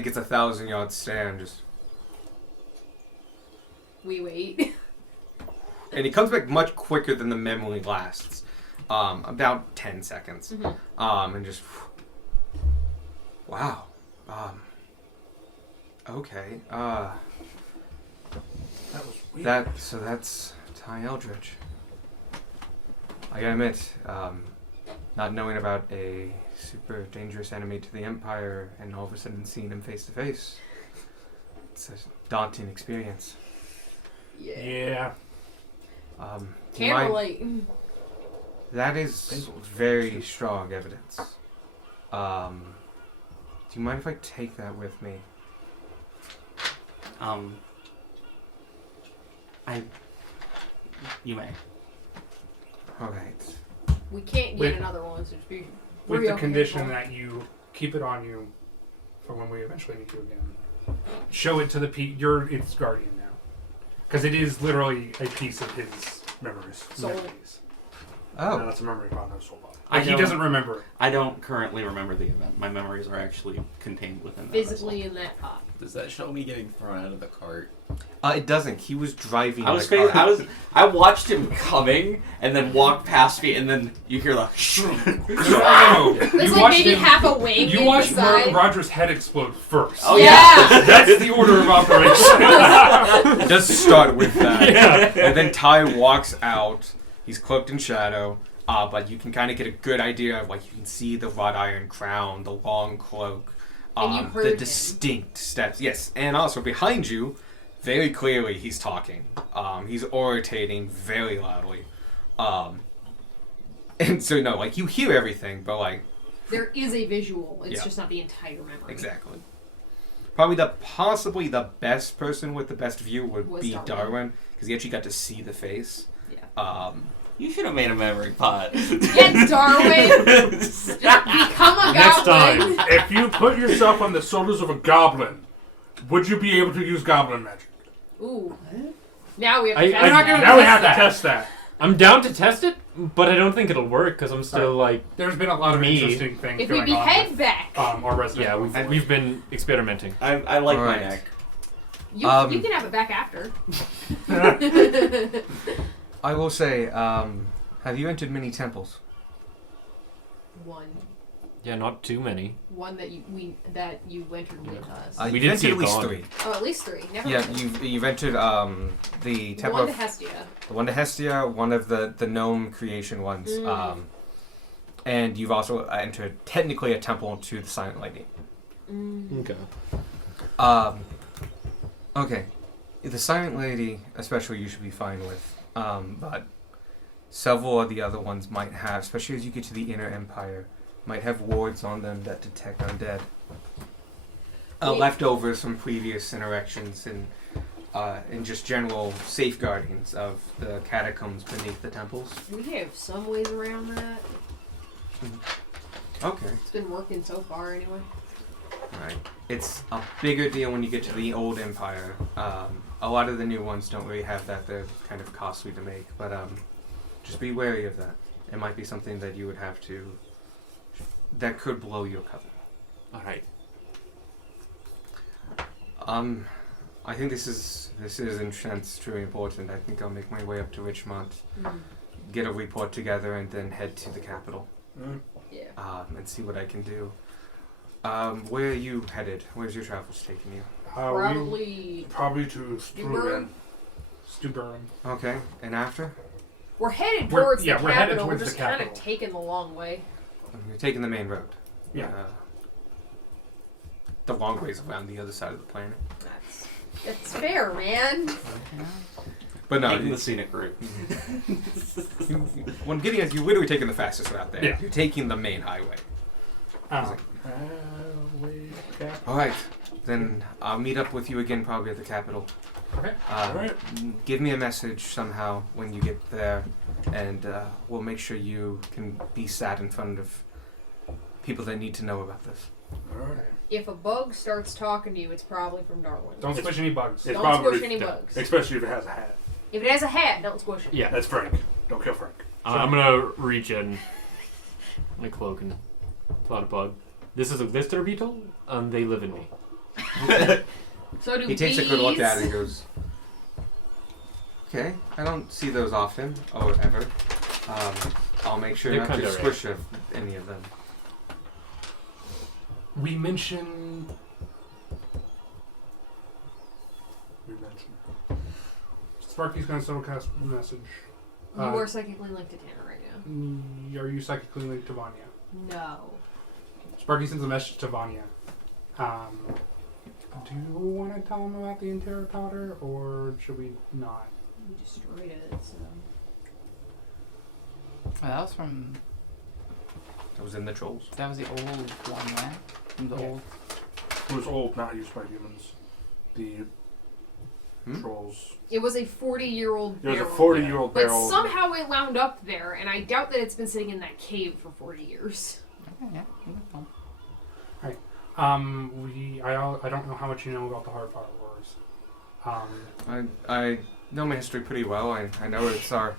gets 1,000-yard stand. Just, We wait. and he comes back much quicker than the memory lasts, about 10 seconds. Mhm. And just, wow, okay, That was weird. that's Ty Eldridge. I gotta admit, not knowing about a super dangerous enemy to the Empire and all of a sudden seeing him face to face, it's a daunting experience. Yeah. yeah. Do you Can't mind- relate. That is very strong evidence. Do you mind if I take that with me? You may. Alright. We can't get With- another one, so just be With real the condition careful. that you keep it on you for when we eventually meet you again. Show it to the you're its guardian now, because it is literally a piece of his Memories. Soul. memories. Oh. No, that's a memory upon no soul body. He doesn't remember it. I don't currently remember the event. My memories are actually contained within that Physically in that pot. Does that show me getting thrown out of the cart? It doesn't. He was driving I was the car. I watched him coming and then walk past me, and then you hear the. No, There's you like watched maybe him- half a wing You in watched the side. Roger's head explode first. Oh yeah. That's the order of operation. It does start with that. Yeah. And then Ty walks out. He's cloaked in shadow. But you can kind of get a good idea of, like, you can see the wrought iron crown, the long cloak, And you heard the him. distinct steps. Yes, and also behind you, very clearly he's talking. He's orating very loudly. And so, no, like, you hear everything, but, like, There is a visual. It's Yeah. just not the entire memory. exactly. Probably possibly the best person with the best view would Was be Darwin. Darwin, because he actually got to see the face. Yeah. You should have made a memory pot. Get Darwin. Just become a Next goblin. time. If you put yourself on the shoulders of a goblin, would you be able to use goblin magic? Ooh. Now we have I- to test I'm not that. gonna- Now we have to that. test that. I'm down to test it, but I don't think it'll work because I'm still like, There's been a lot of Me. interesting things If we going on behead with back, our resident. yeah, we've been experimenting. I like my Alright. neck. you can have it back after. I will say, have you entered many temples? One. Yeah, not too many. One that you entered with us. We You've did see entered at a least god. 3. Oh, at least 3. Never Yeah, mind. you've entered the The Temple one to of Hestia. the one to Hestia, one of the gnome creation ones, and you've also entered technically a temple to the Silent Lady. Okay. Okay, the Silent Lady, especially, you should be fine with, but several of the other ones might have, especially as you get to the Inner Empire, might have wards on them that detect undead. Leftovers from previous interactions and just general safeguardings of the catacombs beneath the temples. We have some ways around that. Okay. It's been working so far anyway. Right. It's a bigger deal when you get to the old empire. A lot of the new ones don't really have that. They're kind of costly to make, but just be wary of that. It might be something that you would have to. That could blow your cover. All right. I think this is intense, truly important. I think I'll make my way up to Richmond, get a report together, and then head to the capital. Yeah. And see what I can do. Where are you headed? Where's your travels taking you? Probably to Struan. Stuburn. Okay, and after? We're headed We're- towards yeah, the we're headed capital. We're towards just the kind of capital. taking the long way. You're taking the main road. Yeah. The long ways around the other side of the planet. That's fair, man. But no, Taking the scenic route. when getting it, you're literally taking the fastest route there. Yeah. You're taking the main highway. All right, then I'll meet up with you again probably at the capital. Okay. Alright. Give me a message somehow when you get there, and we'll make sure you can be sat in front of people that need to know about this. Alright. If a bug starts talking to you, it's probably from Darwin. Don't squish any bugs. It's Don't probably- squish any yeah. bugs. Especially if it has a hat. If it has a hat, don't squish it. Yeah. That's Frank. Don't kill Frank. I'm gonna reach in my cloak and pull out a bug. This is a visitor beetle, and they live in me. So do He takes a good look bees. at it and goes, okay, I don't see those often or ever. I'll make sure They're not to kinda squish any of them. We mentioned. Sparky's gonna subtlecast a message. You are psychically linked to Tanner right now. Are you psychically linked to Vanya? No. Sparky sends a message to Vanya. Do you want to tell him about the Intera powder, or should we not? You destroyed it, so. Well, that was from. That was in the trolls. That was the old one, right? From the Yeah. old. It was old, not used by humans. The Hmm? trolls. It was a 40-year-old It was a barrel. 40-year-old But barrel. somehow it wound up there, and I doubt that it's been sitting in that cave for 40 years. Okay, yeah. No. I don't know how much you know about the Hardfire Wars. I know my history pretty well. I know it's our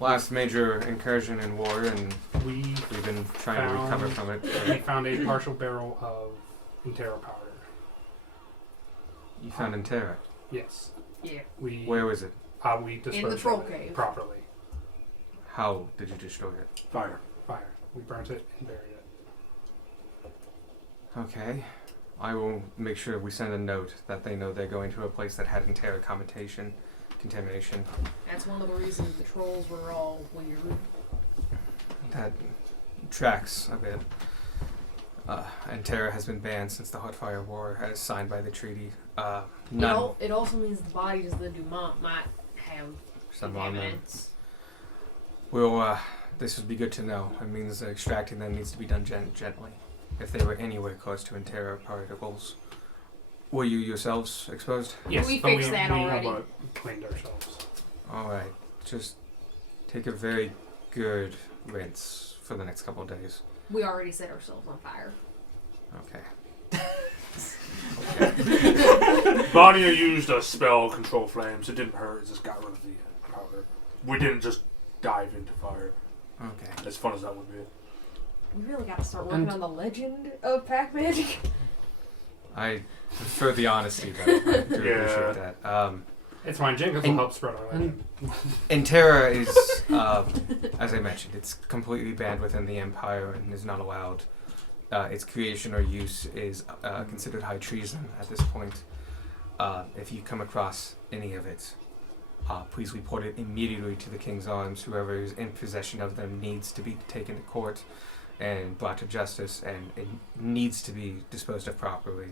last major incursion in war, and we've been trying to recover from it. We found a partial barrel of Intera powder. You found Intera. Yes. Yeah. Where was it? We disposed In the troll of it cave. properly. How did you destroy it? Fire. Fire. We burnt it and buried it. Okay. I will make sure we send a note that they know they're going to a place that had Intera contamination. That's one of the reasons the trolls were all weird. That tracks a bit. Intera has been banned since the Hotfire War, as signed by the treaty. None. It also means the bodies of the Dumont might have Some on them. contaminants. Well, this would be good to know. It means extracting them needs to be done gently. If they were anywhere close to Intera particles. Were you yourselves exposed? Yes, We but fixed that already. We cleaned ourselves. Alright. Just take a very good rinse for the next couple of days. We already set ourselves on fire. Okay. Vanya used a spell control flames. It didn't hurt. It just got rid of the powder. We didn't just dive into fire. Okay. As fun as that would be. We really got to start working And- on the legend of Pac Magic. I prefer the honesty, though. I do appreciate that. It's fine. Jenkins will And- help spread our legend. Intera is, as I mentioned, it's completely banned within the Empire and is not allowed its creation or use is considered high treason at this point. If you come across any of it, please report it immediately to the King's Arms. Whoever is in possession of them needs to be taken to court and brought to justice, and it needs to be disposed of properly.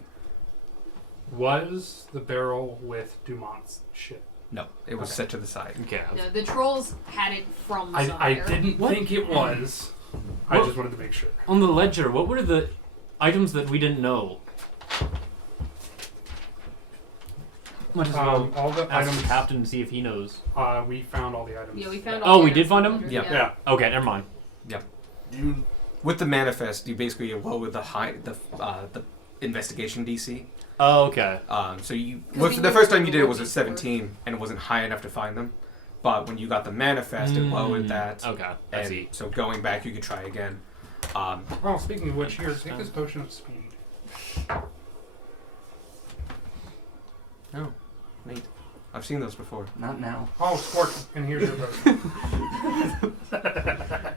Was the barrel with Dumont's ship? No, it was Okay. set to the side. Okay. No, the trolls had it from I Sire. didn't What? think it was. I What? just wanted to make sure. On the ledger, what were the items that we didn't know? Might as well All the ask items. the captain and see if he knows. We found all the items. Yeah, we found. Oh, all the we did items find from them? the Yeah. ledger, Yeah. Okay, never mind. You With the manifest, you basically lower the investigation DC. Oh, okay. So you Because we the knew first we time you were did it was looking at for it. 17, and it wasn't high enough to find them. But when you got the manifest, it lowered that. Okay, I And see. so going back, you could try again. Oh, speaking of which, here, take this potion of speed. Oh, neat. I've seen those before. Not now. Oh, Squirk, and here's your potion.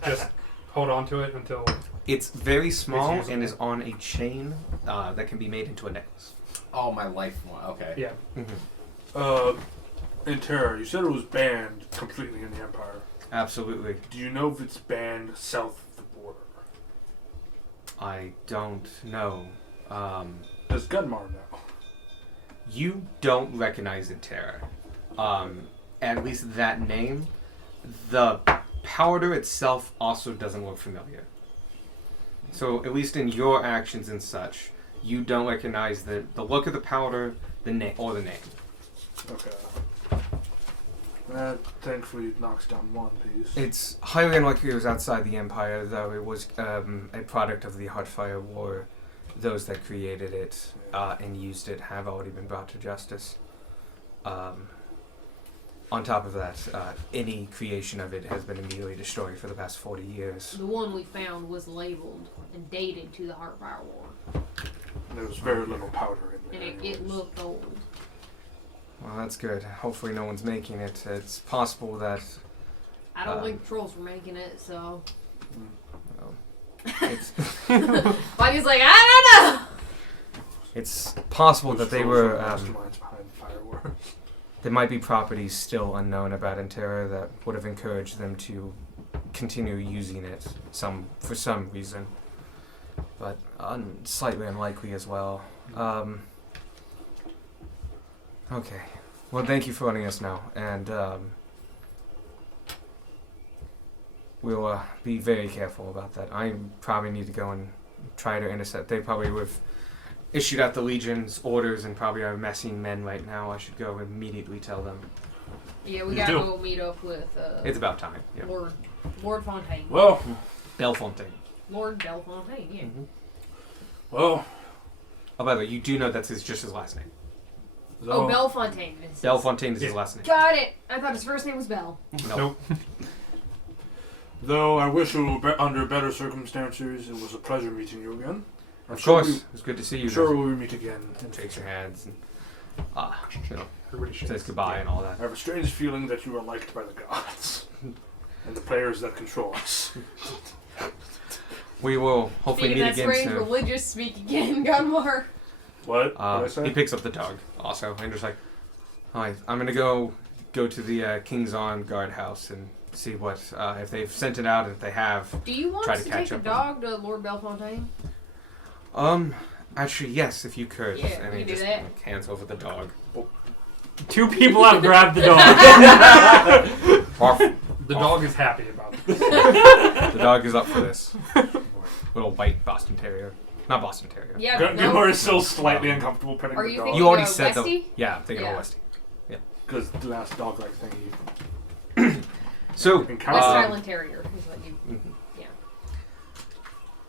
Just hold on to it until. It's very small usable. and is on a chain that can be made into a necklace. Oh, my life one. Okay. Yeah. in Terra, you said it was banned completely in the Empire. Absolutely. Do you know if it's banned south of the border? I don't know. Does Gunmar know? You don't recognize it, Terra. At least that name. The powder itself also doesn't look familiar. So, at least in your actions and such, you don't recognize the look of the powder, the name, or the name. Okay. That thankfully knocks down one piece. It's highly unlikely it was outside the Empire, though it was a product of the Heartfire War. Those that created it and used it have already been brought to justice. On top of that, any creation of it has been immediately destroyed for the past 40 years. The one we found was labeled and dated to the Heartfire War, There was very little powder in and there. it anyways. looked old. Well, that's good. Hopefully no one's making it. It's possible that I don't think trolls were making it, so. it's, Mikey's like, I don't know! it's possible Those that they trolls were... are masterminds behind the Fire War. There might be properties still unknown about Intera that would have encouraged them to continue using it for some reason, but slightly unlikely as well. Okay. Well, thank you for letting us know, and we'll be very careful about that. I probably need to go and try to intercept. They probably would have issued out the Legion's orders and probably are messing men right now. I should go immediately tell them. Yeah, we You gotta do. go meet up with It's about time. Yeah. Lord Fontaine. Well, Bellefontaine. Lord Bellefontaine, yeah. Mm-hmm. well. Oh, by the way, you do know that's just his last name. Oh, Bellefontaine. Is Bellefontaine is his Yeah. last name. Got it! I thought his first name was Bell. Nope. Though I wish it were under better circumstances, it was a pleasure meeting you again. I'm Of sure course, it's good to see you. I'm sure guys. we'll meet again. And shakes your hands and Everybody shakes. says goodbye and all I that. have a strange feeling that you are liked by the gods and the players that control us. We will hopefully Speaking meet that again strange soon. religious speak again, Gunmar. What? What did I say? He picks up the dog also and just like, hi, I'm gonna go to the King's Arm guardhouse and see what if they've sent it out. And if they have, Do you want Try us to to catch take the up with dog to Lord Bellefontaine? actually yes, if you could. Yeah, and we he can do just that. like, hands over the dog. 2 people have grabbed the dog. The dog is happy about it. The dog is up for this. Little white Boston Terrier. Not Boston Terrier. Yeah, Gunmar is still slightly uncomfortable petting Are the you dog. thinking- You already Uh, said the... Westie? Yeah, I'm thinking Yeah. of Westy. Because the last dog-like thingy. So, In West California. Highland Terrier is what you.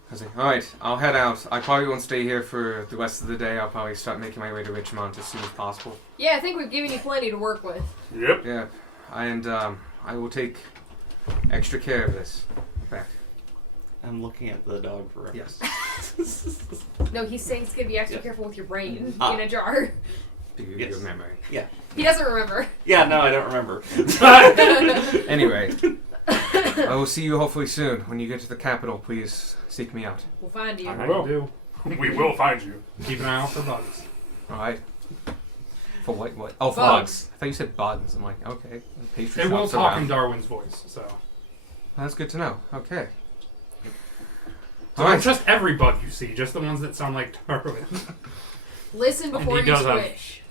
I was like, alright, I'll head out. I probably won't stay here for the rest of the day. I'll probably start making my way to Richmond as soon as possible. Yeah, I think we've given you plenty to work with. Yep. Yeah, and I will take extra care of this. In fact, I'm looking at the dog for reference. yes. No, he's saying he's gonna be extra Yes. careful with your brain Ah. in a jar. Your memory. He doesn't remember. Yeah, no, I don't remember. Anyway, I will see you hopefully soon. When you get to the capital, please seek me out. We'll find you. I I will. do. We will find you. Keep an eye out for bugs. All right. For what? What? Oh, for Bugs. bugs. I thought you said bugs. I'm like, okay. Pastry It will shops talk around. in Darwin's voice, so. That's good to know. Okay. So All not right. just every bug you see, just the ones that sound like Darwin. Listen before And you he does have- squish.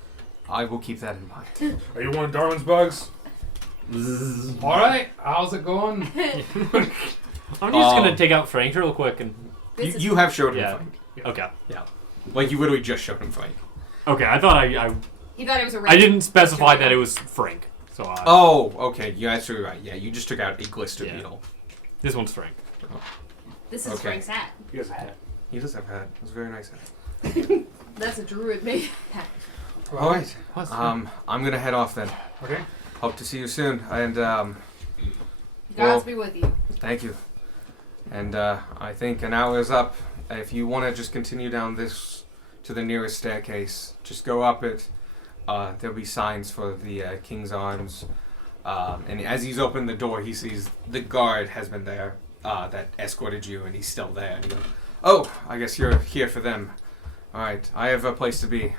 I will keep that in mind. Are you one of Darwin's bugs? Alright, how's it going? I'm just gonna take out Frank real quick and. This is You have showed him Yeah. Frank. Okay. Like, you literally just showed him Frank. Okay, I thought I He thought it was a I didn't specify that it was Frank, so Oh, okay. You're absolutely right. Yeah, you just took out a glister Yeah. beetle. this one's Frank. This is Okay. Frank's hat. He has a hat. He does have a hat. It's a very nice hat. That's a druid made hat. All right. What's I'm gonna head off then. Okay. Hope to see you soon. And Gods Well- be with you. thank you. And I think an hour is up. If you want to just continue down this to the nearest staircase, just go up it. There'll be signs for the King's Arms. And as he's opened the door, he sees the guard has been there that escorted you, and he's still there. And he goes, "Oh, I guess you're here for them. All right, I have a place to be.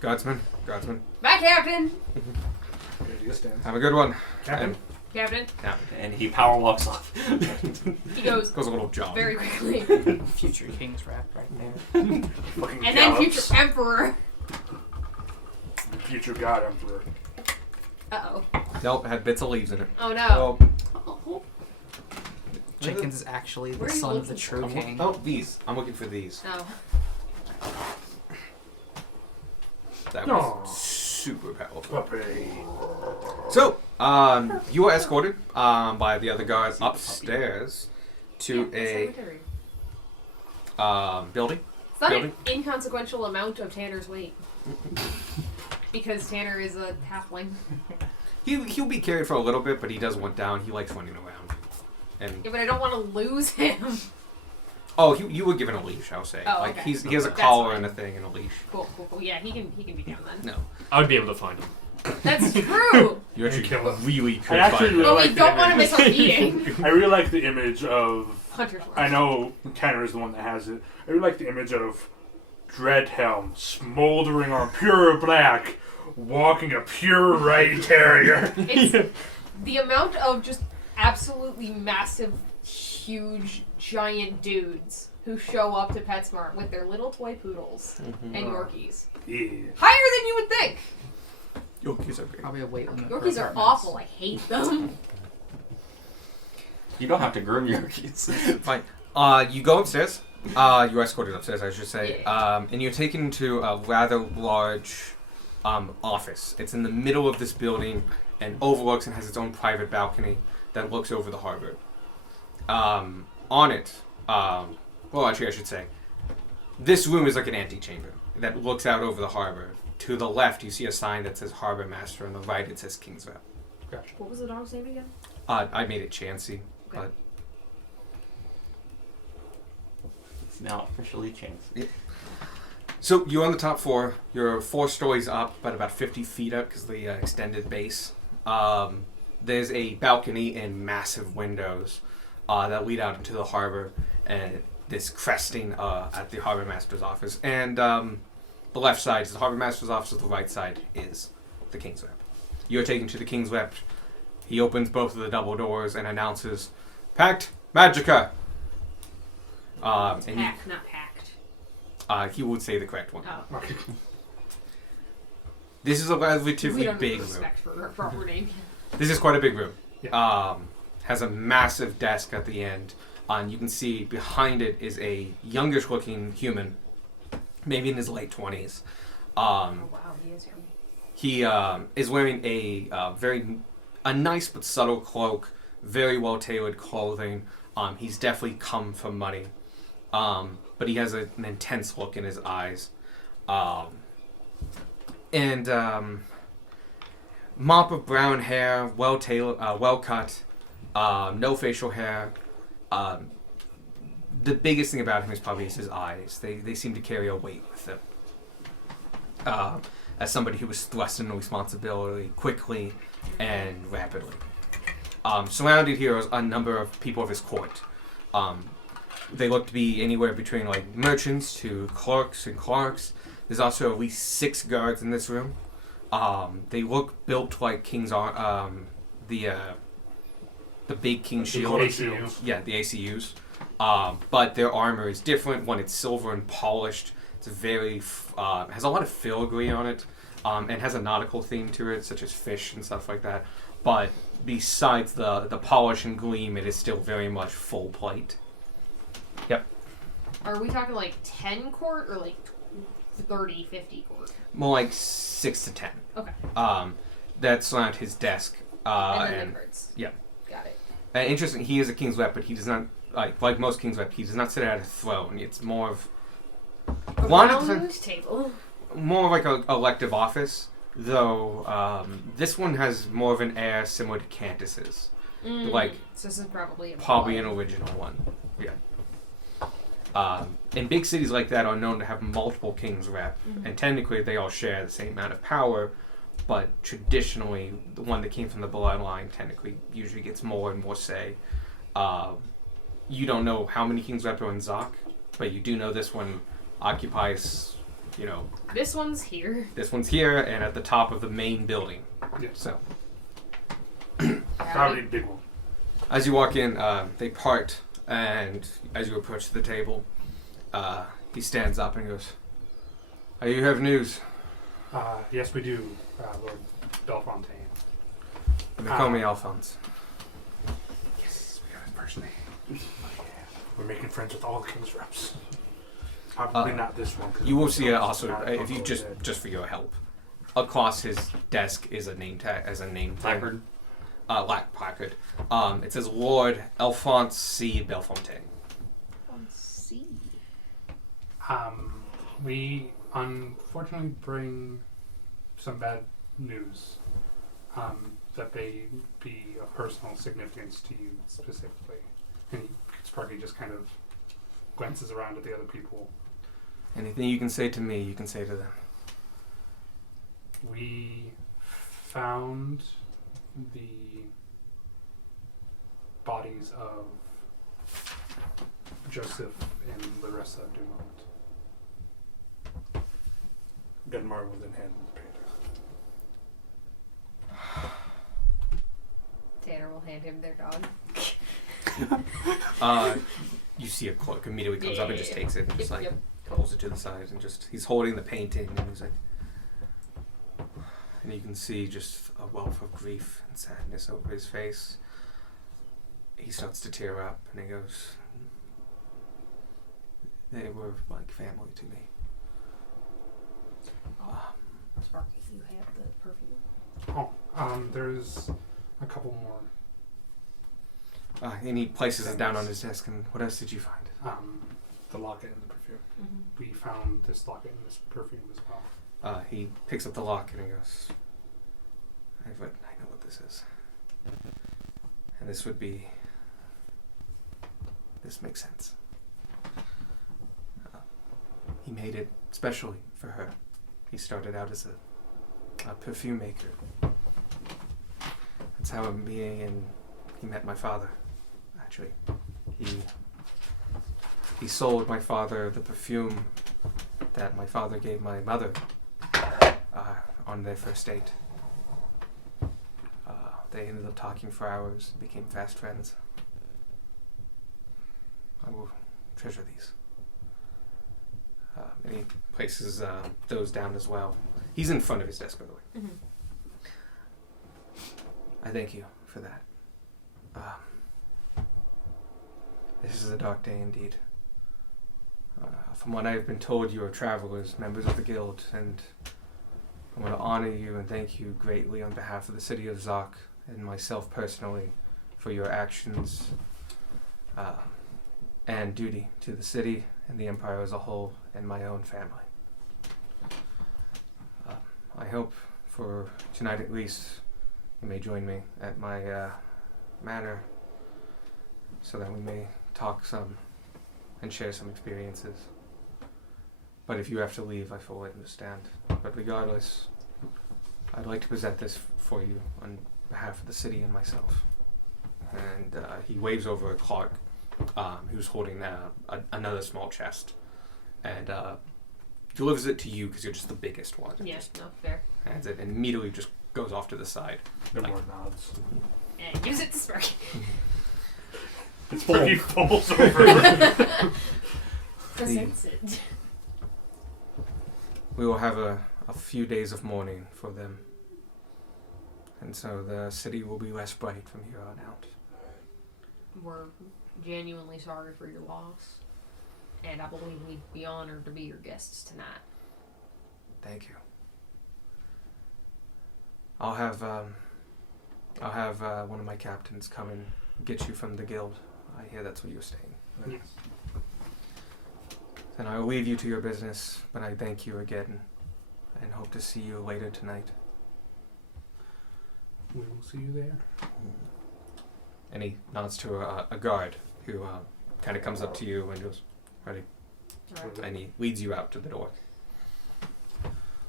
Guardsman, Bye, Captain. There he stands. have a good one." Captain? Captain. And he power walks off. He goes Goes a little jog. very quickly. Future King's rap right there. Fucking And then gallops. future Emperor. Future God Emperor. Uh-oh. Nope, had bits of leaves in it. Oh, no. Oh, Jenkins is actually the Where are you son of the looking true king. Oh, these. I'm looking for these. Oh. That Aw. was super powerful. Puppy. So, you are escorted by the other guards upstairs to a Cemetery. building. It's not building. an inconsequential amount of Tanner's weight. Because Tanner is a halfling. He'll be carried for a little bit, but he does want down. He likes running around. And Yeah, but I don't want to lose him. oh, you were given a leash, I'll say. Oh, like okay. he has a That's collar fine. and a thing and a leash. Cool. Yeah, he can be down then. No, I would be able to find him. That's true. you actually kill him. really could I actually find really But like we the don't want to image. miss our meeting. I really like the image of. Hunter's Mark. I know Tanner is the one that has it. I really like the image of Dreadhelm smoldering on pure black, walking a pure red terrier. It's the amount of just absolutely massive, huge, giant dudes who show up to PetSmart with their little toy poodles and Yorkies. Yeah. Higher than you would think. Yorkies are great. Probably a weight limit. for Yorkies are apartments. awful. I hate them. you don't have to groom your kids. Fine. You go upstairs. You're escorted upstairs, I should say. And you're taken to a rather large office. It's in the middle of this building and overlooks and has its own private balcony that looks over the harbor. On it, well, actually, I should say, this room is like an antechamber that looks out over the harbor. To the left, you see a sign that says Harbor Master. On the right, it says King's Rep. What was the dog's name again? I made it Chansey. Okay. But It's now officially changed. so you're on the top floor. You're 4 stories up, but about 50 feet up because the extended base. There's a balcony and massive windows that lead out into the harbor, and this cresting at the harbor master's office. And the left side is the harbor master's office. The right side is the King's Rep. You're taken to the King's Rep. He opens both of the double doors and announces, "Pact Magica." And Pack, not packed. he would say the correct one. Oh. This is a We relatively don't big have room. respect for her proper name. This is quite a big room. Yeah. Has a massive desk at the end. And you can see behind it is a youngish looking human, maybe in his late 20s. Oh wow, he is young. He is wearing a nice but subtle cloak, very well tailored clothing. He's definitely come from money. But he has an intense look in his eyes. And mop of brown hair, well tailored, well cut, no facial hair. The biggest thing about him is probably his eyes. They seem to carry a weight with them. As somebody who was thrust into responsibility quickly and rapidly. Surrounded here is a number of people of his court. They look to be anywhere between like merchants to clerks and clerks. There's also at least 6 guards in this room. They look built like kings are. The big king shield. ACUs. Yeah, the ACUs. But their armor is different. One, it's silver and polished. It's very has a lot of filigree on it, and has a nautical theme to it, such as fish and stuff like that. But besides the polish and gleam, it is still very much full plate. Are we talking like 10 quart or like 30, 50 quart? More like 6 to 10. Okay. That's around his desk. And then the cards. yeah. Got it. Interesting. He is a king's rep, but he does not like most king's rep. He does not sit at a throne. It's more of A One of round table. more like a elective office. Though this one has more of an air similar to Candace's. Like So this is probably a probably boy. an original one. Yeah. And big cities like that are known to have multiple kings rep, and technically they all share the same amount of power, but traditionally the one that came from the bloodline technically usually gets more and more say. You don't know how many kings rep are in Zoc, but you do know this one occupies, This one's here. this one's here and at the top of the main building. Yeah. So Probably a big one. as you walk in, they part, and as you approach the table, he stands up and goes, "You have news." Yes, we do, Lord Belfontaine. They call me Alphonse. Yes, we got his first name. We're making friends with all the king's reps. Probably not this one. 'cause You will it's see also, not if you dead. just for your help, across his desk is a name tag, Placard. Placard. It says Lord Alphonse C. Belfontaine. Let's see. We unfortunately bring some bad news that may be of personal significance to you specifically. And Sparky just kind of glances around at the other people. Anything you can say to me, you can say to them. We found the bodies of Joseph and Larissa Dumont. Gunmar will then hand the painter. Tanner will hand him their dog. You see a clerk immediately comes up and just Yeah. takes it and just Yep. pulls it to the side and he's holding the painting and he's like, and you can see just a wealth of grief and sadness over his face. He starts to tear up and he goes, "They were like family to me." Sparky, you have the perfume. There's a couple more. And he places it down on his desk. And what else did you find? The locket and the perfume. Mm-hmm. We found this locket and this perfume as well. He picks up the lock and he goes, I know what this is. And this makes sense. He made it specially for her. He started out as a perfume maker. That's how he met my father, actually. He sold my father the perfume that my father gave my mother on their first date. They ended up talking for hours, became fast friends. I will treasure these. And he places those down as well. He's in front of his desk, by the way. Mm-hmm. I thank you for that. This is a dark day indeed. From what I've been told, you are travelers, members of the guild, and I want to honor you and thank you greatly on behalf of the city of Zoc and myself personally for your actions and duty to the city and the empire as a whole and my own family. I hope for tonight at least you may join me at my manor so that we may talk some and share some experiences. But if you have to leave, I fully understand. But regardless, I'd like to present this for you on behalf of the city and myself. and he waves over at Clark, who's holding another small chest, and delivers it to you because you're just the biggest one. Yes, no, fair. Hands it and immediately just goes off to the side. More nods. And gives it to Sparky. It's pretty falls over. Presents it. We will have a few days of mourning for them. And so the city will be less bright from here on out. We're genuinely sorry for your loss. And I believe we'd be honored to be your guests tonight. Thank you. I'll have one of my captains come and get you from the guild. I hear that's where you're staying. Yes. Then I will leave you to your business, but I thank you again and hope to see you later tonight. We will see you there. And he nods to a guard who kind of comes up to you and goes, ready. Alright. And he leads you out to the door.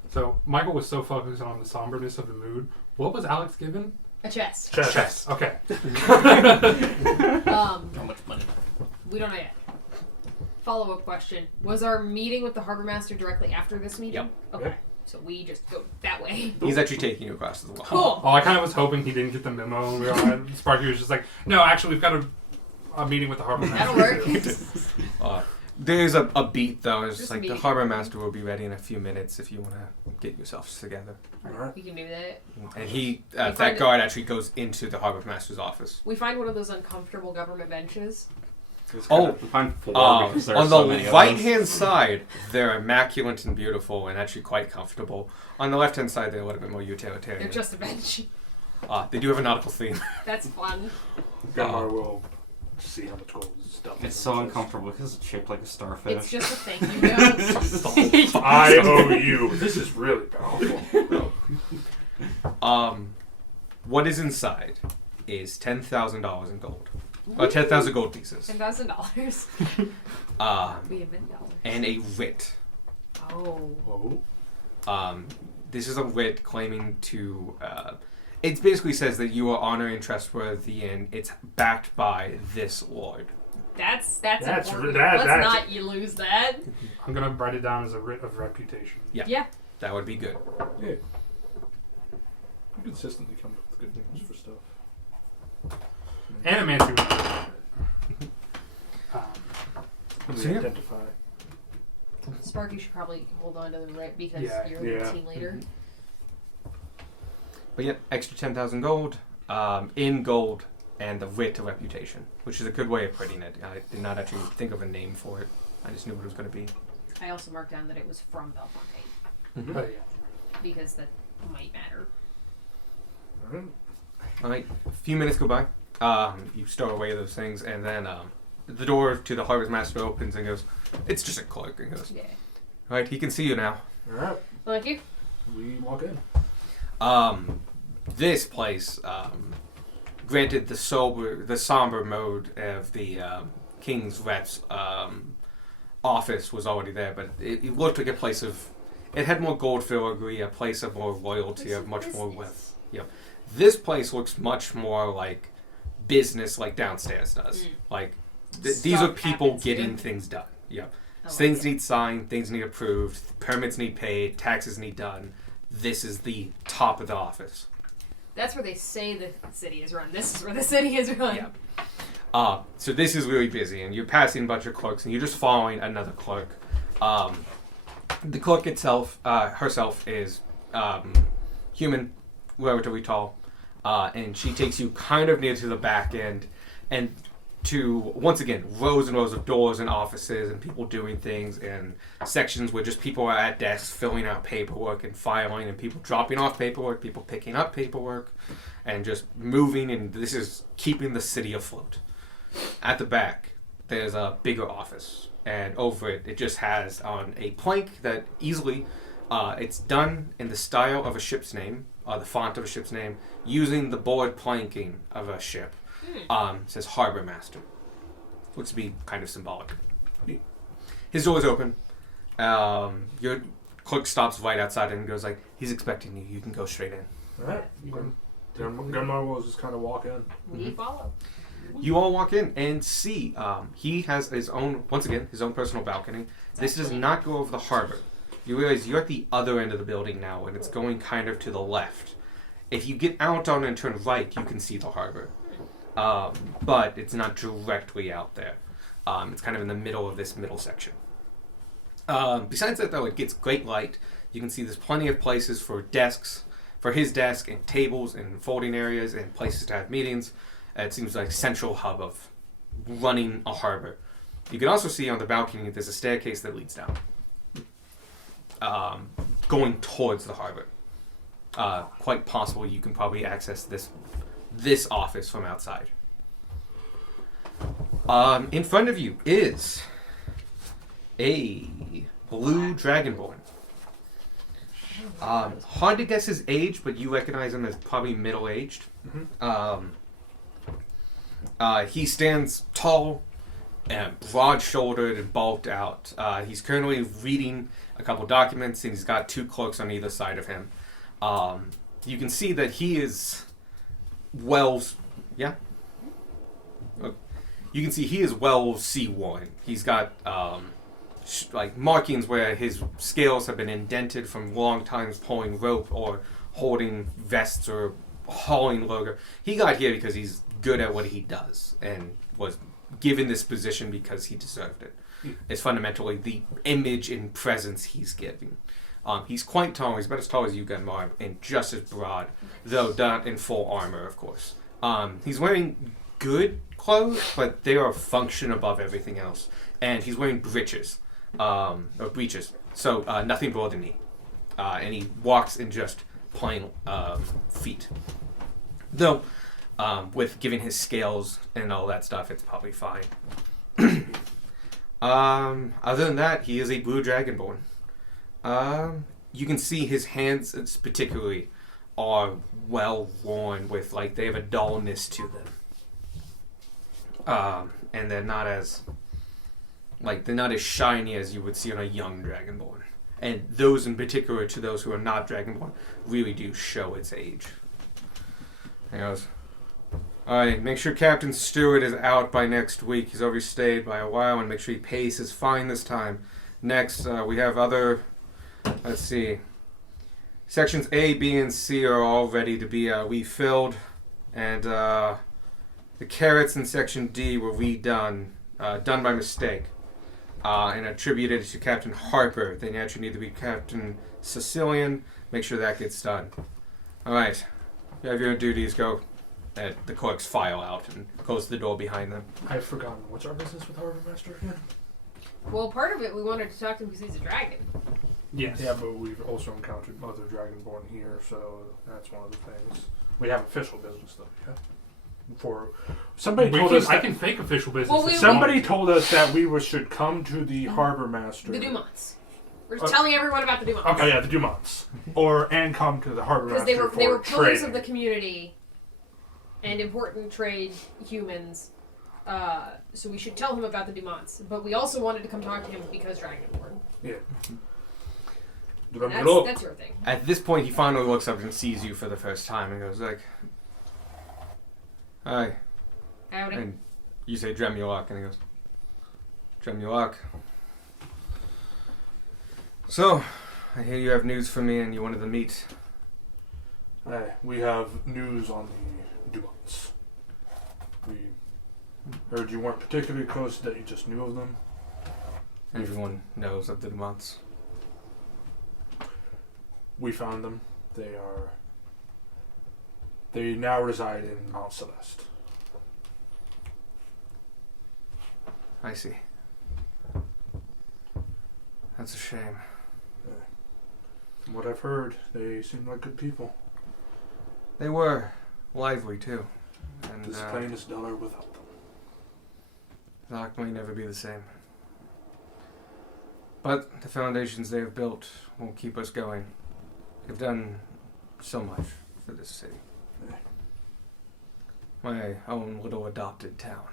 So Michael was so focused on the somberness of the mood. What was Alex given? A chest. Chest. Okay. How much money? We don't know yet. Follow-up question. Was our meeting with the harbor master directly after this meeting? Yep. Okay. Yep. So we just go that way. He's actually taking you across the wall. Cool. Oh, I kind of was hoping he didn't get the memo. And we all Sparky was just like, no, actually, we've got a meeting with the harbor master. That'll work. There's a beat though. It's Just just a like the beat. harbor master will be ready in a few minutes if you want to get yourselves together. Alright. We can do that. And he, find that it- guard actually goes into the harbor master's office. We find one of those uncomfortable government benches. Oh, I'm four because there on are the so many of right those. hand side, they're immaculate and beautiful and actually quite comfortable. On the left hand side, they're a little bit more utilitarian. They're just a bench. They do have a nautical theme. That's fun. Gunmar will see how much gold is stuff. It's so uncomfortable because it's shaped like a starfish. It's just a thank you note. I owe you. This is really powerful. What is inside is $10,000 in gold. 10,000 gold pieces. $10,000. We invent dollars. And a writ. Oh. Oh. This is a writ claiming to. It basically says that you are honored and trustworthy, and it's backed by this lord. That's That's important. that- Let's that's- not you lose that. I'm going to write it down as a writ of reputation. Yeah. That would be good. Yeah. You consistently come up with good names for stuff. Animancy. Who So, we yeah. identify. Sparky should probably hold on to the right because Yeah. you're Yeah. the team leader. But yeah, extra 10,000 gold, in gold, and the writ of reputation, which is a good way of putting it. I did not actually think of a name for it. I just knew what it was going to be. I also marked down that it was from Belfonte Oh, yeah. because that might matter. Alright. All right, a few minutes go by. You stow away those things, and then the door to the harbor's master opens and goes, it's just a clerk, and goes, Yeah. all right, he can see you now. Alright. Thank you. We walk in. This place, granted the somber mode of the King's Ret's office was already there, but it looked like a place of, it had more gold filigree, a place of more royalty, of much more wealth. Yep. This place looks much more like business, like downstairs does. Mm. Like these are Stuff people happens getting here. things done. Yep. I like Things it. need signed, things need approved, permits need paid, taxes need done. This is the top of the office. That's where they say the city is run. This is where the city is run. Yeah. So this is really busy, and you're passing a bunch of clerks, and you're just following another clerk. The clerk herself is human, relatively tall, and she takes you kind of near to the back end, and to, once again, rows and rows of doors and offices and people doing things, and sections where just people are at desks filling out paperwork and filing, and people dropping off paperwork, people picking up paperwork, and just moving, and this is keeping the city afloat. At the back, there's a bigger office, and over it, it just has on a plank that easily, it's done in the style of a ship's name, the font of a ship's name, using the board planking of a ship. It says Harbor Master. Looks to be kind of symbolic. His door is open. Your clerk stops right outside and goes like, he's expecting you. You can go straight in. Alright. You can Gunmar will just kind of walk in. We follow. You all walk in and see he has his own, once again, his own personal balcony. This does not go over the harbor. You realize you're at the other end of the building now, and it's going kind of to the left. If you get out on and turn right, you can see the harbor. But it's not directly out there. It's kind of in the middle of this middle section. Besides that, though, it gets great light. You can see there's plenty of places for desks, for his desk, and tables, and folding areas, and places to have meetings. It seems like a central hub of running a harbor. You can also see on the balcony there's a staircase that leads down, going towards the harbor. Quite possible you can probably access this office from outside. In front of you is a blue dragonborn. Hard to guess his age, but you recognize him as probably middle-aged. He stands tall and broad-shouldered and bulked out. He's currently reading a couple documents, and he's got 2 clerks on either side of him. You can see that he is well sea-worn. He's got markings where his scales have been indented from long times pulling rope or holding vests or hauling logo. He got here because he's good at what he does and was given this position because he deserved it. It's fundamentally the image and presence he's giving. He's quite tall. He's about as tall as you, Gunmar, and just as broad, though not in full armor, of course. He's wearing good clothes, but they are a function above everything else. And he's wearing breeches, so nothing below the knee. And he walks in just plain feet. Though, with giving his scales and all that stuff, it's probably fine. Other than that, he is a blue dragonborn. You can see his hands, particularly, are well worn with they have a dullness to them. And they're not as shiny as you would see on a young dragonborn. And those in particular, to those who are not dragonborn, really do show its age. He goes, alright, make sure Captain Stewart is out by next week. He's overstayed by a while, and make sure he pays his fine this time. Next, we have other, let's see, sections A, B, and C are all ready to be refilled, and the carrots in section D were redone, done by mistake, and attributed to Captain Harper. They naturally need to be Captain Sicilian. Make sure that gets done. Alright, you have your duties, go. And the clerks file out and close the door behind them. I've forgotten. What's our business with Harbor Master again? Well, part of it we wanted to talk to him because he's a dragon. Yes. Yeah, but we've also encountered other Dragonborn here, so that's one of the things. We have official business, though, yeah? For somebody told us I can fake official business. Well, somebody told us that we should come to the Harbor Master. The Dumonts. We're just telling everyone about the Dumonts. Okay, yeah, the Dumonts. and come to the Harbor Master because they were pillars trading. of the community and important trade humans. So we should tell him about the Dumonts. But we also wanted to come talk to him because Dragonborn. Yeah. That's your thing. At this point, he finally looks up and sees you for the first time and goes like, hi. Howdy. And you say Dremulok, and he goes, Dremulok. So, I hear you have news for me and you wanted to meet. We have news on the Dumonts. We heard you weren't particularly close, that you just knew of them. Everyone knows of the Dumonts. We found them. They now reside in Mount Celeste. I see. That's a shame. From what I've heard, they seem like good people. They were lively too. And This plane is duller without them. Zach may never be the same. But the foundations they have built will keep us going. They've done so much for this city. My own little adopted town.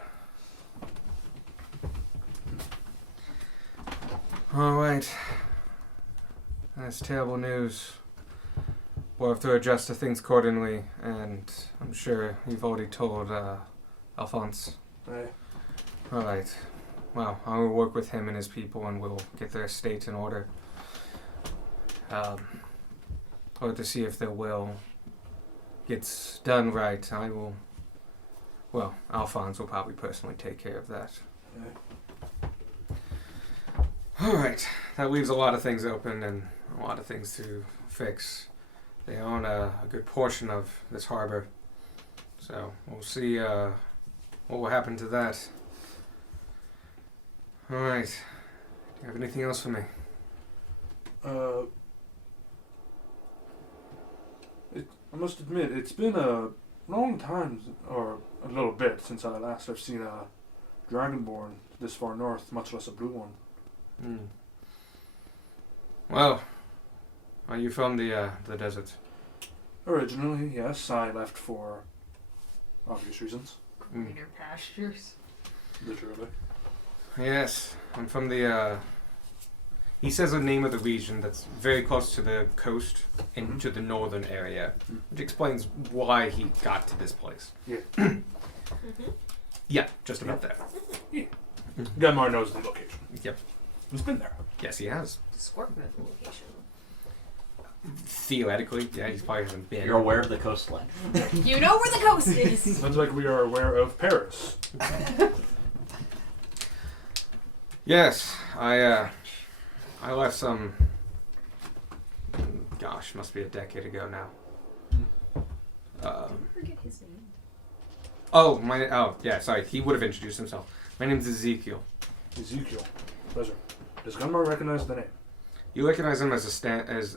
Alright. That's terrible news. we'll have to adjust to things accordingly, and I'm sure you've already told Alphonse. Aye. All right. Well, I will work with him and his people, and we'll get their estate in order. Or to see if their will gets done right. I will. Well, Alphonse will probably personally take care of that. Aye. All right. That leaves a lot of things open and a lot of things to fix. They own a good portion of this harbor, so we'll see what will happen to that. All right. Do you have anything else for me? I must admit, it's been a long time, or a little bit, since I last have seen a dragonborn this far north, much less a blue one. Hmm. Well, are you from the desert? Originally, yes, I left for obvious reasons, Greener pastures. literally. Yes, I'm from the. He says the name of the region that's very close to the coast and to the northern area, which explains why he got to this place. Yeah. Mm-hmm. Yeah, just about there. Gunmar knows the location. Yep. He's been there. Yes, he has. Scorpion location. Theoretically, yeah, he probably hasn't been. You're aware of the coastline. You know where the coast is. Sounds like we are aware of Paris. Yes, I left some. Gosh, must be a decade ago now. Forget his name. Oh yeah, sorry. He would have introduced himself. My name's Ezekiel. Ezekiel. Pleasure. Does Gunmar recognize the name? You recognize him as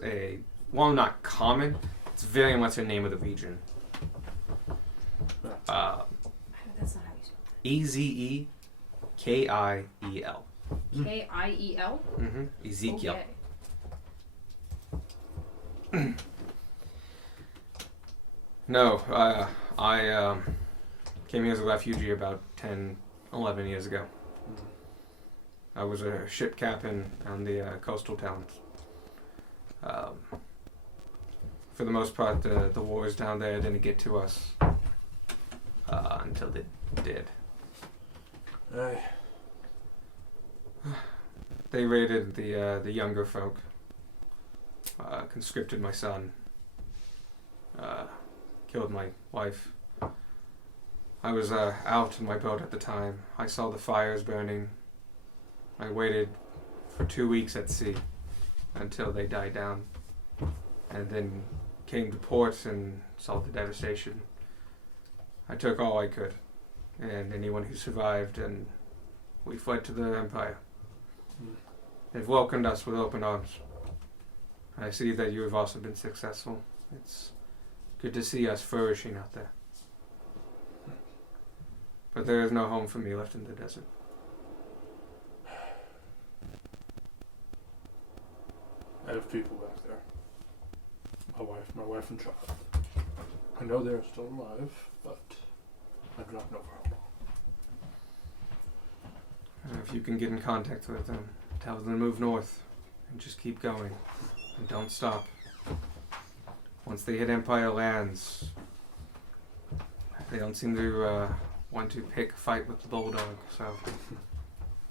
a well, not common. It's very much a name of the region. That's not how you spell Ezekiel. it. Kiel. Ezekiel. Okay. No, I came here as a refugee about 10, 11 years ago. I was a ship captain on the coastal towns. For the most part, the wars down there didn't get to us until they did. Aye. They raided the younger folk, conscripted my son, killed my wife. I was out in my boat at the time. I saw the fires burning. I waited for 2 weeks at sea until they died down, and then came to port and saw the devastation. I took all I could, and anyone who survived, and we fled to the Empire. They've welcomed us with open arms. I see that you have also been successful. It's good to see us flourishing out there. But there is no home for me left in the desert. I have people back there. My wife and child. I know they're still alive, but I do not know for how long. If you can get in contact with them, tell them to move north and just keep going and don't stop. Once they hit Empire lands, they don't seem to want to pick a fight with the Bulldog, so.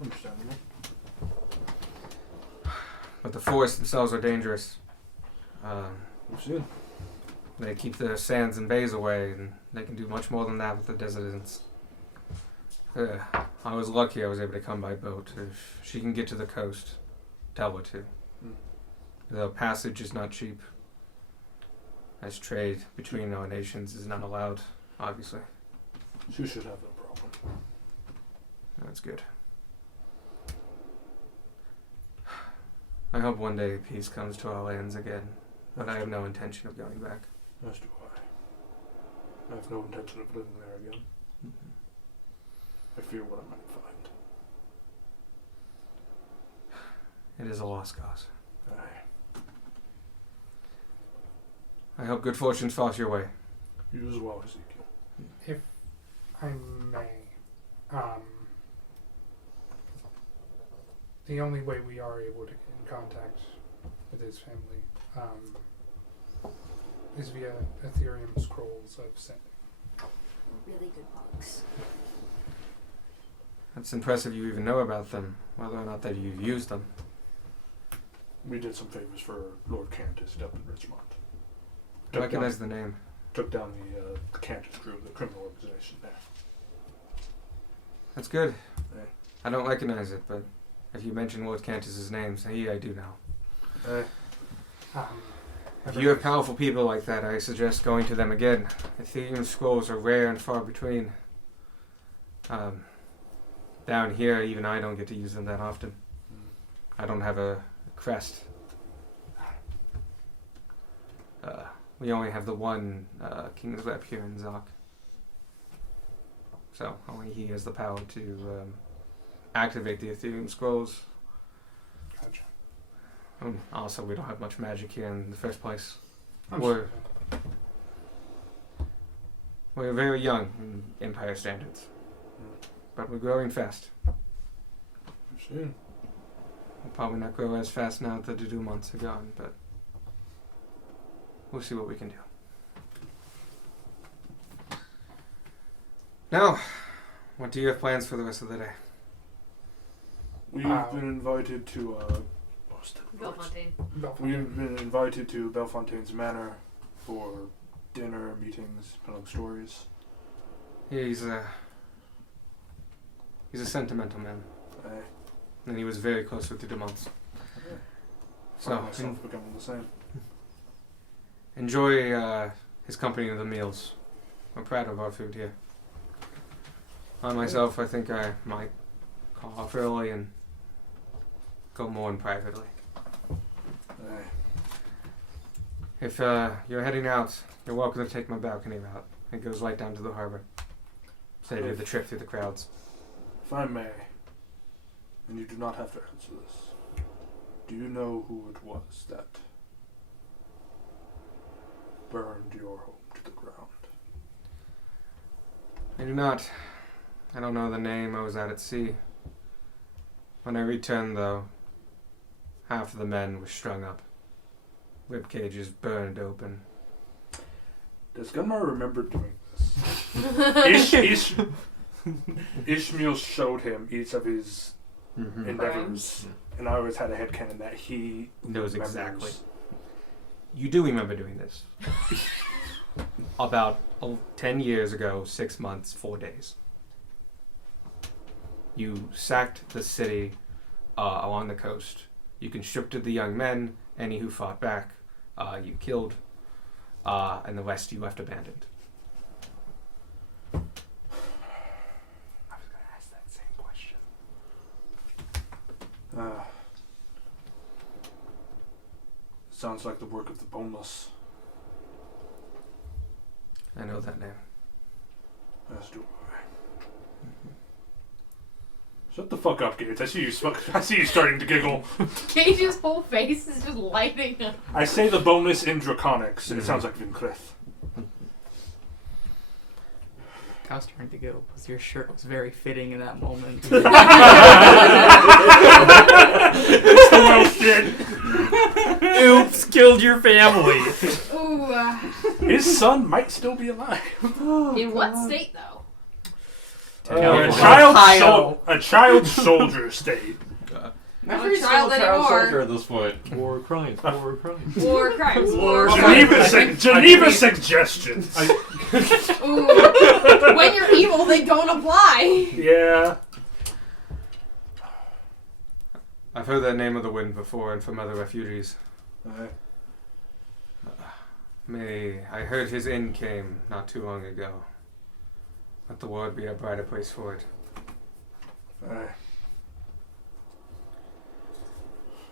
Understandable. But the forests themselves are dangerous. We've seen. They keep the sands and bays away, and they can do much more than that with the desertants. I was lucky I was able to come by boat. If she can get to the coast, tell her to. The passage is not cheap, as trade between our nations is not allowed, obviously. She should have no problem. That's good. I hope one day peace comes to our lands again, but I have no intention of going back. As do I. I have no intention of living there again. I fear what I might find. It is a lost cause. Aye. I hope good fortune falls your way. You as well, Ezekiel. If I may, the only way we are able to get in contact with his family is via Ethereum scrolls of sending. Really good books. That's impressive you even know about them, whether or not that you've used them. We did some favors for Lord Cantus up in Richmond. I recognize the name. Took down the Cantus group, the criminal organization there. That's good. Yeah. I don't recognize it, but if you mention Lord Cantus's name, so I do know. If you have powerful people like that, I suggest going to them again. Ethereum scrolls are rare and far between. Down here, even I don't get to use them that often. I don't have a crest. We only have the one King's Rep here in Zoc. So only he has the power to activate the Ethereum scrolls. Gotcha. Also, we don't have much magic here in the first place. I'm We're sure. we're very young in Empire standards, but we're growing fast. Soon. We'll probably not grow as fast now that the Dumont are gone, but we'll see what we can do. Now, what do you have plans for the rest of the day? We've been invited to what's that? Belfontaine. We've been invited to Belfontaine's Manor for dinner, meetings, telling stories. Yeah, he's a sentimental man, and he was very close with the Dumonts. So So myself becoming the same. enjoy his company in the meals. I'm proud of our food here. I myself, I think I might call off early and go more in privately. If you're heading out, you're welcome to take my balcony route. It goes right down to the harbor. Save you the trip through the crowds. If I may, and you do not have to answer this, do you know who it was that burned your home to the ground? I do not. I don't know the name. I was out at sea. When I returned, though, half of the men were strung up. Rib cages burned open. Does Gunmar remember doing this? Ishmael showed him each of his endeavors, and I always had a headcanon that he Knows remembers. exactly. You do remember doing this. About 10 years ago, 6 months, 4 days. You sacked the city along the coast. You conscripted the young men, any who fought back, you killed, and the rest you left abandoned. I was going to ask that same question. Sounds like the work of the Boneless. I know that name. As do I. Shut the fuck up, Gates. I see you starting to giggle. Cage's whole face is just lighting up. I say the Boneless in Draconics, and it sounds like Vinclith. I was trying to go because your shirt was very fitting in that moment. It's the worst shit. Oops, killed your family. Ooh. His son might still be alive. In what state, though? A child soldier state. Not He's a still child a child soldier anymore. at this point. War crimes, war crimes. War crimes. War Geneva suggestions. Ooh. When you're evil, they don't apply. Yeah. I've heard that name of the wind before and from other refugees. I heard his end came not too long ago. Let the world be a brighter place for it.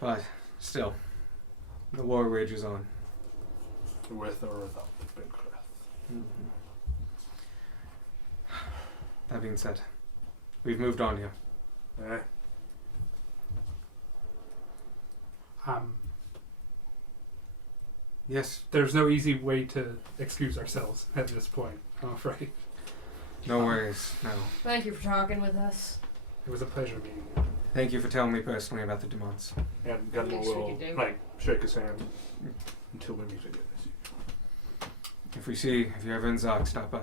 But still, the war rages on. With or without Vinclith. That being said, we've moved on here. Yes, There's no easy way to excuse ourselves at this point, I'm afraid. no worries. No. Thank you for talking with us. It was a pleasure meeting you. Thank you for telling me personally about the Dumonts. And Gunmar Yes, we will could do. shake his hand until we meet again. If you're ever in Zark, stop by.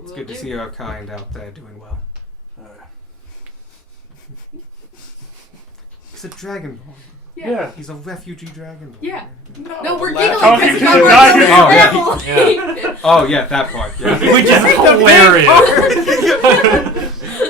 It's good to see our kind out there doing well. He's a dragonborn. Yeah. He's a refugee dragonborn. Yeah. No, we're laugh. giggling because Oh, it's not yeah. family. Oh yeah, that part. Yeah. Which is hilarious.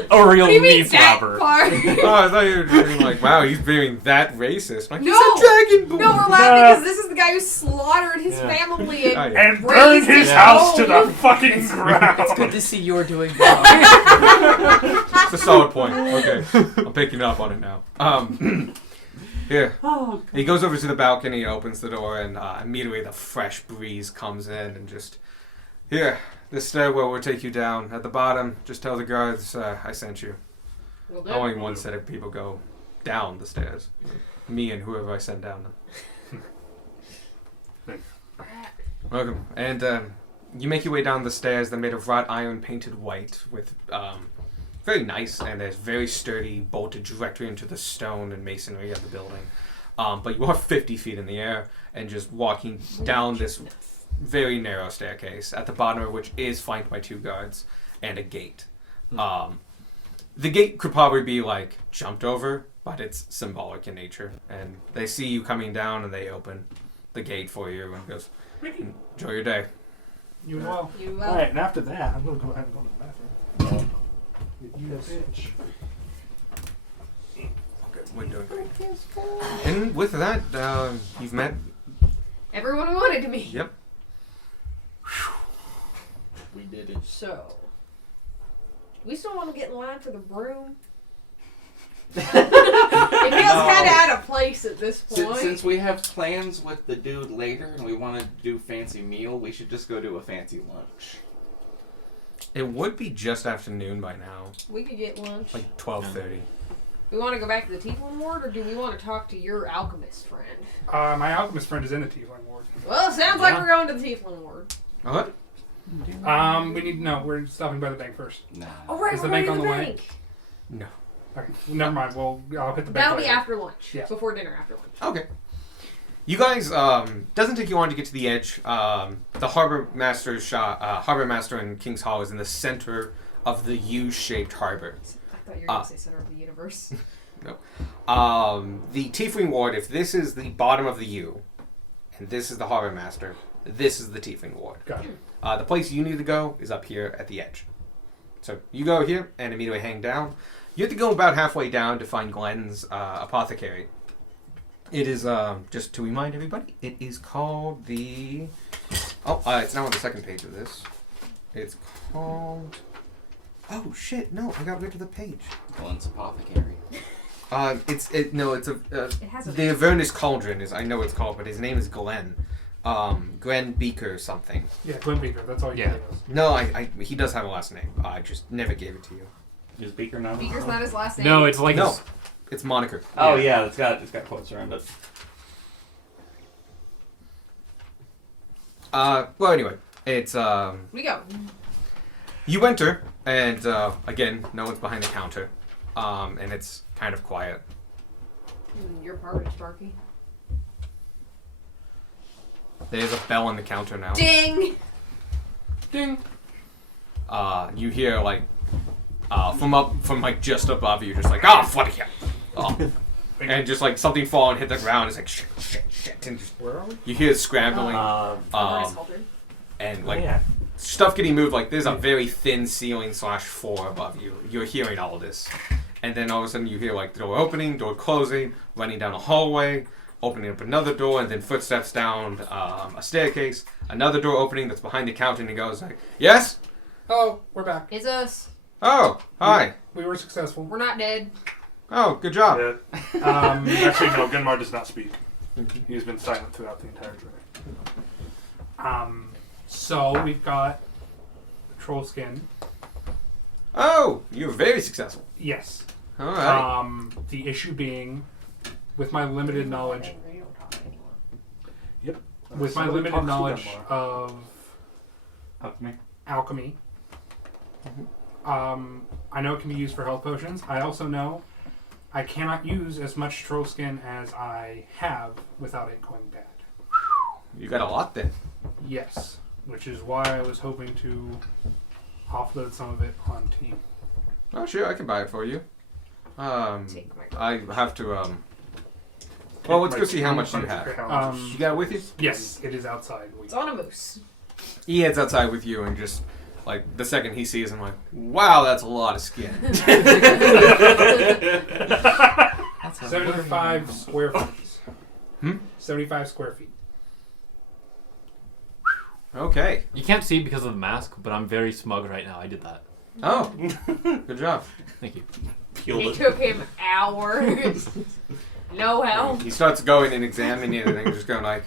A real What do you mean meat that flapper. part? Oh, I thought you were being like, wow, he's being that racist. Like, No. he's a dragonborn. No, we're laughing because this is the guy who slaughtered his family and, Oh, yeah. And burned his Yeah. house to the fucking ground. It's good to see you're doing well. It's a solid point. Okay, I'm picking up on it now. Here. He goes over to the balcony, opens the door, and immediately the fresh breeze comes in and just... Here, this stairwell will take you down. At the bottom, just tell the guards I sent you. Will do. Only one set of people go down the stairs. Me and whoever I send down them. Welcome. And you make your way down the stairs. They're made of wrought iron painted white with very nice, and there's very sturdy, bolted directly into the stone and masonry of the building. But you are 50 feet in the air and just walking down this very narrow staircase, at the bottom of which is flanked by 2 guards and a gate. The gate could probably be like jumped over, but it's symbolic in nature. And they see you coming down and they open the gate for you and goes, enjoy your day. You as well. You All right, and after that, I'm gonna go ahead and go to the bathroom. You bitch. Okay, we're doing great. And with that, you've met. Everyone who wanted to meet. Yep. We did it. So, we still want to get in line for the broom. It feels kind of out of place at this point. Since we have plans with the dude later and we want to do fancy meal, we should just go do a fancy lunch. It would be just afternoon by now, We could get lunch. like 12:30. We want to go back to the Tiefling Ward, or do we want to talk to your alchemist friend? My alchemist friend is in the Tiefling Ward. Well, it sounds like we're going to the Tiefling Ward. What? We need to know. We're stopping by the bank first. Nah. Oh, right, Is we're the bank going to the on the way? bank. No. Okay, never mind. I'll hit the bank. That'll be later. after lunch. Yeah. Before dinner, after lunch. Okay. You guys, doesn't take you long to get to the edge. The harbor master's shop, harbor master in King's Hall is in the center of the U-shaped harbor. I thought you were going to say center of the universe. The Tiefling Ward, if this is the bottom of the U, and this is the harbor master, this is the Tiefling Ward. Gotcha. The place you need to go is up here at the edge. So you go here and immediately hang down. You have to go about halfway down to find Glenn's apothecary. It is, just to remind everybody, it is called the... Oh, it's now on the second page of this. It's called... Oh, shit, no, I got rid of the page. Glenn's apothecary. It's It has a... the Avernus Cauldron is, I know it's called, but his name is Glenn. Glenn Beaker or something. Yeah, Glenn Beaker. That's all you Yeah. can do. No, he does have a last name. I just never gave it to you. Is Beaker now? Beaker's not his last name. No, it's like No. his- It's moniker. Oh yeah, it's got quotes around it. Well, anyway, it's, We go. you enter, and, again, no one's behind the counter, and it's kind of quiet. You're part of it, Sparky. There's a bell on the counter now. Ding! Ding. You hear, like, from like, just above you, just like, oh, fuck yeah. Oh. And just, like, something fall and hit the ground, it's like, shit, and just, Where are we? you hear scrambling, Avernus Cauldron. and, like, stuff getting moved, like, there's a very thin ceiling /floor above you. You're hearing all this. And then all of a sudden you hear, like, the door opening, door closing, running down a hallway, opening up another door, and then footsteps down a staircase, another door opening that's behind the counter, and he goes, like, yes? Oh, we're back. It's us. Oh, hi. We were successful. We're not dead. Oh, good job. Yeah. Actually, no, Gunmar does not speak. He's been silent throughout the entire journey. So we've got troll skin. Oh, you're very successful. Yes. All right. The issue being, with my limited knowledge, with my limited knowledge of alchemy, I know it can be used for health potions. I also know I cannot use as much troll skin as I have without it going bad. You got a lot then. Yes. which is why I was hoping to offload some of it onto you. Oh, sure, I can buy it for you. Take my I have to, Well, let's go see how much you have. You got it with you? Yes, it is outside. It's on a moose. He heads outside with you and just, like, the second he sees him, like, wow, that's a lot of skin. That's a 75 square feet. 75 square feet. Okay. You can't see it because of the mask, but I'm very smug right now. I did that. Oh, good job. Thank you. Peeled It it. took him hours. No help. He starts going and examining it and just going like,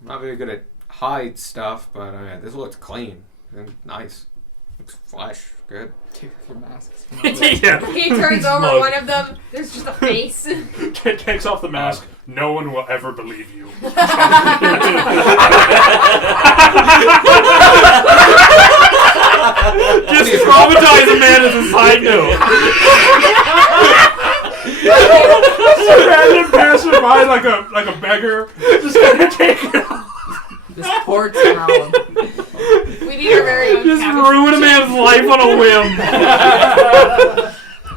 I'm not very good at hide stuff, but this looks clean and nice. Looks fresh, good. Take off your masks. Yeah. He turns over Smug. one of them. There's just a face. Takes off the mask. No one will ever believe you. Just traumatize a man as a side note. Just a random passerby, like a beggar, just gonna take it off. This poor town. We need our very own Just cabbage ruin a man's life on a whim.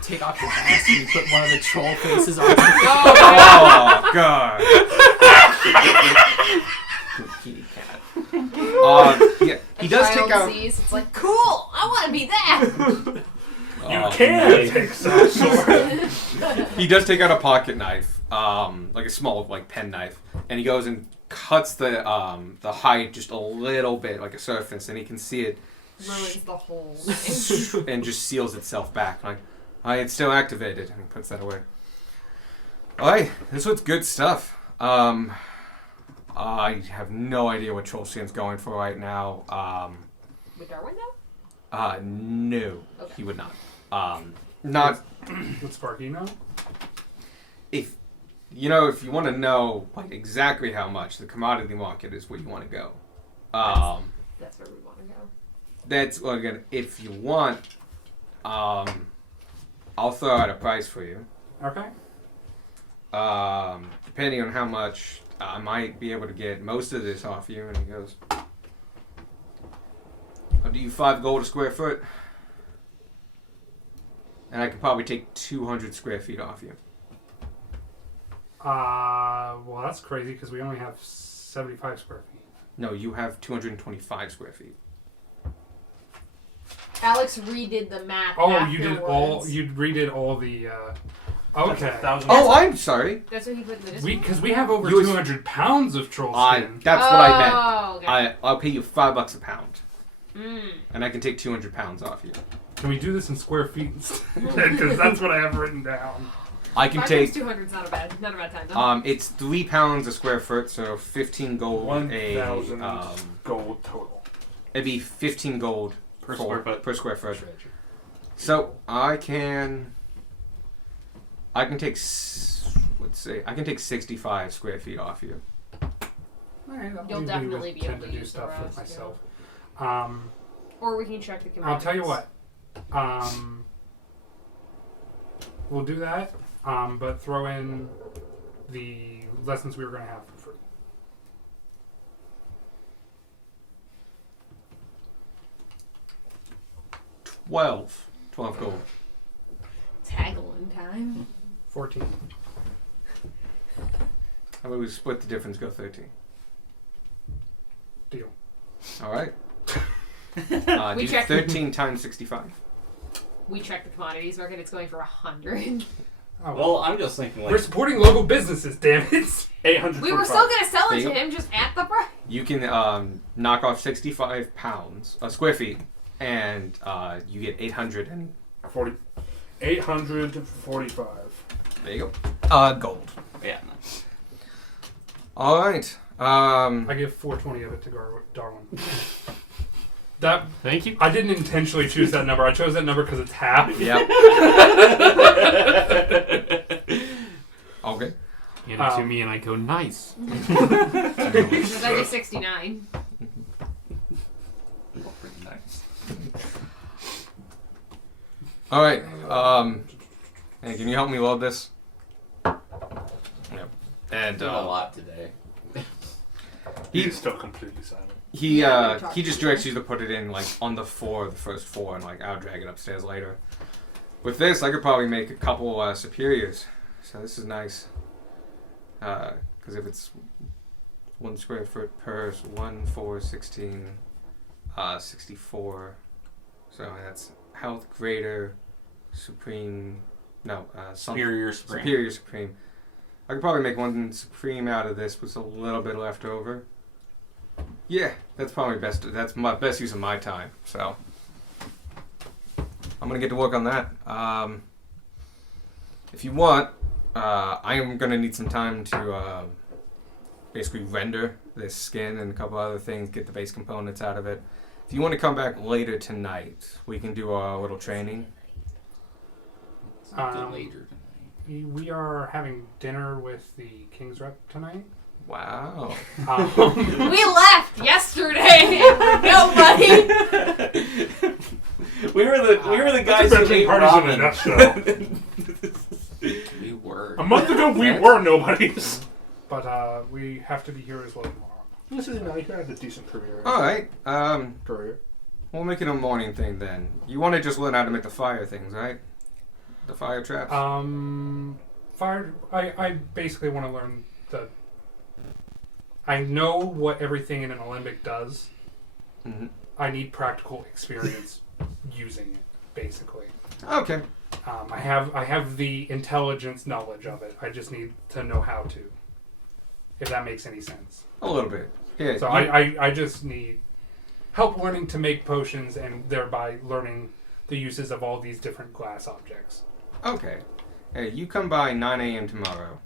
Take off your mask and you put one of the troll faces on. Oh God. Kitty cat. Yeah, he does take out. Sees, it's like, cool, I want to be that. You can take some sword. He does take out a pocket knife, like a small like pen knife, and he goes and cuts the hide just a little bit, like a surface, and he can see it Ruins the whole and just seals itself back. Like, it's still activated, and he puts that away. Alright, this was good stuff. I have no idea what Trollskin's going for right now. With Darwin, though? No, Okay. he would not. Not Would Sparky know? if if you want to know like exactly how much, the commodity market is where you want to go. That's where we want to go. That's well again. If you want, I'll throw out a price for you. Okay. Depending on how much, I might be able to get most of this off you. And he goes, I'll do you 5 gold a square foot, and I could probably take 200 square feet off you. Well, that's crazy because we only have 75 square feet. No, you have 225 square feet. Alex redid the math. Oh, you did all. afterwards. You redid all the. Okay. Oh, I'm sorry. That's what he put in the discount. Because we have over You was- 200 pounds of troll That's skin. what I meant. Oh, okay. I'll pay you $5 a pound, Mm. and I can take 200 pounds off you. Can we do this in square feet instead? Because that's what I have written down. I can 5 take. times 200 is not a bad time. Though. It's 3 pounds a square foot, so 15 gold. 1,000 gold total. It'd be 15 gold Per square foot. Per square foot. So I can take. Let's see. I can take 65 square feet off you. Alright, that You'll leaves me definitely with be able 10 to do use the stuff with rest, myself. Or we can check the commodities. I'll tell you what. We'll do that, but throw in the lessons we were going to have for free. $12 gold. Tagline time. 14. How about we split the difference? Go 13. Deal. All right. We Do check- 13 times 65. We checked the commodities market. It's going for 100. Oh, Well, I'm just thinking we're like supporting local businesses, damn it. 800. We were still gonna sell There it you to go. him just at the price. You can knock off 65 pounds, square feet, and you get 800 and 845. there you go. Gold. yeah. Nice. All right. I give 420 of it to Darwin. That Thank you. I didn't intentionally choose that number. I chose that number because it's half. Yep. Okay. Hand it to me and I go, nice. That'd be 69. Pretty nice. All right. Hey, can you help me load this? Yep. And Doing a lot today. He's still completely silent. He Yeah, I'm gonna talk he to just you. directs you to put it in like on the floor, the first floor, and like I'll drag it upstairs later. With this, I could probably make a couple superiors. So this is nice. Because if it's 1 square foot per 1, 4, 16, 64. So that's health greater, supreme. No, Superior Supreme. Superior Supreme. I could probably make 1 Supreme out of this with a little bit left over. Yeah, that's probably best. That's my best use of my time. So I'm gonna get to work on that. If you want, I am gonna need some time to basically render this skin and a couple other things, get the base components out of it. If you want to come back later tonight, we can do a little training. Later tonight. We are having dinner with the King's Rep tonight. Wow. We left yesterday. Nobody. We were the guys That's who a ate parties in a ramen. nutshell. We were. A month ago, we were nobodies. But we have to be here as well tomorrow. This is nice. You had a decent career. All right. Career. We'll make it a morning thing then. You want to just learn how to make the fire things, right? The fire traps. Fire. I basically want to learn the. I know what everything in an Alembic does. Mhm. I need practical experience using it, basically. Okay. I have the intelligence knowledge of it. I just need to know how to. If that makes any sense. A little bit. Yeah. So I just need help learning to make potions and thereby learning the uses of all these different glass objects. Okay. Hey, you come by 9 a.m. tomorrow.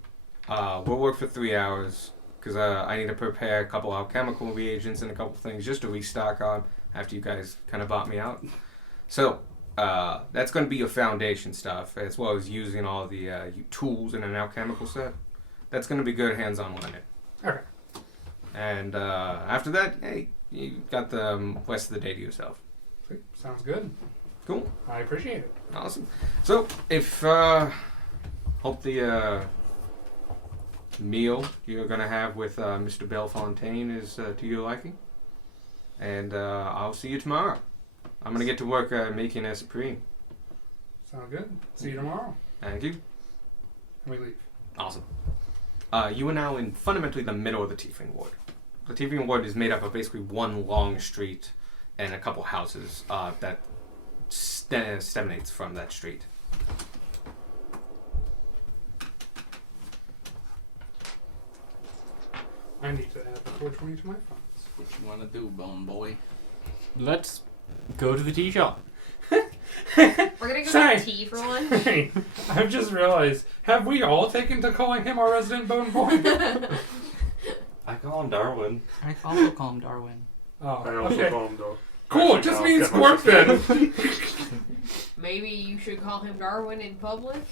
We'll work for 3 hours because I need to prepare a couple alchemical reagents and a couple things just to restock on after you guys kind of bought me out. So that's going to be your foundation stuff as well as using all the tools in an alchemical set. That's going to be good hands-on learning. Okay. And after that, hey, you got the rest of the day to yourself. Sweet. Sounds good. Cool. I appreciate it. Awesome. So, if hope the meal you're gonna have with Mr. Bellefontaine is to your liking, and I'll see you tomorrow. I'm gonna get to work making a supreme. Sounds good. See you tomorrow. Thank you. And we leave. Awesome. You are now in fundamentally the middle of the Tiefling Ward. The Tiefling Ward is made up of basically one long street and a couple houses that stemmates from that street. I need to add the 420 to my funds. What you want to do, Bone Boy? Let's go to the tea shop. We're gonna go Sorry. get tea for lunch. Hey, I've just realized, have we all taken to calling him our resident bone boy? I call him Darwin. I also call him Darwin. Oh, I also okay. call him though. Cool, Actually, just no, me and get Squirk myself- then. Maybe you should call him Darwin in public.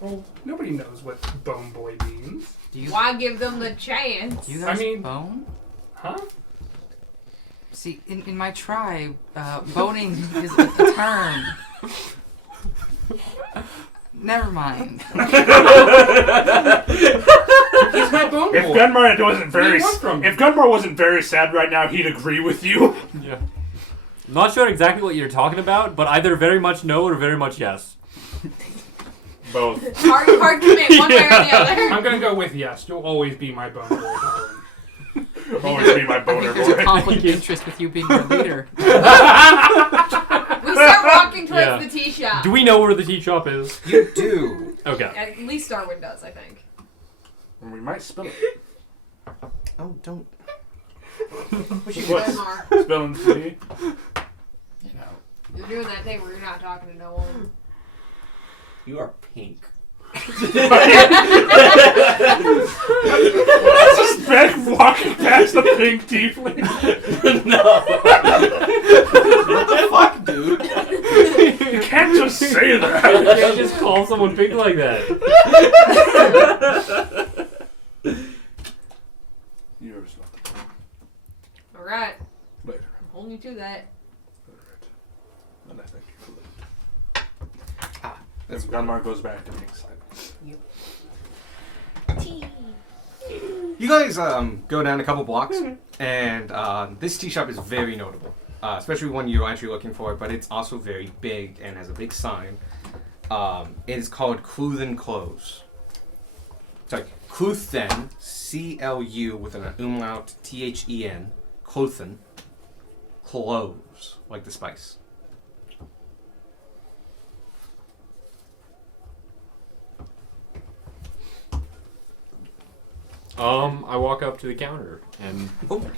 Well, nobody knows what bone boy means. Do you, Why give them the chance? do you guys I mean- bone? Huh? See, in my tribe, boning is a term. Never mind. He's my bone If boy. Gunmar wasn't very, Where you from? if Gunmar wasn't very sad right now, he'd agree with you. Yeah. Not sure exactly what you're talking about, but either very much no or very much yes. Both. Hard commit one way or the I'm other. gonna go with yes. You'll always be my bone boy, Darwin. Always be my I boner think there's a boy. conflict of interest with you being our leader. We start walking towards Yeah. the tea shop. Do we know where the tea shop is? You do. Okay. At least Darwin does, I think. And we might spill it. Oh, don't. We should What? go more. Spilling the tea. You know. You're doing that thing where you're not talking to no one. You are pink. That's just Beck walking past the pink tiefling. What the fuck, dude? You can't just say You that. can't just call someone pink like that. Yours not the point. Alright, Later. I'm holding you to that. Alright. And I thank you for that. That's Gunmar goes back to being silent. Tea. You guys go down a couple blocks, and this tea shop is very notable, especially when you're actually looking for it. But it's also very big and has a big sign. It is called Cluthen Clothes. Sorry, Cluthen, C-L-U with an umlaut, T-H-E-N, Cluthen Cloves, like the spice. I walk up to the counter and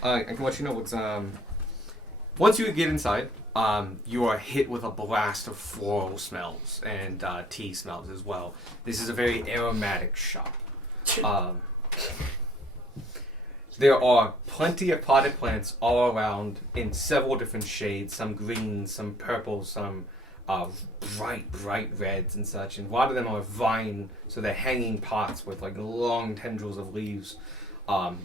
I can let you know what's once you get inside, you are hit with a blast of floral smells and tea smells as well. This is a very aromatic shop. There are plenty of potted plants all around in several different shades, some green, some purple, some bright reds and such. And a lot of them are vine, so they're hanging pots with like long tendrils of leaves.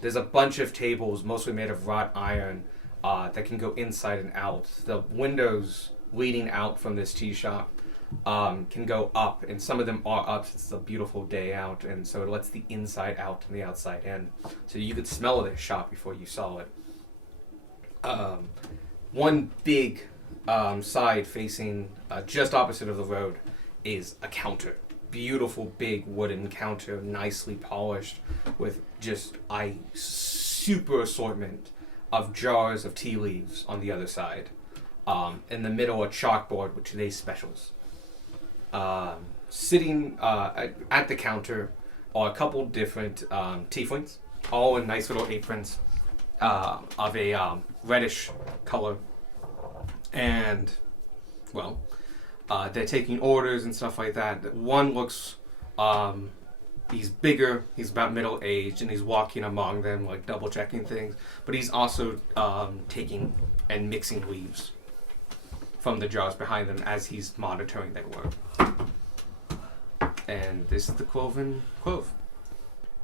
There's a bunch of tables, mostly made of wrought iron, that can go inside and out. The windows leading out from this tea shop can go up, and some of them are up since it's a beautiful day out, and so it lets the inside out and the outside in. So you could smell their shop before you saw it. One big side facing just opposite of the road is a counter. Beautiful big wooden counter, nicely polished, with just a super assortment of jars of tea leaves on the other side. In the middle, a chalkboard with today's specials. Sitting at the counter are a couple different tieflings, all in nice little aprons of a reddish color. And, well, they're taking orders and stuff like that. One looks, he's bigger, he's about middle-aged, and he's walking among them, like double-checking things. But he's also taking and mixing leaves from the jars behind them as he's monitoring their work. And this is the Cloven Clove.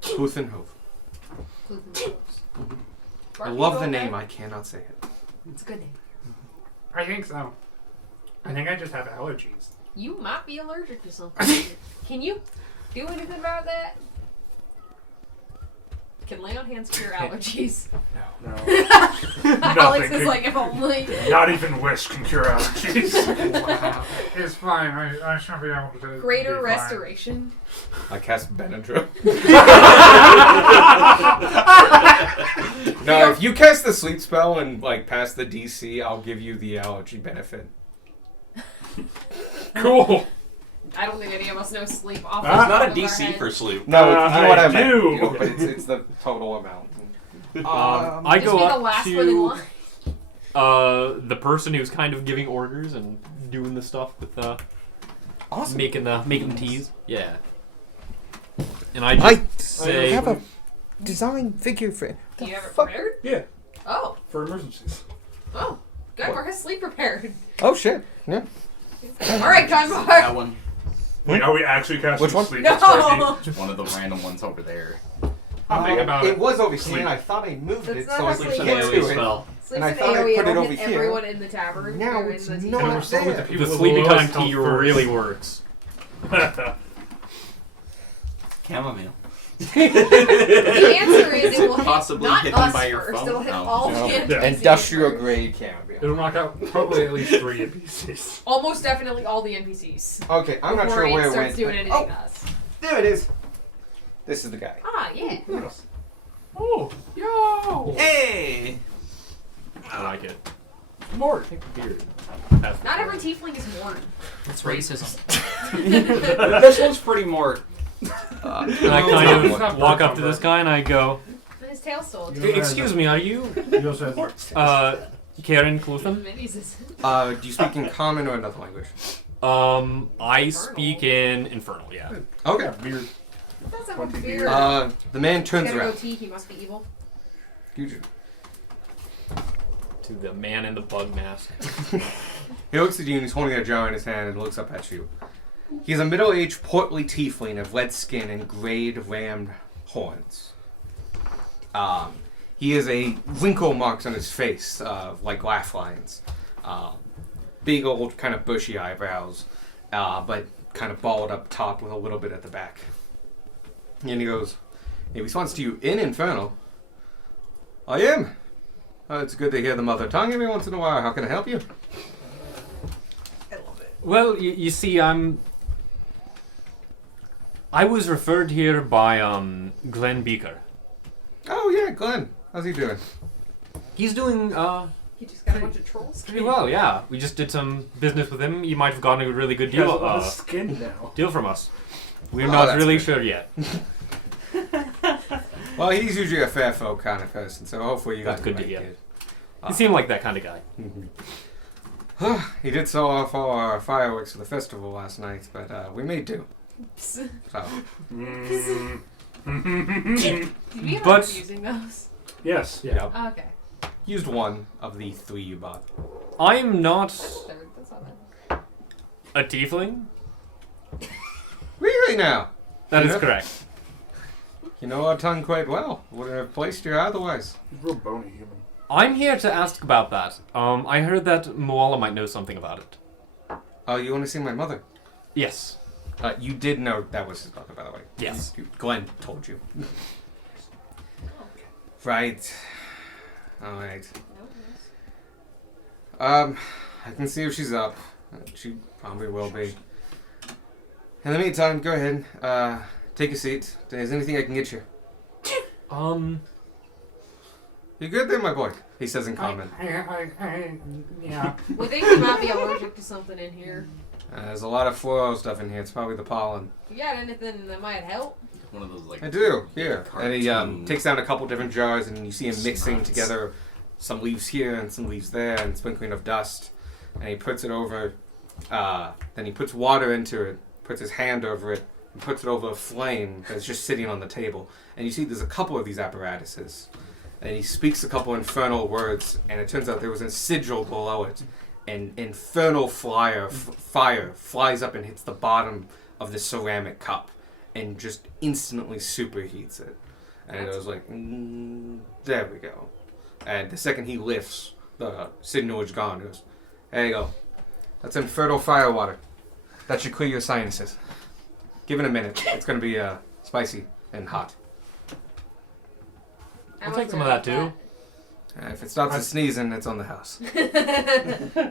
Cluthen Hove. I love the name, I cannot say it. It's a good name. I think so. I think I just have allergies. You might be allergic to something. Can you do anything about that? Can lay on hands cure allergies? No. Alex is can- like, if only. Not even wish can cure allergies. Wow. It's fine. I should be able to do it. Greater restoration. I cast Benadryl. No, if you cast the sleep spell and like pass the DC, I'll give you the allergy benefit. Cool. I don't think any of us know sleep off the There's top not a of our DC head. for sleep. No, you know what I meant. do. You know, but it's the total amount. I Just go be the up last one in line. to the person who's kind of giving orders and doing the stuff with Awesome. making the teas. Yeah. And I just say, have a design figure for it. Do you have it prepared? Yeah, Oh. for emergencies. Oh. Good. We're sleep prepared. Oh shit! Yeah. Alright, time That bar. one. Wait, are we actually casting Which one? sleep? No. One of the random ones over there. I'll think about it. It was over Sleep. here. I thought I moved That's it, not so how I sleep could Sleep's an get works. to AoE it. spell. Sleeps And I in thought I AoE, put it it'll over hit here. everyone in the tavern. Now or it's in the not tea And we're still with the there. people the with sleepy low time income tea first. really works. Chamomile. The answer is it will hit Possibly not hidden us by your first. phone. It'll hit No. all No. the NPCs Industrial first. grade champion. It'll knock out probably at least 3 NPCs. Almost definitely all the NPCs. Okay, I'm not before sure it where it starts went. doing anything Oh, to us. there it is. This is the guy. Ah, yeah. Oh, yo! Hey! I like it. More. Take the beard. Not every tiefling is Morn. It's racism. This one's pretty more. And I kind It's not of walk up to Burton, this guy and I go, And his tail still. "Excuse me, are you You also have Karen Cluthen?" Do you speak in common or another language? I speak in Infernal. Yeah. Okay. beard. That's like a 20 beard. beard. The man He's turns got a around. goatee, he must be evil. Huge. To the man in the bug mask. He looks at you and he's holding a jar in his hand and looks up at you. He's a middle-aged, portly tiefling of red skin and grayed rammed horns. He has a wrinkle marks on his face, like laugh lines. Big old kind of bushy eyebrows, but kind of bald up top with a little bit at the back. And he goes, He responds to you in Infernal. I am. It's good to hear the mother tongue every once in a while. How can I help you? Well, you see, I was referred here by Glenn Beaker. Oh yeah, Glenn. How's he doing? He's doing He just got a bunch of trolls. pretty well. Yeah, we just did some business with him. You might have gotten a really good He has a deal lot of skin now. deal from us. We're Oh, not that's really good. sure yet. Well, he's usually a fair folk kind of person, so hopefully you That's guys good will to make hear. it. You seem like that kind of guy. He did sell off all our fireworks for the festival last night, but we made do. So Mm. Did we end But- up using those? Yes. Yeah. Oh, okay. used one of the 3 you bought. I'm not Third, that's not bad. a tiefling. Really now? That is Yeah. correct. You know our tongue quite well. Wouldn't have placed you otherwise. He's a real bony human. I'm here to ask about that. I heard that Moala might know something about it. Oh, you want to see my mother? Yes. You did know that was his mother, by the way. Yes. Glenn told you. Right. Alright. I can see if she's up. She probably will be. In the meantime, go ahead. Take a seat. Is there anything I can get you? You good there, my boy? He says in common. Yeah. We think you might be allergic to something in here. There's a lot of floral stuff in here. It's probably the pollen. You got anything that might help? One of those like. I do, here. And he Cartoon. takes down a couple different jars, and you see him mixing Smuts. together some leaves here and some leaves there, and sprinkling of dust. And he puts it over. Then he puts water into it, puts his hand over it, and puts it over a flame that's just sitting on the table. And you see there's a couple of these apparatuses. And he speaks a couple infernal words, and it turns out there was a sigil below it. And infernal fire flies up and hits the bottom of the ceramic cup, and just instantly superheats it. And it was like, there we go. And the second he lifts, the signal is gone. It goes, there you go. That's infernal fire water. That should clear your sinuses. Give it a minute. It's going to be spicy and hot. I'll take some of that too. If it stops with sneezing, it's on the house.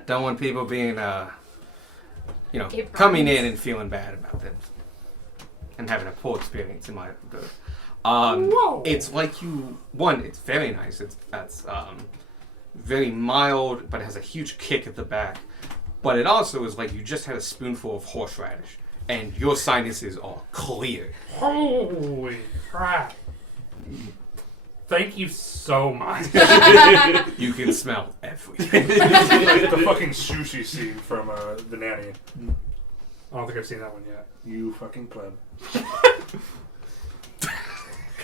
Don't want people being, Get coming in problems. and feeling bad about things. And having a poor experience in my good. It's like it's very nice. That's very mild, but it has a huge kick at the back. But it also is like you just had a spoonful of horseradish, and your sinuses are clear. Holy crap. Thank you so much. You can smell everything. Like the fucking sushi scene from The Nanny. I don't think I've seen that one yet. You fucking pleb.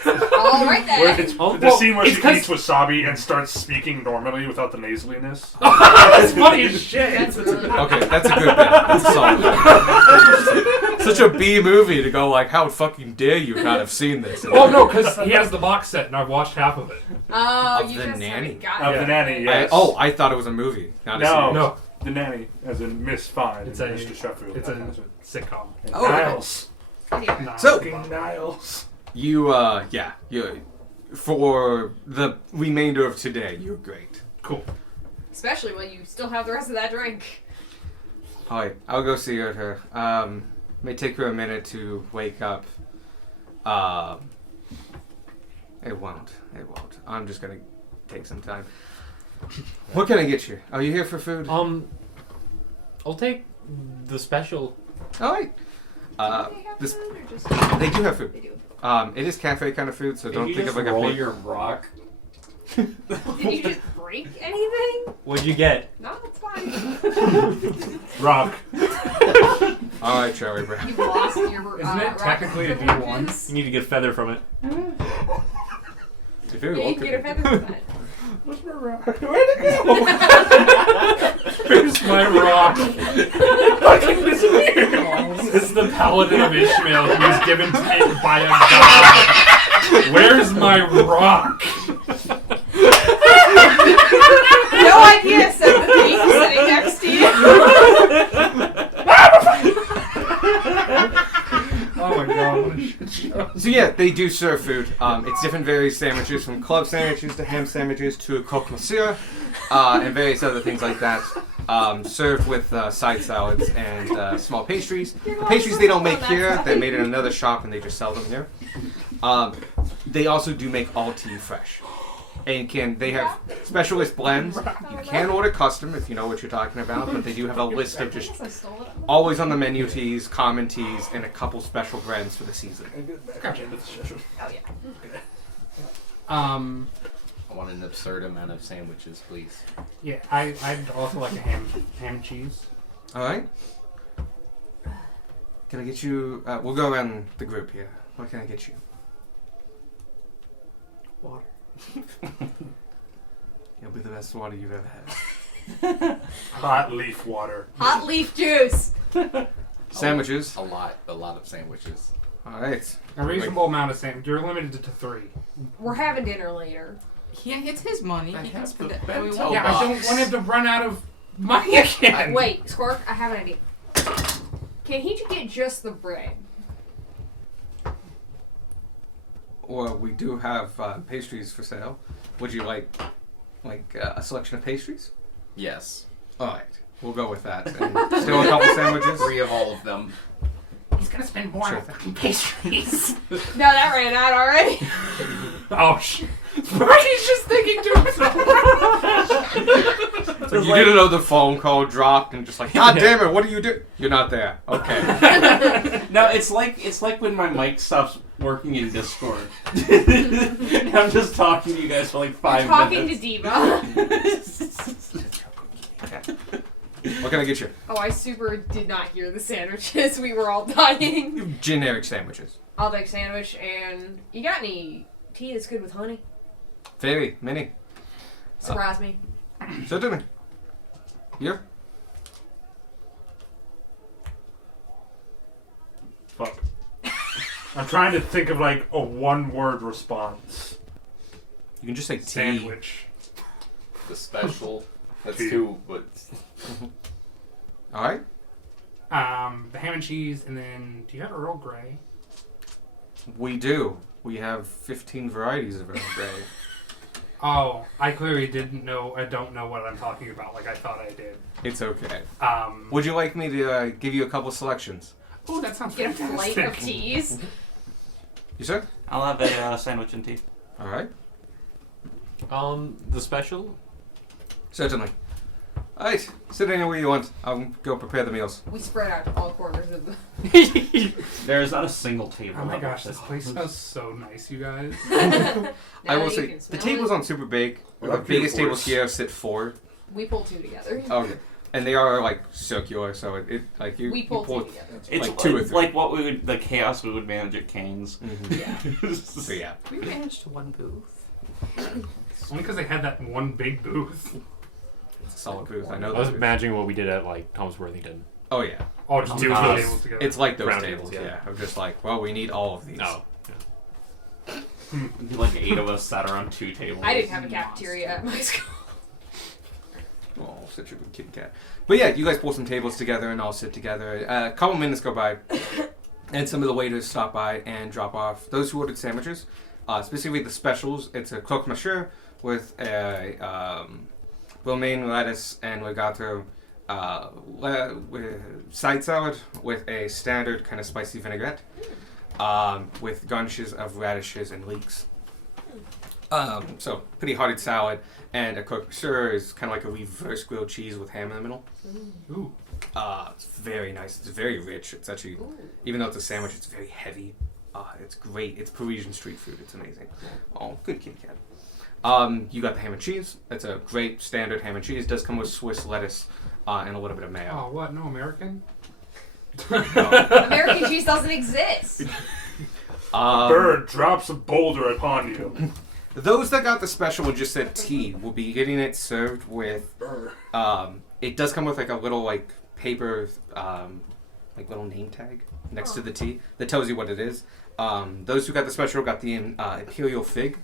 All right Where then. it's, Oh, the well, scene where it's she 'cause- eats wasabi and starts speaking normally without the nasaliness. That's funny as shit. That's really Okay, that's a good bit. That's solid. Such a B movie to go like, how fucking dare you not have seen this? Oh no, because he has the box set and I've watched half of it. Oh, Of you the just nanny. haven't got Of it. The Nanny, yes. I thought it was a movie, not a No. series. No, The Nanny, as in Miss Fine It's and a- Mr. Sheffield. it's that a kind of shit. sitcom. And Oh, okay. Niles. Anyway. So- Fucking Niles. You, for the remainder of today, you're great. Cool. Especially when you still have the rest of that drink. Alright, I'll go see her. May take her a minute to wake up. It won't. I'm just gonna take some time. What can I get you? Are you here for food? I'll take the special. Alright. Do they have This food or just... they do have food. They do. It is cafe kind of food, so don't think of like a roll big. your rock. Did you just break anything? What'd you get? No, it's fine. Rock. Alright, Charlie Brown. You've lost your Isn't it rock technically a privileges. You need to get a feather from it. You're very Yeah, you can get a welcome. feather from that. Where's my rock? Where'd it go? Where's my rock? Fucking disappeared. This is the paladin of Ishmael who was given to me by a god. Where's my rock? No idea, said the thief sitting next to you. Oh my god, what a shit show. So yeah, they do serve food. It's different various sandwiches, from club sandwiches to ham sandwiches to a croque monsieur, and various other things like that. Served with side salads and small pastries. The pastries they don't make here; they're made in another shop, and they just sell them here. They also do make all tea fresh, and they have specialist blends. You can order custom if you know what you're talking about, but they do have a list of just always on the menu teas, common teas, and a couple special blends for the season. Oh yeah. I want an absurd amount of sandwiches, please. Yeah, I'd also like a ham and cheese. All right. Can I get you? We'll go around the group here. What can I get you? Water. It'll be the best water you've ever had. Hot leaf water. Hot leaf juice. Sandwiches. A lot of sandwiches. All right. A reasonable amount of sandwich. You're limited to 3. We're having dinner later. Yeah, it's his money. I He can have spend the it how he bento wants. Yeah, I don't want him to run out of money again. Wait, Squirk, I have an idea. Can he get just the bread? Or we do have pastries for sale. Would you like a selection of pastries? Yes. All right. We'll go with that. And still a couple sandwiches. 3 of all of them. He's gonna spend more Sure. on fucking pastries. No, that ran out already. Oh shit! Sparky's just thinking to himself. So you didn't know the phone call dropped and just like, God damn it, what do you do? You're not there. Okay. No, it's like when my mic stops working in Discord. And I'm just talking to you guys for like 5 Talking minutes. to Diva. What can I get you? Oh, I super did not hear the sandwiches. We were all dying. Generic sandwiches. I'll take sandwich, and you got any tea that's good with honey? Very many. Surprise me. Certainly. Here. Fuck. I'm trying to think of like a one-word response. You can just say tea. Sandwich. The special. That's Tea. 2, but All right. The ham and cheese, and then do you have Earl Grey? We do. We have 15 varieties of Earl Grey. Oh, I clearly didn't know. I don't know what I'm talking about. Like I thought I did. It's okay. Um. Would you like me to give you a couple selections? Oh, that sounds Get a fantastic. plate of teas. You sir? I'll have a sandwich and tea. All right. The special? Certainly. All right. Sit anywhere you want. I'll go prepare the meals. We spread out to all corners of the. There's not a single table. Oh my up gosh, there. this place smells so nice, you guys. I will you say can the smell tables it. on Super Bake, Well, the that'd biggest be tables worse. here sit 4. We pull 2 together. Okay. And they are like circular, so it like you. We you pull 2 pull- together. It's Like 2 or it's 3. like what we would, the chaos we would manage at Kane's. Mhm. Yeah. So yeah. We managed one booth. Only because they had that one big booth. It's a solid booth. I know I was that. imagining what we did at like Tom's Worthington. Oh yeah. Oh, just 2 Oh, tables together. It's like those Round tables. tables, Yeah. yeah. I'm just like, well, we need all of these. Oh. Like 8 of us sat around 2 tables. I didn't have a cafeteria at my school. Oh, such a good kitty cat. But yeah, you guys pull some tables together and all sit together. A couple minutes go by, and some of the waiters stop by and drop off those who ordered sandwiches, specifically the specials. It's a croque monsieur with a romaine lettuce and legato side salad with a standard kind of spicy vinaigrette, with garnishes of radishes and leeks. So pretty hearty salad, and a croque monsieur is kind of like a reverse grilled cheese with ham in the middle. Ooh. It's very nice. It's very rich. It's actually, even though it's a sandwich, it's very heavy. It's great. It's Parisian street food. It's amazing. Oh, good kitty cat. You got the ham and cheese. It's a great standard ham and cheese. It does come with Swiss lettuce and a little bit of mayo. Oh, what? No American? American cheese doesn't exist. Bird drops a boulder upon you. Those that got the special and just said tea will be getting it served with. It does come with like a little like paper, like little name tag next to the tea that tells you what it is. Those who got the special got the Imperial Fig,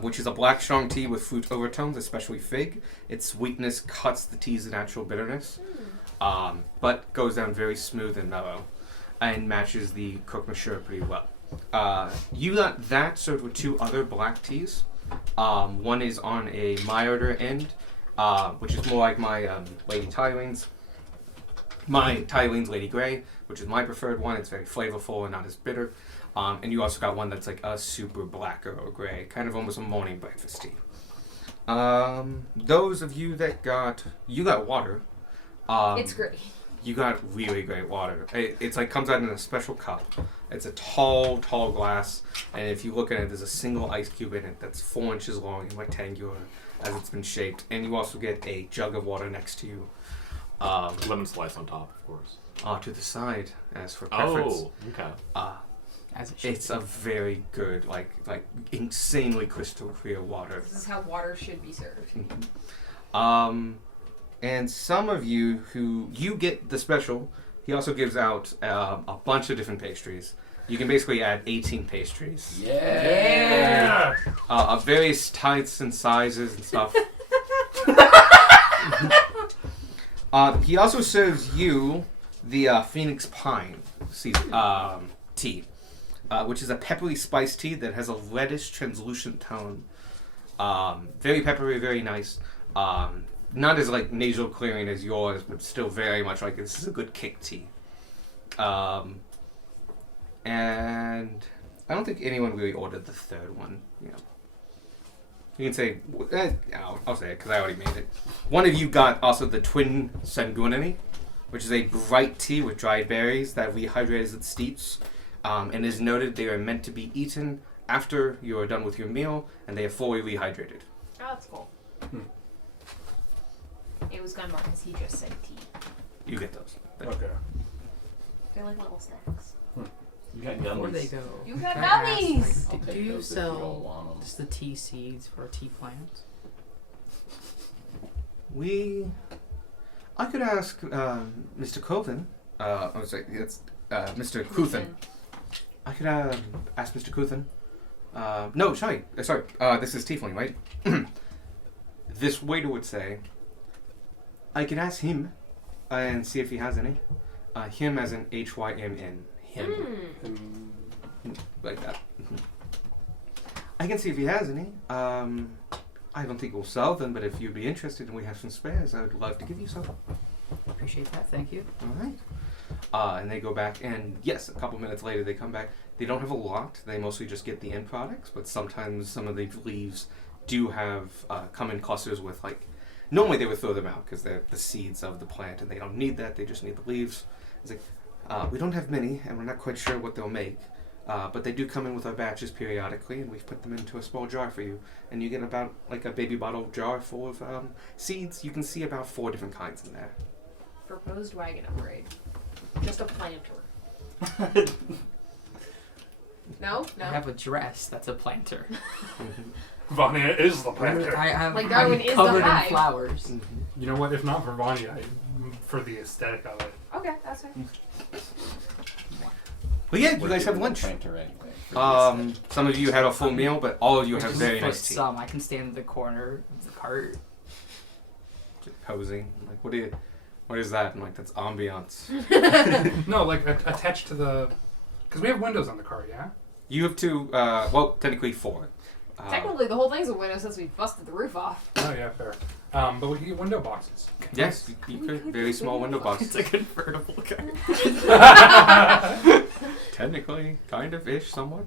which is a black strong tea with fruit overtones, especially fig. Its sweetness cuts the tea's natural bitterness, but goes down very smooth and mellow. and matches the croque monsieur pretty well. You got that served with 2 other black teas. One is on a milder end, which is more like my Lady Tyleen's. My Tyleen's Lady Grey, which is my preferred one. It's very flavorful and not as bitter. And you also got one that's like a super black Earl Grey, kind of almost a morning breakfast tea. Those of you that got water. It's great. You got really great water. It's like comes out in a special cup. It's a tall glass, and if you look at it, there's a single ice cube in it that's 4 inches long and rectangular as it's been shaped. And you also get a jug of water next to you. Lemon slice on top, of course. To the side, as for preference. Oh, okay. As it should It's a very good, like insanely crystal clear water. This is how water should be served. And some of you who you get the special, he also gives out a bunch of different pastries. You can basically add 18 pastries. Yeah. Of various types and sizes and stuff. He also serves you the Phoenix Pine tea, which is a peppery spice tea that has a reddish translucent tone. Very peppery, very nice. Not as like nasal clearing as yours, but still very much like this is a good kick tea. And I don't think anyone really ordered the third one. You know, you can say I'll say it because I already made it. One of you got also the Twin Sanguinary, which is a bright tea with dried berries that rehydrates its steeps, and is noted they are meant to be eaten after you are done with your meal, and they are fully rehydrated. Oh, that's cool. It was Gunmar because he just said tea. You get those. Okay. They're like little snacks. You got Where gummies. they go? You got Can I ask, gummies! I'll Do take you those if you don't sell want 'em. just the tea seeds for tea plants? I could ask Mr. Coven. I'm sorry, it's Mr. Kuthan. I could ask Mr. Kuthan. No, sorry. This is Tiefling, right? This waiter would say, I could ask him and see if he has any. Him as in Hymn. Him. Like that. I can see if he has any. I don't think we'll sell them, but if you'd be interested and we have some spares, I would love to give you some. Appreciate that. Thank you. Alright. And they go back, and yes, a couple minutes later they come back. They don't have a lot. They mostly just get the end products, but sometimes some of the leaves do have come in clusters with like. Normally they would throw them out because they're the seeds of the plant, and they don't need that. They just need the leaves. It's like we don't have many, and we're not quite sure what they'll make. But they do come in with our batches periodically, and we've put them into a small jar for you. And you get about like a baby bottle jar full of seeds. You can see about 4 different kinds in there. Proposed wagon upgrade. Just a planter. No? I have a dress that's a planter. Vanya is the planter. I have Like Darwin is the covered in hive. flowers. You know what? If not for Vanya, for the aesthetic of it. Okay, that's fine. But yeah, you We're guys have doing lunch. the planter anyway, for the aesthetic. Some of you had a full meal, but all of you have Just very for nice tea. some, I can stand in the corner of the cart. Just posing. Like, what is that? I'm like, that's ambiance. No, like attached to the. Because we have windows on the car, yeah? You have 2, well, technically 4. Technically, the whole thing's a window since we busted the roof off. Oh, yeah, fair. But we can get window boxes. Yes, you could. Very small window boxes. It's a convertible car. Technically, kind of ish, somewhat.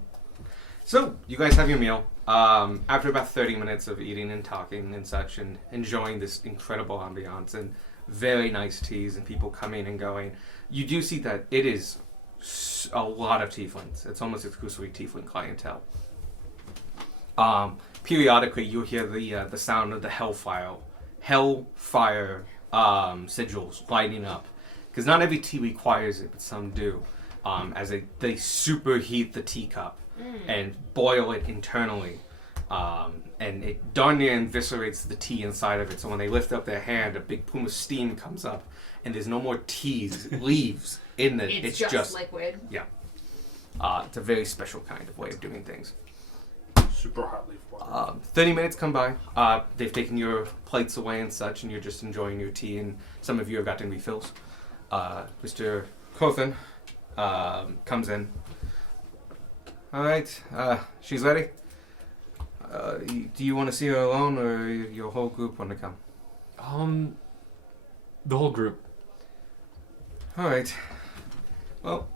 So, you guys have your meal. After about 30 minutes of eating and talking and such, and enjoying this incredible ambiance and very nice teas and people coming and going, you do see that it is a lot of tieflings. It's almost exclusively tiefling clientele. Periodically, you'll hear the sound of the hellfire sigils lighting up, because not every tea requires it, but some do. As they superheat the teacup and boil it internally, and it darn near eviscerates the tea inside of it. So when they lift up their hand, a big plume of steam comes up, and there's no more leaves in it. It's just liquid. It's a very special kind of way of doing things. Super hot leaf water. 30 minutes come by. They've taken your plates away and such, and you're just enjoying your tea, and some of you have gotten refills. Mr. Kothan, comes in. All right, she's ready. Do you want to see her alone, or your whole group want to come? The whole group. All right. Well,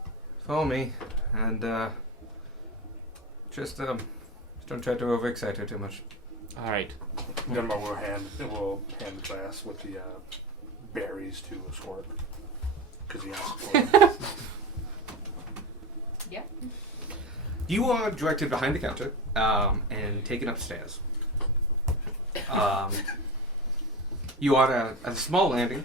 follow me, and just don't try to overexcite her too much. All right. Gunbar will hand the glass with the berries to escort because he asked for them. Yeah. You are directed behind the counter and taken upstairs. You are at a small landing.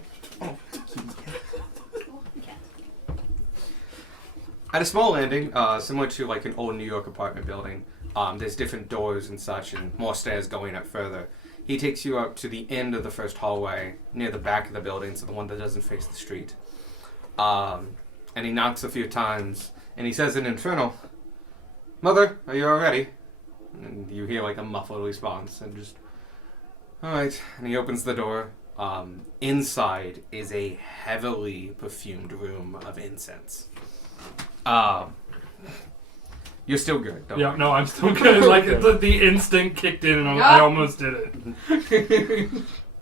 At a small landing, similar to like an old New York apartment building, there's different doors and such, and more stairs going up further. He takes you up to the end of the first hallway, near the back of the building, so the one that doesn't face the street. And he knocks a few times, and he says in Infernal, "Mother, are you all ready?" And you hear like a muffled response, and just, "All right." And he opens the door. Inside is a heavily perfumed room of incense. You're still good. Don't Yeah, worry. no, I'm still good. Like the instinct kicked in, and I almost did it.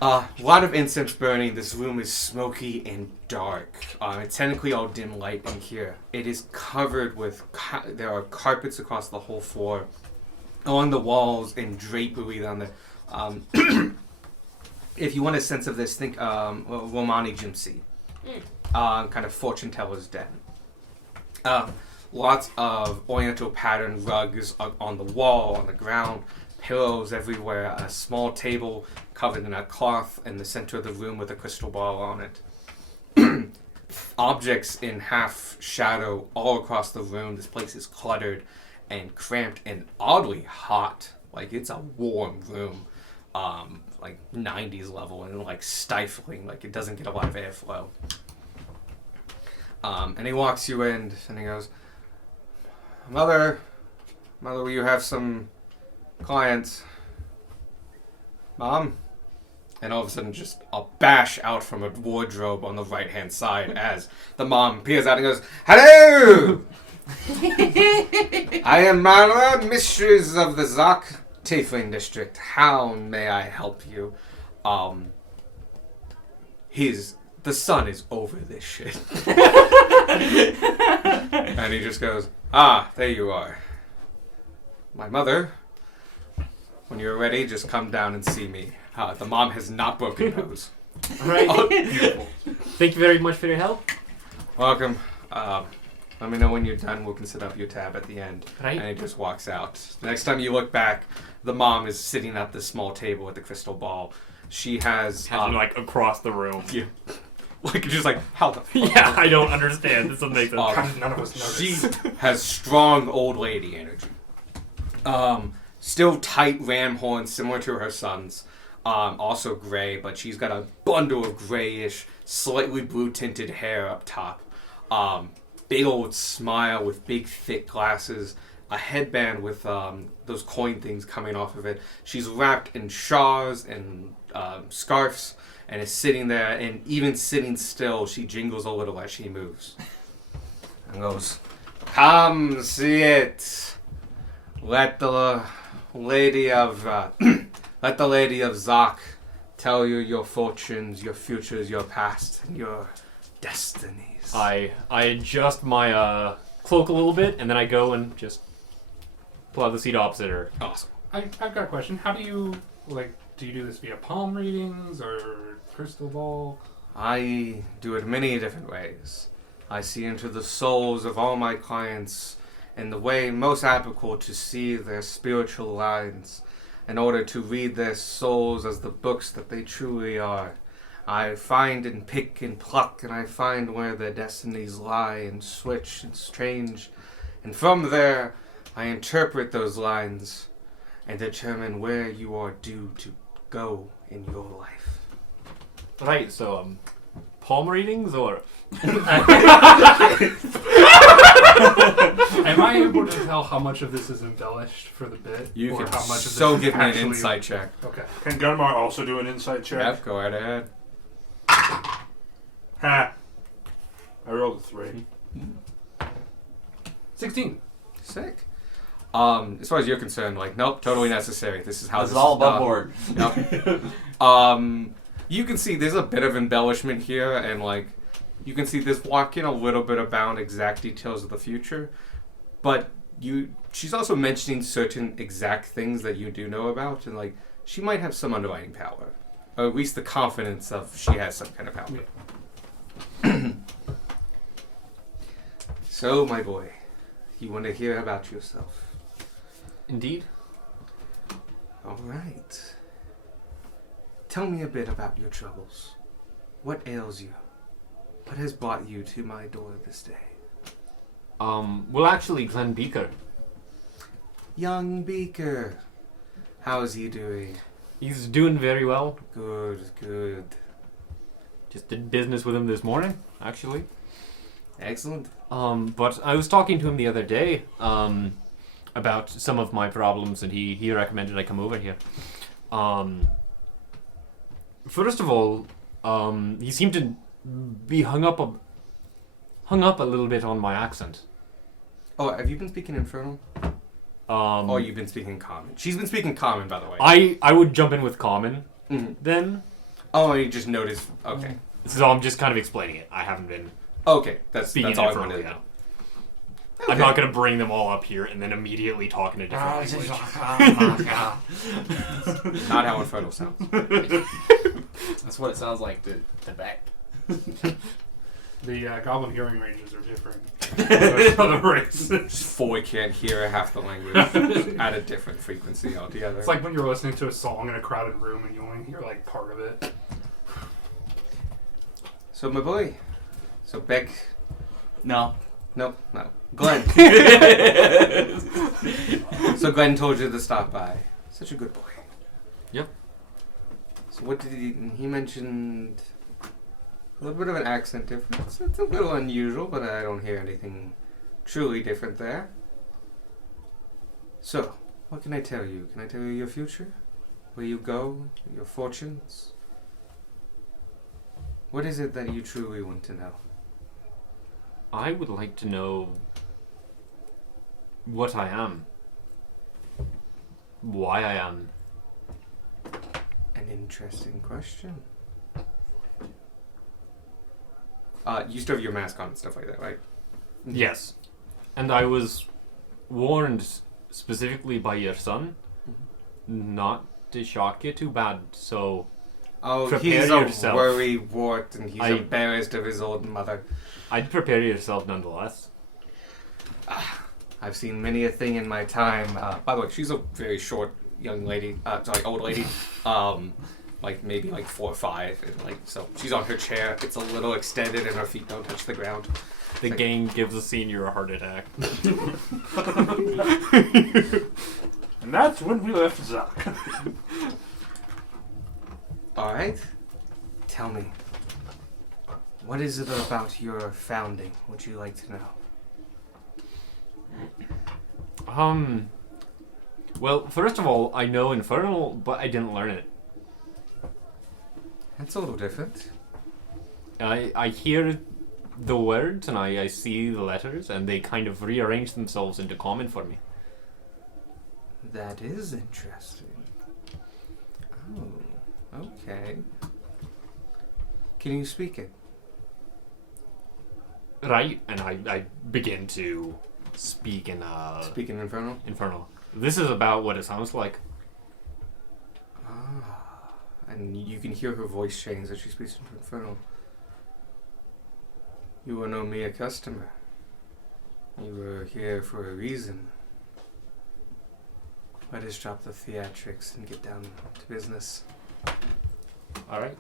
A lot of incense burning. This room is smoky and dark. It's technically all dim light in here. It is covered with. There are carpets across the whole floor, along the walls, and drapery down there. If you want a sense of this, think Romani Gypsy, kind of fortune teller's den. Lots of oriental pattern rugs on the wall, on the ground, pillows everywhere, a small table covered in a cloth in the center of the room with a crystal ball on it. Objects in half shadow all across the room. This place is cluttered and cramped and oddly hot. Like it's a warm room, like 90s level, and like stifling, like it doesn't get a lot of airflow. And he walks you in and he goes, Mother, will you have some clients? Mom? And all of a sudden just a bash out from a wardrobe on the right-hand side as the mom peers out and goes, "Hello! I am Mara, mistress of the Zak Tiefling District. How may I help you?" The son is over this shit. And he just goes, there you are. My mother, when you're ready, just come down and see me. The mom has not broken nose. Right. Oh, beautiful. Thank you very much for your help. Welcome. Let me know when you're done. We can set up your tab at the end. Right. And he just walks out. The next time you look back, the mom is sitting at the small table with the crystal ball. She has... like across the room. Yeah. Like, just like, how the fuck? Yeah, I don't understand. This doesn't make sense. How did none of us notice? She has strong old lady energy. Still tight ram horns, similar to her son's. Also gray, but she's got a bundle of grayish, slightly blue-tinted hair up top. Big old smile with big, thick glasses. A headband with those coin things coming off of it. She's wrapped in shawls and scarves, and is sitting there, and even sitting still, she jingles a little as she moves. And goes, "Come see it. Let the lady of Zak tell you your fortunes, your futures, your past, and your destinies." I adjust my cloak a little bit, and then I go and just pull out the seat opposite her. Awesome. I've got a question. How do you do you do this via palm readings or crystal ball? I do it many different ways. I see into the souls of all my clients in the way most applicable to see their spiritual lines, in order to read their souls as the books that they truly are. I find and pick and pluck, and I find where their destinies lie and switch and strange. And from there, I interpret those lines and determine where you are due to go in your life. Right, so, palm readings, or... Am I able to tell how much of this is embellished for the bit? You or can how much of so this is give me an actually- insight check. Okay. Can Gunmar also do an insight check? Yep, go right ahead. Ha! I rolled a 3. 16. Sick. As far as you're concerned, like, nope, totally necessary. This is how This this is all is done. above board. Yep. You can see there's a bit of embellishment here, and like, you can see this walking a little bit about exact details of the future, but she's also mentioning certain exact things that you do know about, and like, she might have some underlying power, or at least the confidence of she has some kind of power. So, my boy, you want to hear about yourself? Indeed. All right. Tell me a bit about your troubles. What ails you? What has brought you to my door this day? Well, actually, Glenn Beaker. Young Beaker. How's he doing? He's doing very well. Good, good. Just did business with him this morning, actually. Excellent. But I was talking to him the other day, about some of my problems, and he recommended I come over here. First of all, he seemed to be hung up a little bit on my accent. Oh, have you been speaking Infernal? Oh, you've been speaking Common. She's been speaking Common, by the way. I would jump in with Common Mhm. then, Oh, you just noticed. Okay. so I'm just kind of explaining it. I haven't been Okay, that's speaking all I Infernal wanted to yet. know. I'm not going to bring them all up here and then immediately talk in a different language. Not how Infernal sounds. That's what it sounds like to Beck. The goblin hearing ranges are different. Other races. Just fully can't hear half the language at a different frequency altogether. It's like when you're listening to a song in a crowded room and you only hear like part of it. So, my boy. So, Beck. No. Nope, no. Glenn. So, Glenn told you to stop by. Such a good boy. Yep. So, what did he mentioned a little bit of an accent difference. It's a little unusual, but I don't hear anything truly different there. So, what can I tell you? Can I tell you your future? Where you go? Your fortunes? What is it that you truly want to know? I would like to know what I am. Why I am. An interesting question. You still have your mask on and stuff like that, right? Yes. And I was warned specifically by your son not to shock you too bad, so Oh, prepare he's yourself. a worry wart and he's I- embarrassed of his old mother. I'd prepare yourself nonetheless. I've seen many a thing in my time. By the way, she's a very short young lady. Old lady. Like maybe like 4 or 5, and like so she's on her chair. It's a little extended, and her feet don't touch the ground. The Like- gang gives a senior a heart attack. And that's when we left Zach. All right, tell me, what is it about your founding? Would you like to know? Well, first of all, I know Infernal, but I didn't learn it. That's a little different. I hear the words and I see the letters, and they kind of rearrange themselves into common for me. That is interesting. Oh, okay. Can you speak it? Right, and I begin to speak in Speak in Infernal? Infernal. This is about what it sounds like. And you can hear her voice change as she speaks into Infernal. You are no mere customer. You were here for a reason. Let us drop the theatrics and get down to business. Alright.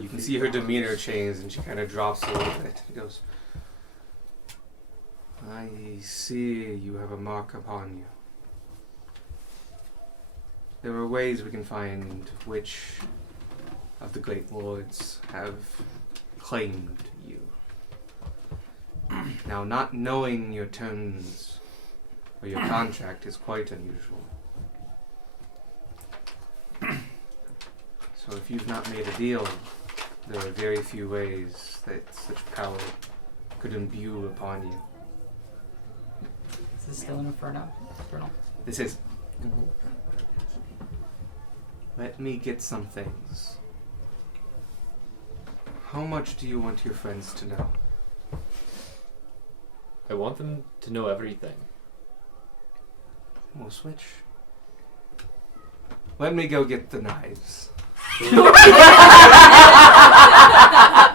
You can see her demeanor change and she kind of drops a little bit. She goes, I see you have a mark upon you. There are ways we can find which of the great lords have claimed you. Now, not knowing your terms or your contract is quite unusual. So if you've not made a deal, there are very few ways that such power could imbue upon you. Is this still an Inferno? This is. Let me get some things. How much do you want your friends to know? I want them to know everything. We'll switch. Let me go get the knives.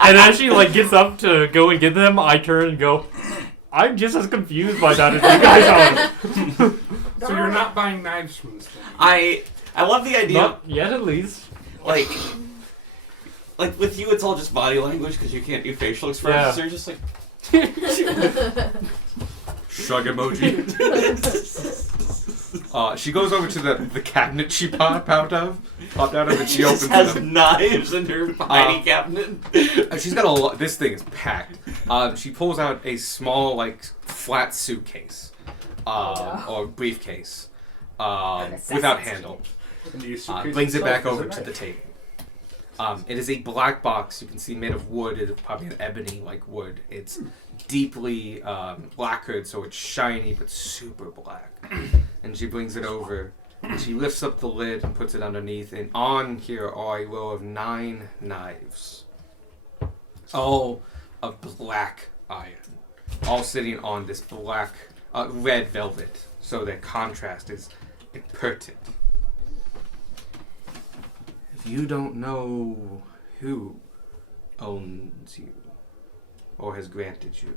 And then she like gets up to go and get them. I turn and go, I'm just as confused by that as you guys are. So you're not buying knives from this thing. I love the idea. Not yet, at least. Like with you, it's all just body language because you can't do facial expressions. Yeah. So you're just like Shrug emoji. She goes over to the cabinet she popped out of, and she opens just has them. knives in her tiny cabinet. She's got a lot. This thing is packed. She pulls out a small, like, flat suitcase, or briefcase, without handle. And the suitcase Brings it itself back is over a to knife. the table. It is a black box. You can see made of wood. It is probably an ebony like wood. It's deeply lacquered, so it's shiny but super black. And she brings it over. And she lifts up the lid and puts it underneath. And on here are a row of 9 knives, all of black iron, all sitting on this black, red velvet. So the contrast is impertinent. If you don't know who owns you or has granted you,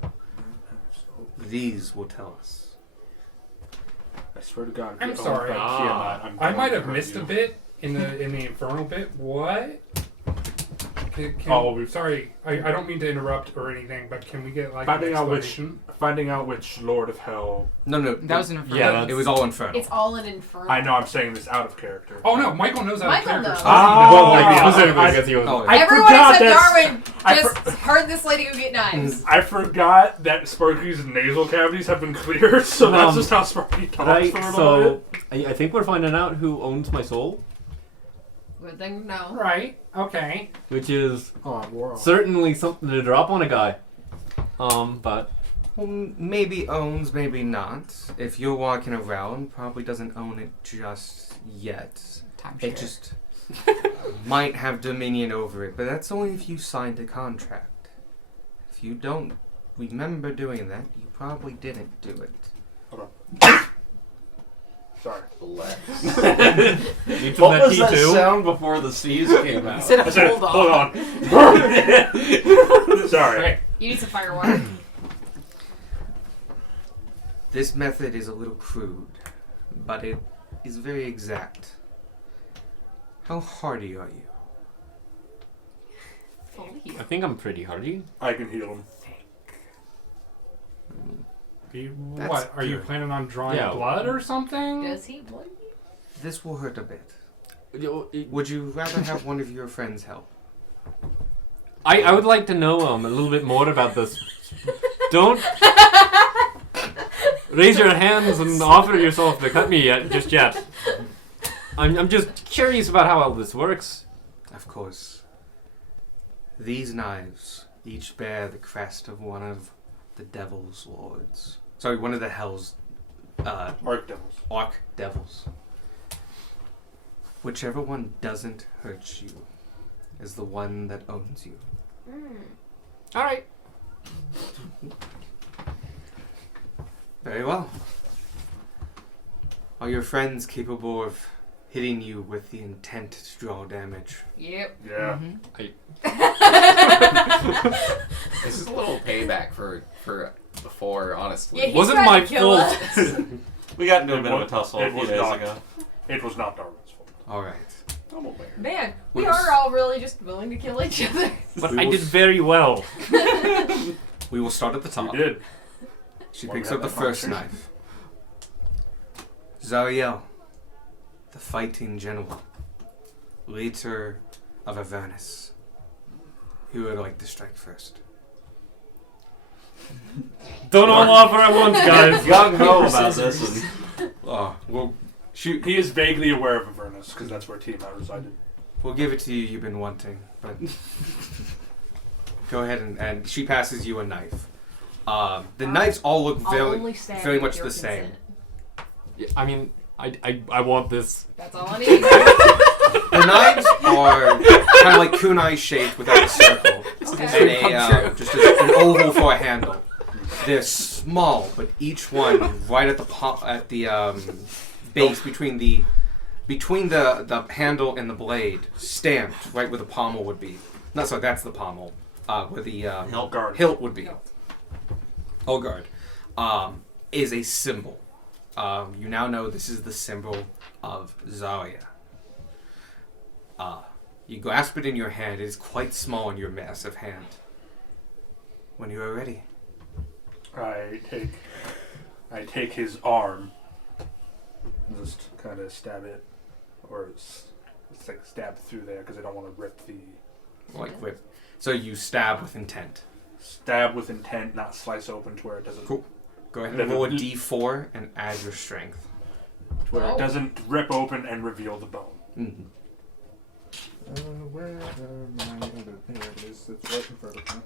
these will tell us. I swear to God. if I'm you're owned sorry. by Tiamat, I'm I going might to have hurt missed you. a bit in the infernal bit. What? Oh, we- sorry. I don't mean to interrupt or anything, but can we get like Finding an out which explanation? Finding out which Lord of Hell. No, That was an Inferno. Yeah, that's- it was all infernal. It's all an infernal. I know I'm saying this out of character. Oh no, Michael knows how to Michael character knows. stuff. Ah, Well, like, I- specifically I- because he was. Oh, I Everyone forgot except that's- Darwin I just heard this lady go get knives. I forgot that Sparky's nasal cavities have been cleared, so that's just how Sparky talks Right, for a little so bit. I think we're finding out who owns my soul, Good thing to know. Right. Okay. which is Oh, wow. certainly something to drop on a guy. But Well, maybe owns, maybe not. If you're walking around, probably doesn't own it just yet. Timeshare. It just might have dominion over it, but that's only if you signed a contract. If you don't remember doing that, you probably didn't do it. Sorry. Relax. you took What that was key that too? sound before the C's came out? Instead I of said, hold hold on. on. Sorry. Okay. You need some fire water. This method is a little crude, but it is very exact. How hardy are you? I think I'm pretty hardy. I can heal him. That's What? Are you good. planning on drawing Yeah. blood or something? Does he blood? This will hurt a bit. Would you rather have one of your friends help? I would like to know a little bit more about this. Don't raise your hands and offer yourself to cut me just yet. I'm just curious about how all this works. Of course. These knives each bear the crest of one of the Devil's Lords. Sorry, one of the Hell's Archdevils. Archdevils. Whichever one doesn't hurt you is the one that owns you. All right. Very well. Are your friends capable of hitting you with the intent to draw damage? Yep. Yeah. This is a little payback for before, honestly. Yeah, he's Wasn't trying my to kill fault. us. We got into a It bit of a was- tussle it a few was days not. ago. It was not Darwin's fault. Alright. I'm aware. Man, we Was- are all really just willing to kill each other. But We I will did very well. We will start at the You top. did. She Well, picks we up the had that first conversation. knife. Zariel, the fighting general, leader of Avernus. Who would like to strike first? Don't all offer at once, guys. Gung ho about this. And Oh, well, shoot. He is vaguely aware of Avernus because that's where Tiamat resided. We'll give it to you. You've been wanting, but go ahead and she passes you a knife. The knives all look I'll very, only stab very you with much your the same. consent. Yeah, I mean, I want this. That's all I need. The knives are kind of like kunai shaped without a circle. Okay. And just an oval for a handle. They're small, but each one right at the base between the handle and the blade, stamped right where the pommel would be. No, sorry, that's the pommel. Where the hilt would be. Elgard is a symbol. You now know this is the symbol of Zarya. You grasp it in your hand. It is quite small in your massive hand. When you are ready. I take his arm and just kind of stab it, or it's like stab through there because I don't want to rip the. Like whip. So you stab with intent. Stab with intent, not slice open to where it doesn't. Cool. Go ahead and roll a d4 and add your strength. To where it doesn't rip open and reveal the bone. Mm-hmm. Where are my other? There it is. It's right in front of me.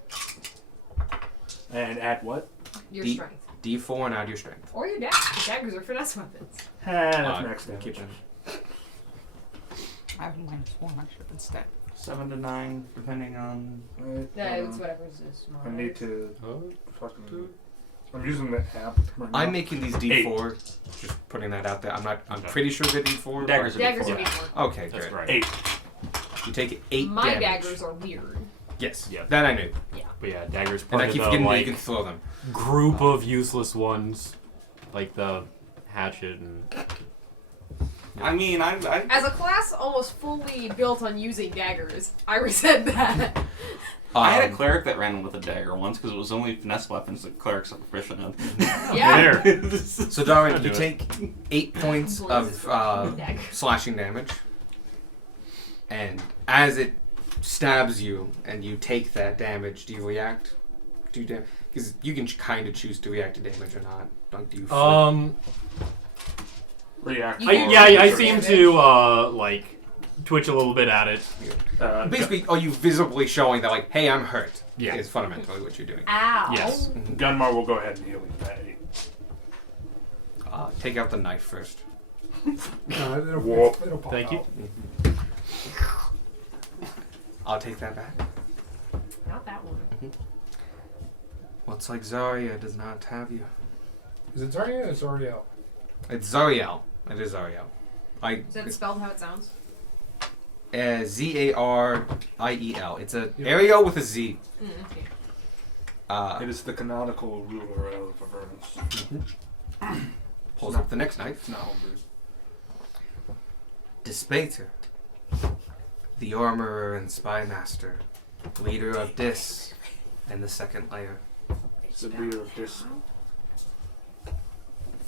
And add what? Your D- strength. D4 and add your strength. Or your daggers. Daggers are finesse weapons. That's max damage. Keep them. I have -1. I should have been step. 7 to 9, depending on. Right, Yeah, it's whatever is small. I need to Oh. fucking. I'm using the app. Right now. I'm making these D4. Just putting that out there. I'm Okay. pretty sure they're D4. Daggers but- are Daggers are D4. D4. Okay, That's great. right. 8. You take 8 My damage. daggers are weird. Yes. Yeah. That I knew. But yeah, daggers And part I of keep the forgetting that like you can throw them. group of useless ones, like the hatchet and. I mean, I As a class almost fully built on using daggers, I resent that. I had a cleric that ran with a dagger once because it was only finesse weapons that clerics are proficient in. Yeah. There. So Darwin, I'll you do it. take 8 points of Dagger. slashing damage, and as it stabs you and you take that damage, do you react? Do you because you can kind of choose to react to damage or not. Don't do you? React. You- I for seem damage. to like twitch a little bit at it. Basically, are you visibly showing that like, hey, I'm hurt? Yeah. Is fundamentally what you're doing. Ow. Yes. Gunmar will go ahead and heal you that 8. Take out the knife first. No, Whoop. it'll pop Thank you. out. I'll take that back. Not that one. Looks like Zarya does not have you. Is it Zarya or Zariel? It's Zariel. It is Zariel. Is that spelled how it sounds? Zariel. It's a Ariel with a Z. Okay. It is the canonical ruler of Avernus. Pulls up the next knife. It's not homebrewed. Despater, the armorer and spy master, leader of Dis and the second layer. The leader of this.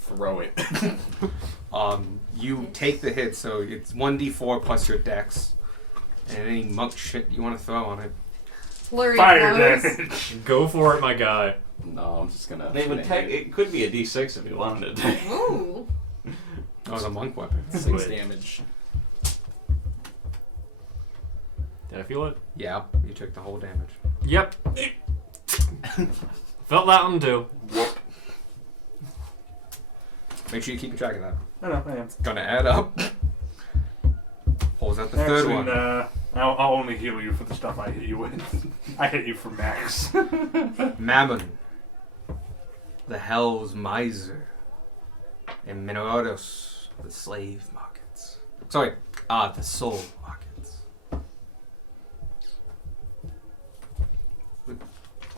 Throw it. You take the hit, so it's 1d4 plus your dex, and any monk shit you want to throw on it. Flurry Fire of blows. damage. Go for it, my guy. No, I'm just gonna. They would it could be a D6 if you wanted it. Ooh. Oh, it's a monk weapon. 6 Good. damage. Did I feel it? Yeah, you took the whole damage. Yep. Felt that one too. Make sure you keep track of that. I know, I am. It's gonna add up. Pulls out the third Actually, one. I'll only heal you for the stuff I hit you with. I hit you for max. Mammon, the Hell's Miser, and Minerados, the slave markets. Sorry, the soul markets.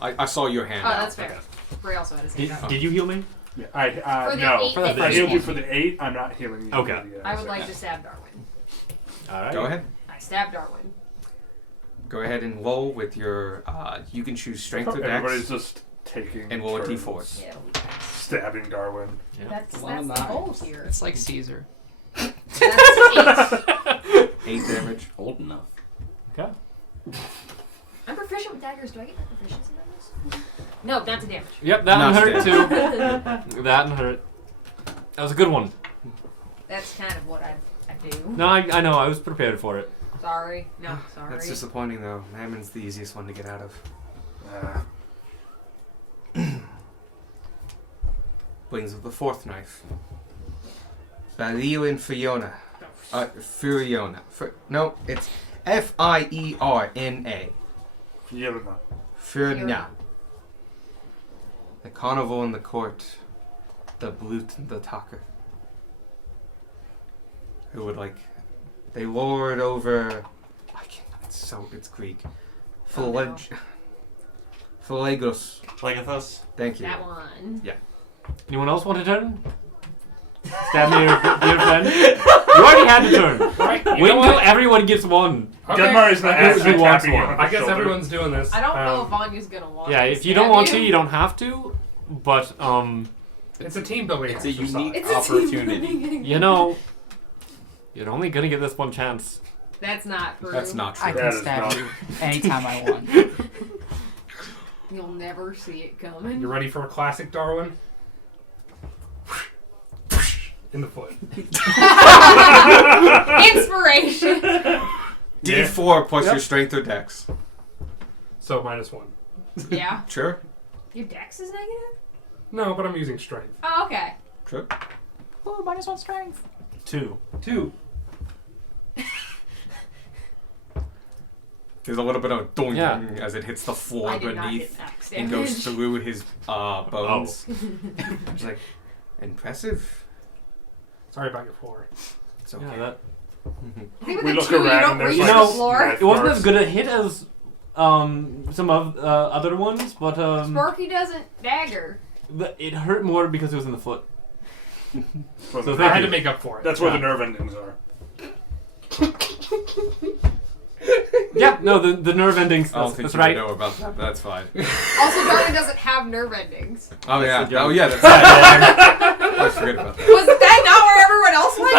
I saw your hand Oh, out. that's fair. Bray also had his hand out. Did you heal me? Yeah, For the no. 8 For the If I eight. healed you for the 8, I'm not healing you. Okay. For the, I would six. like to stab Darwin. All right. Go ahead. I stabbed Darwin. Go ahead and roll with your. You can choose strength or Everybody's dex, just taking and roll a turns d4. Yeah. Stabbing Darwin. Yeah. That's Well, the goal here. It's like Caesar. That's 8. 8 damage. Old enough. Okay. I'm proficient with daggers. Do I get my proficiency bonus? No, not to damage. Yep, that one Not hurt dead. too. That one hurt. That was a good one. That's kind of what I do. No, I know. I was prepared for it. Sorry. No, sorry. That's disappointing though. Mammon's the easiest one to get out of. brings up the fourth knife. Valerian Fiona. Furiona. No, it's Fierna. Fiona. Fierna. The carnival in the court. The brute and the talker. Who would they lord over. It's Greek. Philagos. Legathos. Thank you. That one. Anyone else want to turn? Stab me, dear friend. You already had to turn. Right, you Wait know until what? everyone gets one. Okay. Gunmar is not Who actually wants tapping you one? on the I guess shoulder. everyone's doing this. I don't know if Vanya's gonna want. Yeah, to if you stab don't want to, you don't have to. But It's a team building. It's a exercise. unique It's a opportunity. team. you know, you're only gonna get this one chance. That's not true. That's not I true. can That is stab not- you anytime I want. You'll never see it coming. You ready for a classic Darwin? In the foot. Inspiration. D4 plus Yep. your strength or dex. So -1. Yeah. Sure. Your dex is negative. No, but I'm using strength. Oh, okay. Sure. Ooh, -1 strength. 2. 2. There's a little bit of doing Yeah. as it hits the floor I did not beneath get max and damage. goes through his bones. It's impressive. Sorry about your floor. It's okay. Yeah, that. I think with We the look two, you around don't and there's reach like No, the floor. knife It wasn't marks. as good a hit as some of other ones, but Sparky doesn't dagger. it hurt more because it was in the foot. Well, So I thank had you. to make up for it. that's where the nerve endings are. Yeah, no, the nerve endings. I don't That's, think that's you right. know about that, but that's fine. Also, Darwin doesn't have nerve endings. Oh yeah. the Oh joke. yeah. That's I always forget about that. Was that not where everyone else went?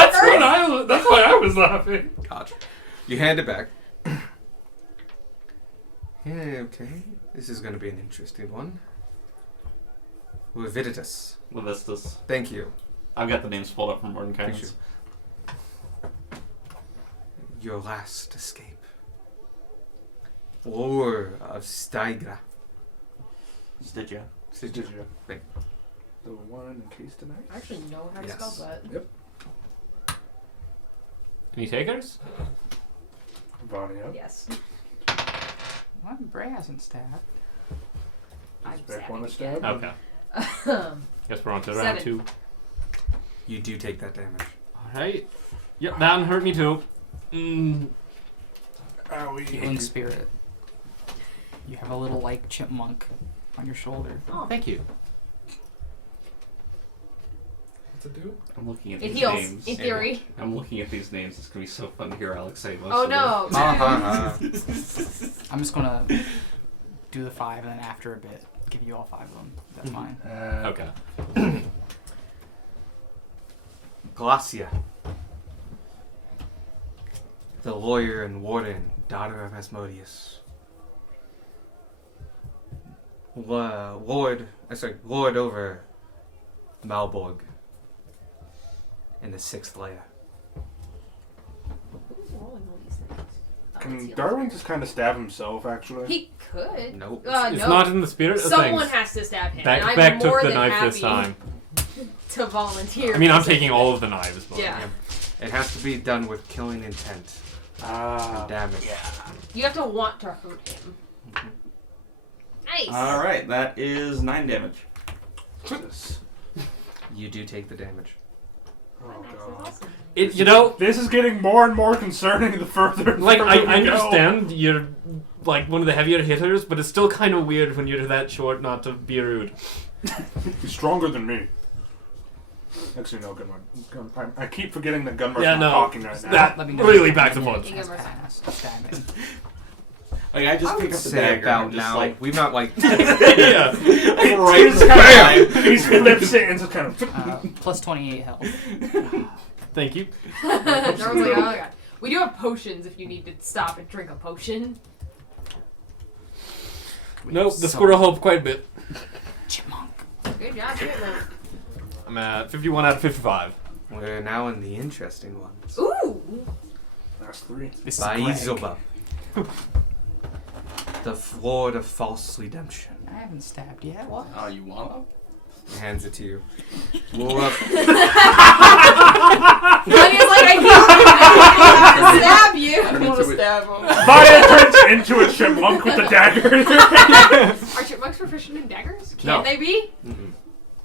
That's why I was laughing. Gotcha. You hand it back. Yeah, okay. This is going to be an interesting one. Leviticus. Levistus. Thank you. I've got the names pulled up from Mordenkainen's. Your last escape. Lore of Stygra. Stygia. Did you? Right. The one encased tonight? I actually know how to Yes. spell that. Any takers? Vanya. Yes. Well, Bray hasn't stabbed. I'm Back one stabbing to stab. again. Okay. Guess we're on to round 7. 2. You do take that damage. Alright. Yep, that one hurt me too. Healing spirit. You have a little chipmunk on your shoulder. Oh. Thank you. What's it do? I'm looking at It these heals, names. in theory. I'm looking at these names. It's gonna be so fun to hear Alex say most Oh of no. I'm just gonna do the 5 and then after a bit give you all 5 of them. That's fine. Okay. Glacia. The lawyer and warden, daughter of Asmodeus. Lord over Malborg in the 6th layer. Who's rolling all these things? Oh, it's Can healing. Darwin just kind of stab himself, actually? He could. Nope. It's no. not in the spirit of Someone things. has to stab him. Beck, and I'm Beck more took the than knife happy this time. to volunteer. I mean, I'm taking all of the knives, but Yeah. It has to be done with killing intent and damage. You have to want to hurt him. Mhm. Nice. All right, that is 9 damage. Jesus. You do take the damage. Oh, Nice, that's God. awesome. it, you know, This is getting more and more concerning the further. like I further we go. understand you're like one of the heavier hitters, but it's still kind of weird when you're that short not to be rude. He's stronger than me. Actually, no, Gunmar. I keep forgetting that Gunmar's Yeah, not no, talking right now. that Let me know really when backs the up on. minute has passed. Stabbing. Like I just I pick would up the say dagger about and just now. like We've not Yeah. right He's kind of he flips it and just kind of. Plus 28 health. Thank you. Darwin's like, oh my god. We do have potions if you need to stop and drink a potion. Nope, the squirrel helped quite a bit. Chipmunk. Good job, Chipmunk. I'm at 51 out of 55. We're now in the interesting ones. Ooh. Last 3. This By is Greg. Isoba. The Lord of False Redemption. I haven't stabbed yet. What? oh, you wanna? He hands it to you. Wolf. Vanya's like, I can't stab you. I don't want to stab him. Vanya turns into a chipmunk with the dagger in her hand. Are chipmunks proficient in daggers? Can No. they be? Mm-mm.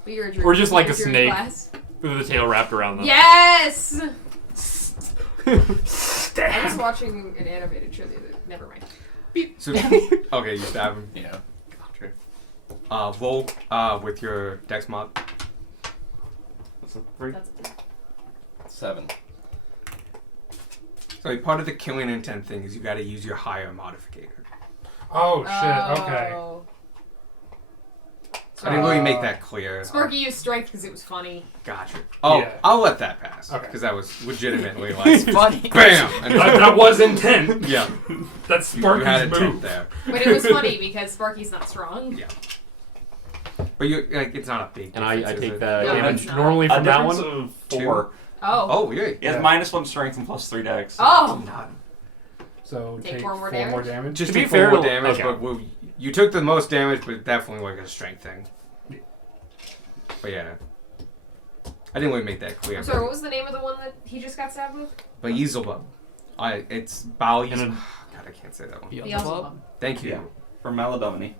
But you're a druid. Or just like a You're in snake. class. With the tail wrapped around them. Yes! I was Stab. watching an animated show the other. Never mind. So, okay, you stab him. Yeah. True. Roll with your dex mod. What's the 3? That's 7. So part of the killing intent thing is you got to use your higher modificator. Oh shit. Okay. Oh. I didn't really make that clear. Sparky used strength because it was funny. Gotcha. Oh, Yeah. I'll let that pass. Okay. Because that was legitimately like, Funny. BAM! And That was intent. yeah, That's you had Sparky's intent move. there. But it was funny because Sparky's not strong. Yeah. But you like, it's not a big And I difference, is take it? the No, damage it's not. normally A from that difference one. of 4. Oh. Oh, yeah. He has yeah. -1 strength and +3 dex. Oh. None. So Take take 4 more 4 more damage? damage. Just To be take 4 fair, more damage, okay. but you took the most damage, but definitely like a strength thing. But yeah. I didn't really make that clear. I'm sorry, what was the name of the one that he just got stabbed with? But Yeezelbub. It's Baal And Yeezelbub. then- God, I can't say that one. Beelzebub. Thank you. Yeah. From Maladoni.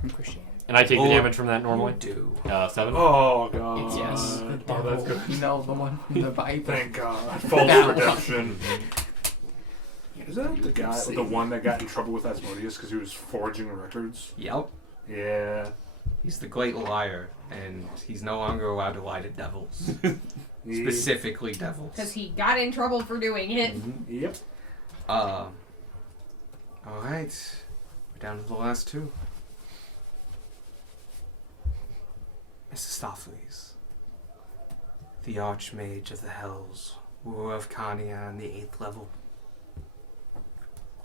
From Christianity. And I take Oh, the damage from that normally. Do. 7. Oh god. It's yes. Oh, that's good. You know, the one from the Bible. Thank God. False That one. redemption. Is that the guy, the one that got in trouble with Asmodeus because he was forging records? Yep. Yeah. He's the great liar, and he's no longer allowed to lie to devils. He- Specifically devils. Because he got in trouble for doing it. Yep. Alright. We're down to the last 2. Mephistopheles. The Archmage of the Hells. Ruler of Khania on the 8th level.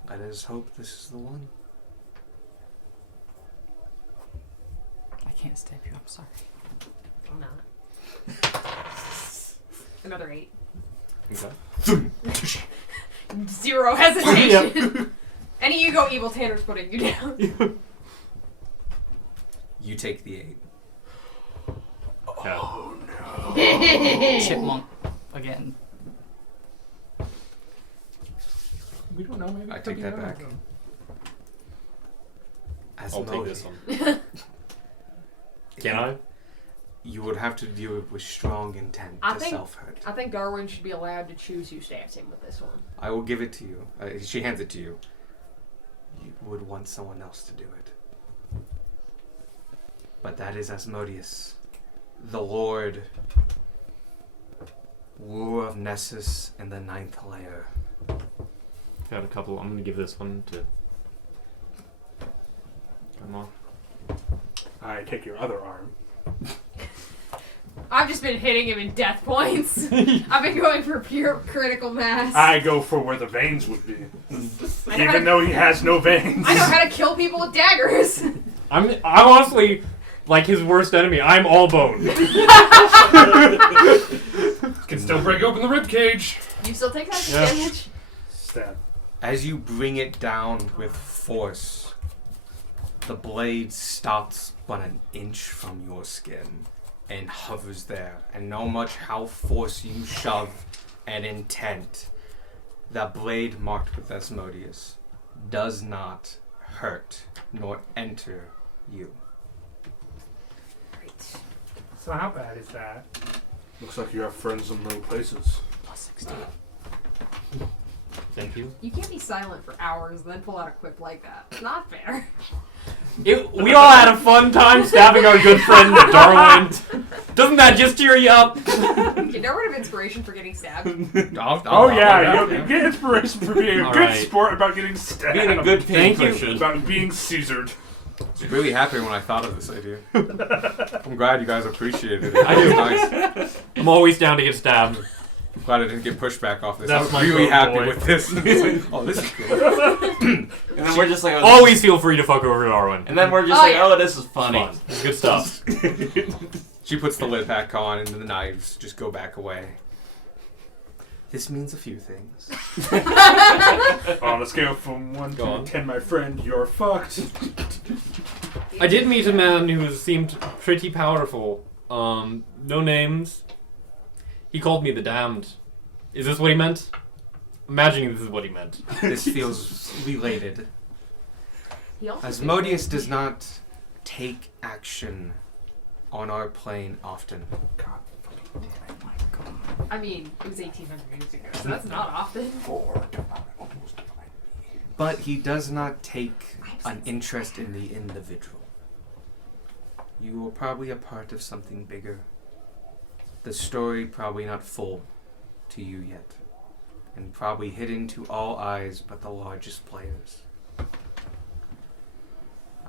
Let us hope this is the one. I can't stab you, I'm sorry. I'm not. Another 8. Okay. 0 hesitation. Any you go evil, Tanner's putting you down. You take the 8. Yeah. Chipmunk. Again. We don't know. Maybe I it take could be that another back. one. I'll take this Asmodee. one. Can I? You would have to deal with strong intent I to think- self-hurt. I think Darwin should be allowed to choose who stabs him with this one. I will give it to you. She hands it to you. You would want someone else to do it. But that is Asmodeus, the Lord, ruler of Nessus in the 9th layer. Got a couple. I'm gonna give this one to. Come on. I take your other arm. I've just been hitting him in death points. I've been going for pure critical mass. I go for where the veins would be. I know how Even to- though he has no veins. I know how to kill people with daggers. I'm honestly like his worst enemy. I'm all bone. Can still break open the rib cage. You still take that Yeah. damage? Stab. As you bring it down with force, the blade stops but an inch from your skin and hovers there. And no much how force you shove and intent, that blade marked with Asmodeus does not hurt nor enter you. So how bad is that? Looks like you have friends in low places. Plus 16. Thank you. You can't be silent for hours and then pull out a quip like that. It's not fair. We all had a fun time stabbing our good friend Darwin. Doesn't that just cheer you up? Get no word of inspiration for getting stabbed. Oh yeah, you get inspiration for being a All good right. sport about getting stabbed. Being a good Thank you. Christian. About being Caesared. I was really happy when I thought of this idea. I'm glad you guys appreciated it. I do. Nice. I'm always down to get stabbed. I'm glad I didn't get pushback off this. That's I my was really go happy boy. with this. It's like, oh, this is good. And then we're just like, oh, Always feel free to fuck over Darwin. And then we're just Oh, like, yeah. oh, this is funny. Fun. It's good stuff. She puts the lid back on and the knives just go back away. This means a few things. On a scale from 1 Go to on. 10, my friend, you're fucked. I did meet a man who seemed pretty powerful. No names. He called me the Damned. Is this what he meant? Imagining this is what he meant. This feels related. He also Asmodeus does not take action on our plane often. I mean, it was 1,800 years ago, so that's not often. But he does not take an interest in the individual. You are probably a part of something bigger. The story probably not full to you yet. And probably hidden to all eyes but the largest players.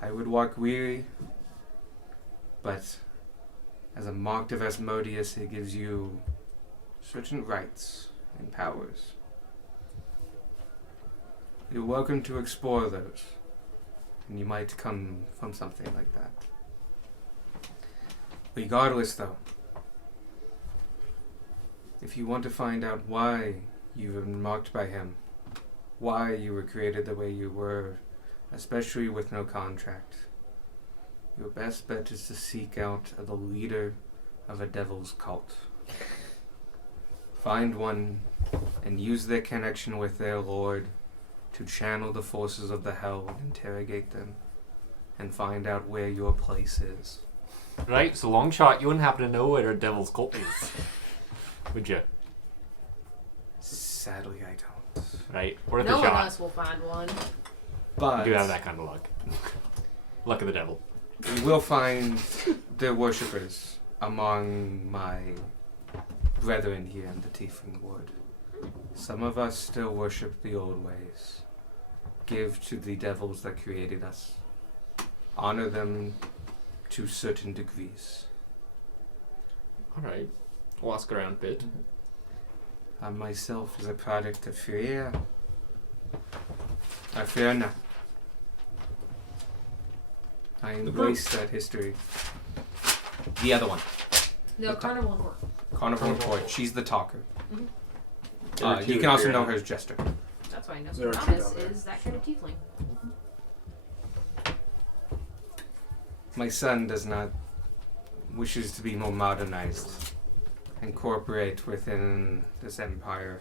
I would walk weary, but as a mark of Asmodeus, it gives you certain rights and powers. You're welcome to explore those, and you might come from something like that. Regardless, though, if you want to find out why you were marked by him, why you were created the way you were, especially with no contract, your best bet is to seek out the leader of a devil's cult. Find one and use their connection with their lord to channel the forces of the hell and interrogate them and find out where your place is. Right, so long shot, you wouldn't happen to know where a devil's cult is. Would you? Sadly, I don't. Right? Worth No a one shot. else will find one. But You do have that kind of luck. Luck of the devil. you will find their worshippers among my brethren here in the Tiefling Wood. Some of us still worship the old ways. Give to the devils that created us. Honor them to certain degrees. Alright. We'll ask around a bit. I myself is a product of Feria. Aferna. I embrace that history. The other one, No, Carnival and Court. Carnival Court. She's the talker. Mhm. You can also know her as Jester. That's why I know There are two Thomas down there. is that kind of tiefling. My son does not wishes to be more modernized, incorporate within this empire,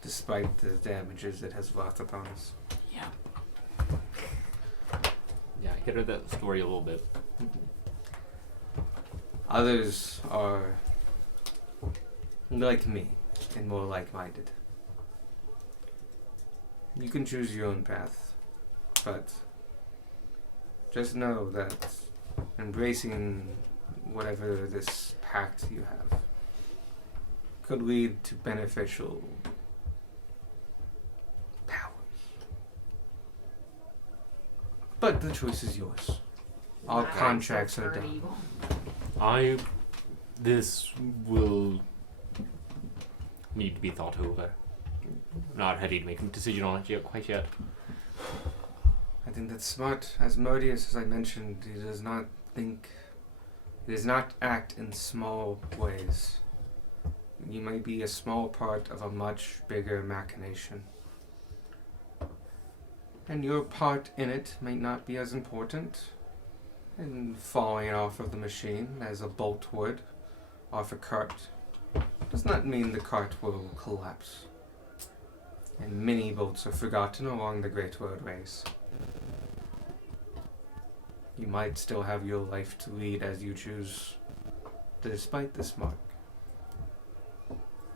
despite the damages it has wrought upon us. Yeah, I heard that story a little bit. Others are like me and more like-minded. You can choose your own path, but just know that embracing whatever this pact you have could lead to beneficial powers. But the choice is yours. All My contracts are turn done. evil. This will need to be thought over. Not ready to make a decision on it yet, quite yet. I think that's smart. Asmodeus, as I mentioned, he does not act in small ways. You may be a small part of a much bigger machination. And your part in it may not be as important in falling off of the machine as a bolt would off a cart. Does not mean the cart will collapse. And many bolts are forgotten along the great roadways. You might still have your life to lead as you choose, despite this mark.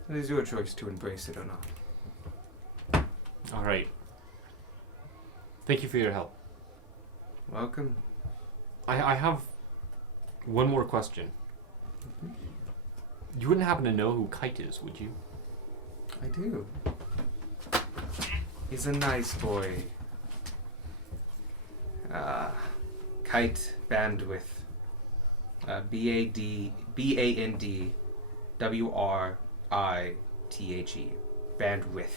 It is your choice to embrace it or not. Alright. Thank you for your help. Welcome. I have one more question. You wouldn't happen to know who Kite is, would you? I do. He's a nice boy. Kite Bandwidth. BANDWRITHE. Bandwidth.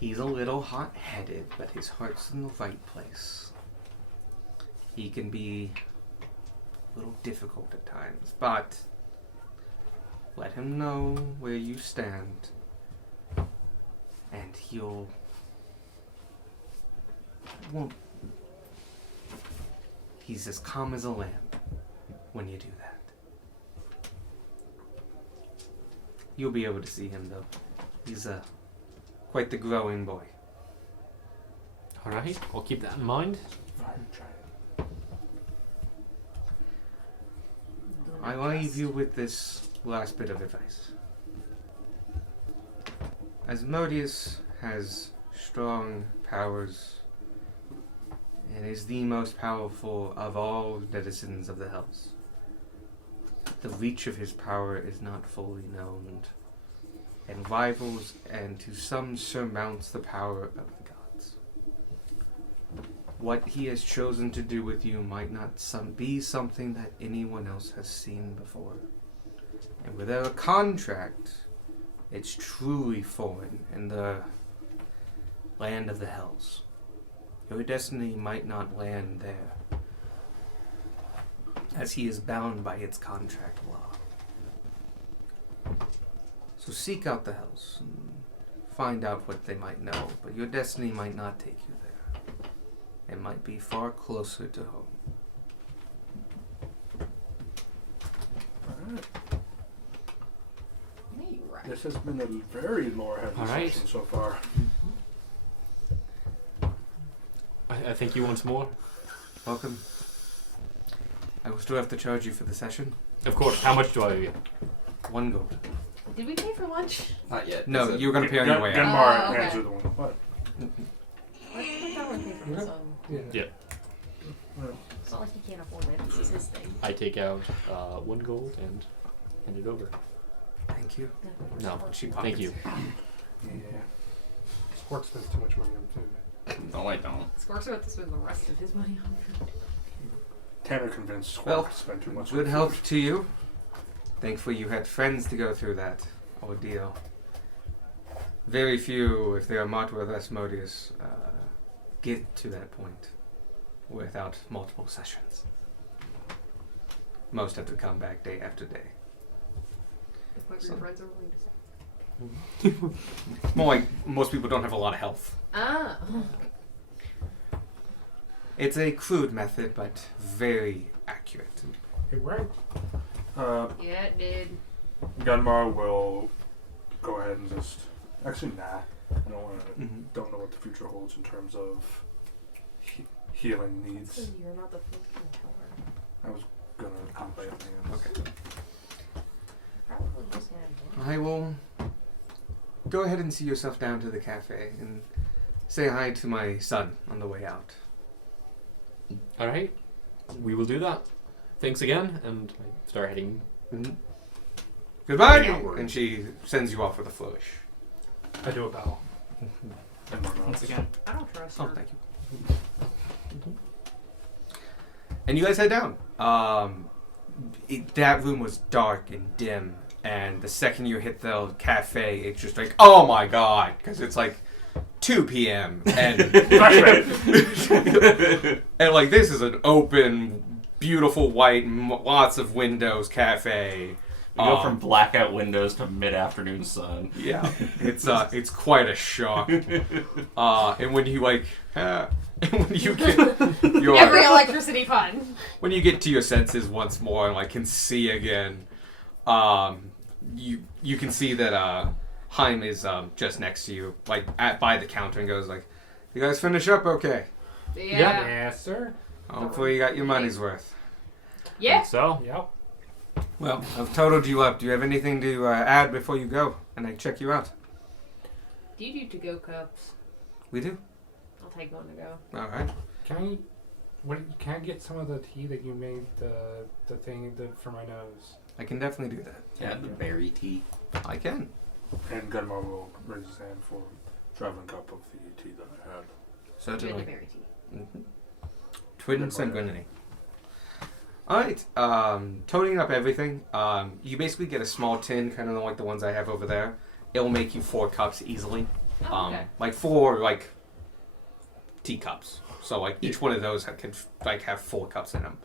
He's a little hot-headed, but his heart's in the right place. He can be a little difficult at times, but let him know where you stand, and he'll Well, he's as calm as a lamb when you do that. You'll be able to see him, though. He's quite the growing boy. All right, I'll keep that in mind. I leave you with this last bit of advice. Asmodeus has strong powers and is the most powerful of all denizens of the Hells. The reach of his power is not fully known, and rivals and to some surmounts the power of the gods. What he has chosen to do with you might not be something that anyone else has seen before. And without a contract, it's truly foreign in the land of the Hells. Your destiny might not land there, as he is bound by its contract law. So seek out the Hells and find out what they might know, but your destiny might not take you there. It might be far closer to home. This has been a very lore-heavy All right. session so far. I thank you once more. Welcome. I will still have to charge you for the session. Of course. How much do I owe you? 1 gold. Did we pay for lunch? Not yet. No, Is it- you were going to pay on your way out. Genmar Oh, okay. answered the one. What? I thought we paid for his own. Yeah. It's not like he can't afford it. This is his thing. I take out 1 gold and hand it over. Thank you. No, She thank pockets you. Yeah. Squirt spends too much money on food. No, I don't. Squirk's about to spend the rest of his money on food. Tanner convinced Squirk Well, to spend too much. Good on health food. to you. Thankfully you had friends to go through that ordeal. Very few, if they are marked with Asmodeus, get to that point without multiple sessions. Most have to come back day after day. The point where So- your friends are willing to say. More like most people don't have a lot of health. Ah. It's a crude method, but very accurate. It worked. Yeah, it did. Gunmar will go ahead and just. Actually, nah. I don't want to. Mm-hmm. Don't know what the future holds in terms of healing needs. So you're not the first one to tell her. I was gonna contemplate it. Okay. Probably just gonna I will go ahead and see yourself down to the cafe and say hi to my son on the way out. All right, we will do that. Thanks again, and I start heading. Mm-hmm. Goodbye! Heading outward. And she sends you off with a flourish. I do a bow. Once again. I don't trust Oh, her. thank you. And you guys head down. That room was dark and dim, and the second you hit the cafe, it's just like, oh my god, because it's like 2 p.m. and and like this is an open, beautiful white, lots of windows cafe. We go from blackout windows to mid-afternoon sun. Yeah, it's quite a shock. And when you when you get Every electricity fun. when you get to your senses once more and like can see again, you can see that Haim is just next to you, like by the counter, and goes like, "You guys finish up okay? Yeah. Yes, sir. Hopefully you got your money's worth." Yeah. Think so. Yep. Well, I've totaled you up. Do you have anything to add before you go? And I check you out. Do you do to-go cups? We do. I'll take one to go. All right. Can I get some of the tea that you made the thing for my nose? I can definitely do that. Yeah, the berry tea. I can. And Gunmar will raise his hand for traveling cup of the tea that I had. Certainly. Berry tea. Mm-hmm. Twin sanguinity. Alright, toting up everything, you basically get a small tin, kind of like the ones I have over there. It'll make you 4 cups easily. Oh, okay. Like 4, like, teacups. So, like, each one of those can, like, have 4 cups in them.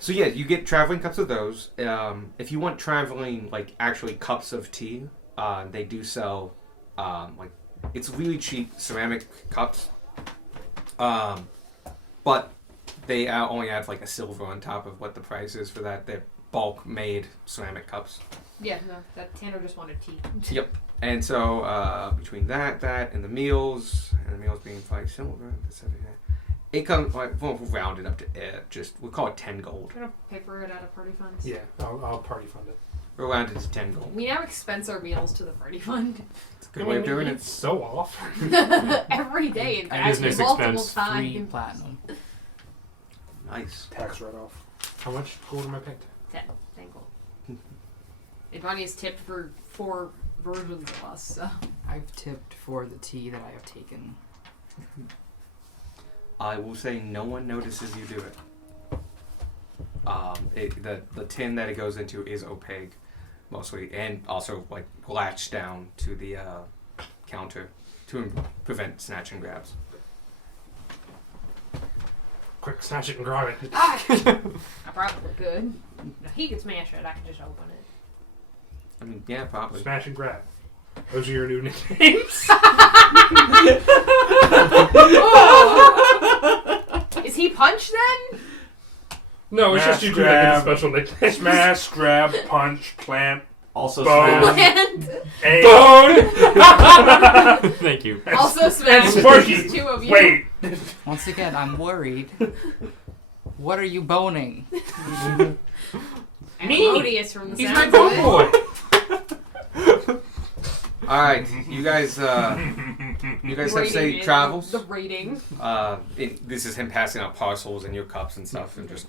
So yeah, you get traveling cups of those. If you want traveling, like, actually cups of tea, they do sell, like, it's really cheap ceramic cups. But they only add like a silver on top of what the price is for that. They're bulk made ceramic cups. Yeah, no, that Tanner just wanted tea. Yep. And so between that, and the meals being 5 silver, it comes like we'll round it up to we'll call it 10 gold. I'm gonna pay for it out of party funds. Yeah, I'll party fund it. We'll round it to 10 gold. We now expense our meals to the party fund It's a good way of doing it. It's so off. every day. In fact, Business multiple expense, Free times. platinum. Nice. Tax write-off. How much gold am I paid? 10. Thankful. Ivani is tipped for 4 versions of us, so. I've tipped for the tea that I have taken. I will say no one notices you do it. The tin that it goes into is opaque, mostly, and also like latched down to the counter to prevent snatch and grabs. Quick, snatch it and grab it. I probably could. If he could smash it, I could just open it. I mean, yeah, probably. Smash and grab. Those are your new nicknames. Is he punch then? No, it's just Smash, you two that get grab. a special nickname. Smash, grab, punch, plant, Also Bone. smash. Land. aim. Bone! Thank you. Also smash. Sparky. There's 2 of you. Wait. Once again, I'm worried. What are you boning? And Me. Odious from the He's my sound of it. bone boy. All right, you guys have Rating safe is travels. The rating. This is him passing out parcels and your cups and stuff, and just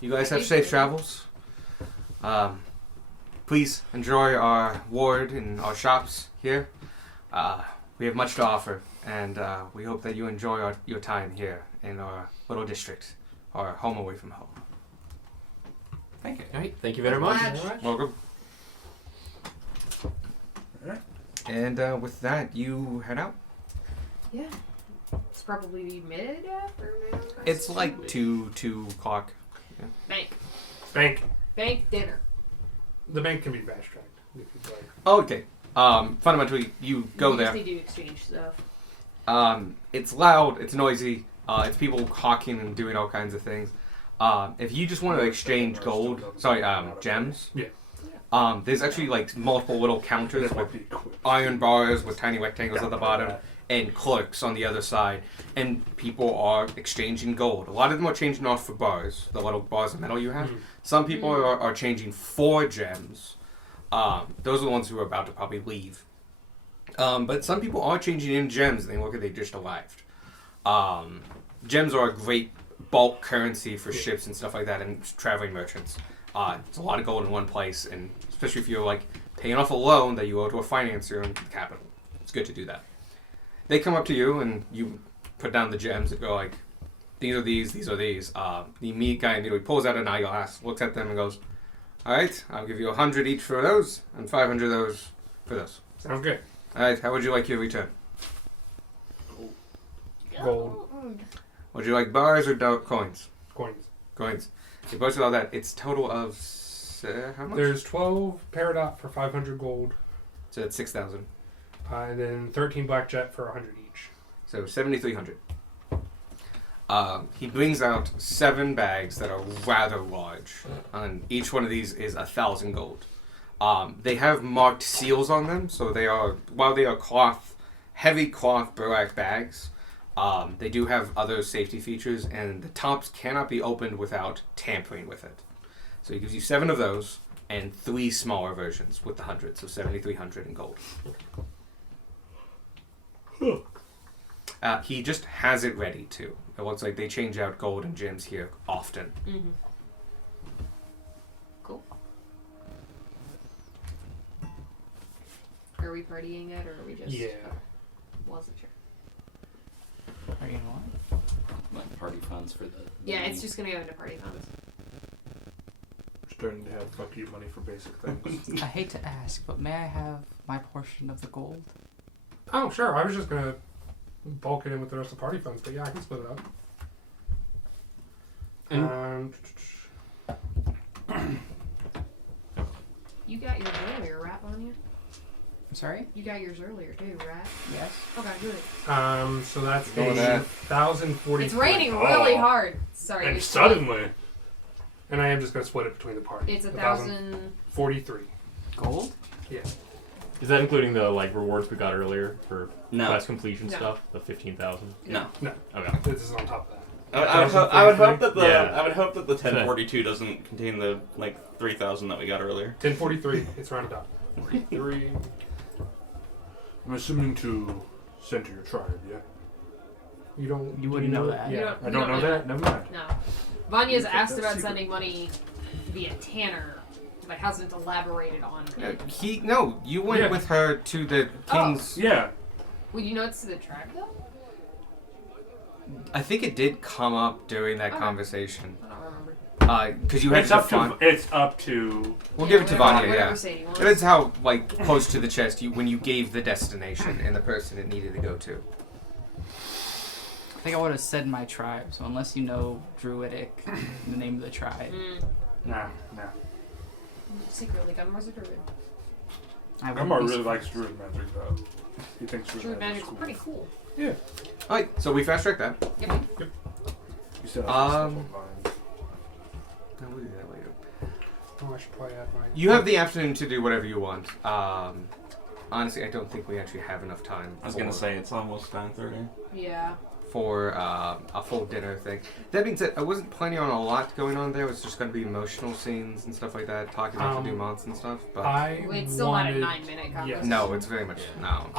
you guys have safe travels. Please enjoy our ward and our shops here. We have much to offer, and we hope that you enjoy your time here in our little district, our home away from home. Thank you. All right, thank you very much. Welcome. And with that, you head out. Yeah. It's probably mid-afternoon. It's like 2 o'clock. Bank. Bank. Bank dinner. The bank can be fast tracked if you'd like. Okay. Fundamentally, you go We there. just need to exchange stuff. It's loud, it's noisy, it's people hawking and doing all kinds of things. If you just want to exchange gems. Yeah. There's actually like multiple little counters That with might be quick. iron bars with tiny rectangles at the bottom and clerks on the other side, and people are exchanging gold. A lot of them are changing off for bars, the little bars of metal you have. Some people are changing for gems. Those are the ones who are about to probably leave. But some people are changing in gems, and they look at they just arrived. Gems are a great bulk currency for ships and stuff like that, and traveling merchants. It's a lot of gold in one place, and especially if you're like paying off a loan that you owe to a financier in the capital. It's good to do that. They come up to you, and you put down the gems and go like, these are these, these are these. The meat guy immediately pulls out an eyeglass, looks at them, and goes, all right, I'll give you 100 each for those, and 500 those for those. Sounds good. All right, how would you like your return? Gold. Would you like bars or coins? Coins. Coins. You posted all that. It's total of how much? There's 12 Peridot for 500 gold, So it's 6,000. and then 13 Blackjet for 100 each. So 7,300. He brings out 7 bags that are rather large, and each one of these is 1,000 gold. They have marked seals on them, so they are, while they are heavy cloth burlap bags, they do have other safety features, and the tops cannot be opened without tampering with it. So he gives you 7 of those and 3 smaller versions with the 100, so 7,300 in gold. He just has it ready too. It looks like they change out gold and gems here often. Mm-hmm. Cool. Are we partying it, or are we just? Yeah. Wasn't sure. Are you know what? Like party funds for the. Yeah, it's just gonna go into party funds. Starting to have fuck you money for basic things. I hate to ask, but may I have my portion of the gold? Oh, sure. I was just gonna bulk it in with the rest of the party funds, but yeah, I can split it up. And- You got your warrior wrap on you? I'm sorry? You got yours earlier too, right? Yes. Okay, good. So that's Go with that. 1,040. It's raining really hard. Sorry. And it's suddenly, And I am just going to split it between the party. It's 1,000. 43. Gold? Is that including the like rewards we got earlier for No. quest completion No. stuff? The 15,000. No. Okay. This is on top of that. I would hope that the Yeah. I would hope that the 1042 doesn't contain the like 3,000 that we got earlier. 1043. It's rounded up. 43. I'm assuming to send to your tribe, yeah? You don't. You wouldn't know that. Yeah. I don't know that? Never mind. No. Vanya's Keep asked that about secret. sending money via Tanner, but hasn't elaborated on it. You went Yeah. with her to the king's. Yeah. Would you know it's to the tribe though? I think it did come up during that Okay. conversation. I don't remember. Because you had It's up Stefan. to. It's up to. We'll give it to Vanya, whatever yeah. Sadie wants. That's how, like, close to the chest when you gave the destination and the person it needed to go to. I think I would have said my tribe, so unless you know Druidic, the name of the tribe. Nah. Secretly, Gunmar's a druid. I wouldn't Gunmar be really surprised. likes druid magic, though. He thinks Druid druid magic's magic's cool. pretty cool. Alright, so we fast track that. Yep. You said I Um, have stuff on No, we'll do that later. Oh, I should probably add mine. You have the afternoon to do whatever you want. Honestly, I don't think we actually have enough time. I was gonna say it's almost 9:30. Yeah. For a full dinner thing. That being said, I wasn't planning on a lot going on there. It was just going to be emotional scenes and stuff like that, talking about the Dumont and stuff. But It's still not a wanted- 9-minute conversation. no, it's very much no.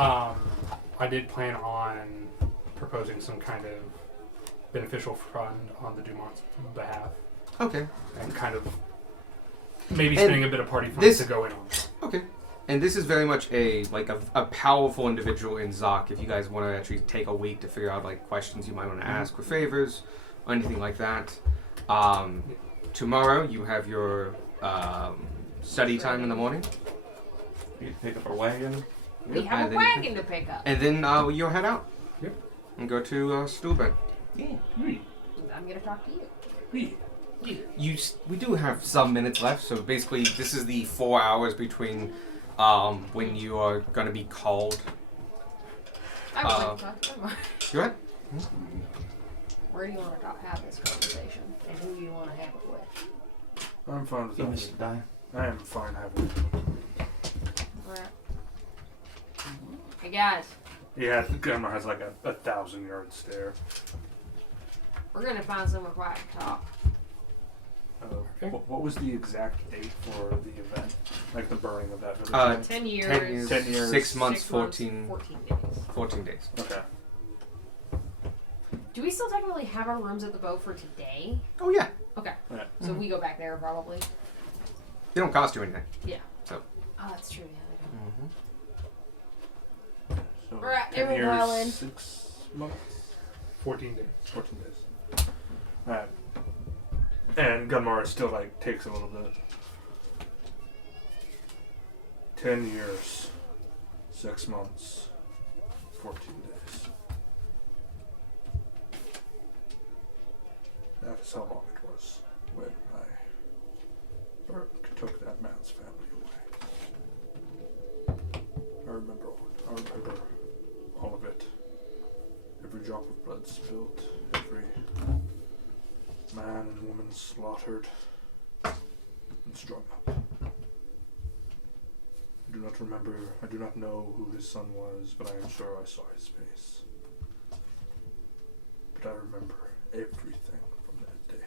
I did plan on proposing some kind of beneficial fund on the Dumont's behalf, Okay. and kind of maybe And spending a bit of party funds this- to go in on. Okay. And this is very much a powerful individual in Zoc. If you guys want to actually take a week to figure out like questions you might want to ask or favors or anything like that. Tomorrow you have your study time in the morning, You pick up our wagon. We have And a then- wagon to pick up. and then you'll head out. Yep. And go to Stuhlben. I'm gonna talk to you. We do have some minutes left, so basically this is the 4 hours between when you are going to be called. I would like to talk to them. You right? Where do you want to have this conversation, and who do you want to have it with? I'm fine with He must that. die. I am fine having it. Where? Hey guys, Yeah, Gunmar has like a 1,000-yard stare. we're gonna find somewhere quiet to talk. What was the exact date for the event? Like the burning of that village? 10 years. 10 years. 10 years. 6 months, 6 14 days. 14 days. Okay. Do we still technically have our rooms at the boat for today? Oh, yeah. Okay. Yeah. So we go back there probably. They don't cost you anything. Oh, that's true. Yeah. So Alright, 10 everyone pile in. years, 6 months, 14 days. 14 days. Alright. And Gunmar still like takes a little bit. 10 years, 6 months, 14 days. That is how long it was when Burke took that man's family away. I remember all of it. Every drop of blood spilled, every man and woman slaughtered and strung up. I do not know who his son was, but I am sure I saw his face. But I remember everything from that day.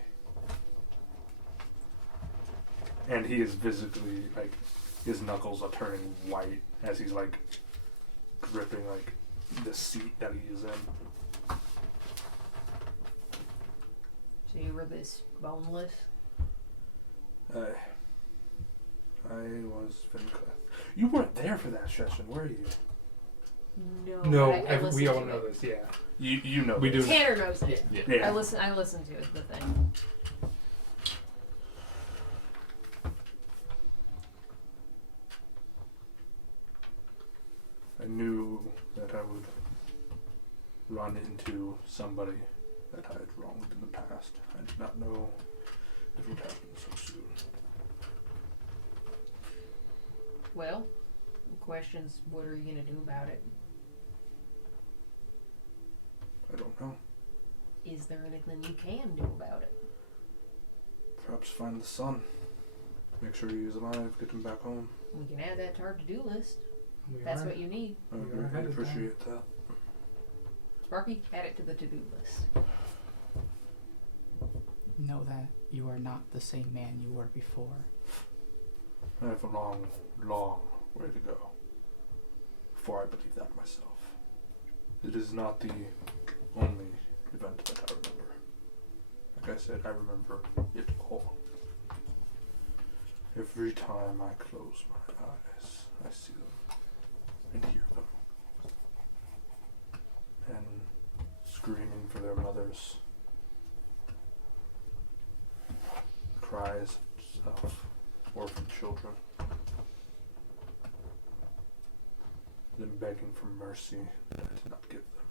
And he is visibly, like, his knuckles are turning white as he's, like, gripping, like, the seat that he is in. So you were this boneless? I was Vinclef. You weren't there for that session, were you? No. No, but I we all listened to know it. this. Yeah, You know. we do. Tanner knows it. Yeah. Yeah. I listened to it. The thing. I knew that I would run into somebody that I had wronged in the past. I did not know it would happen so soon. Well, questions, what are you gonna do about it? I don't know. Is there anything you can do about it? Perhaps find the son. Make sure he's alive. Get him back home. We can add that to our to-do list. We That's are- what you need. I We are greatly ahead of time. appreciate that. Sparky, add it to the to-do list. Know that you are not the same man you were before. I have a long, long way to go before I believe that myself. It is not the only event that I remember. Like I said, I remember it all. Every time I close my eyes, I see them and hear them. And screaming for their mothers. Cries of orphan children. Them begging for mercy that I did not give them.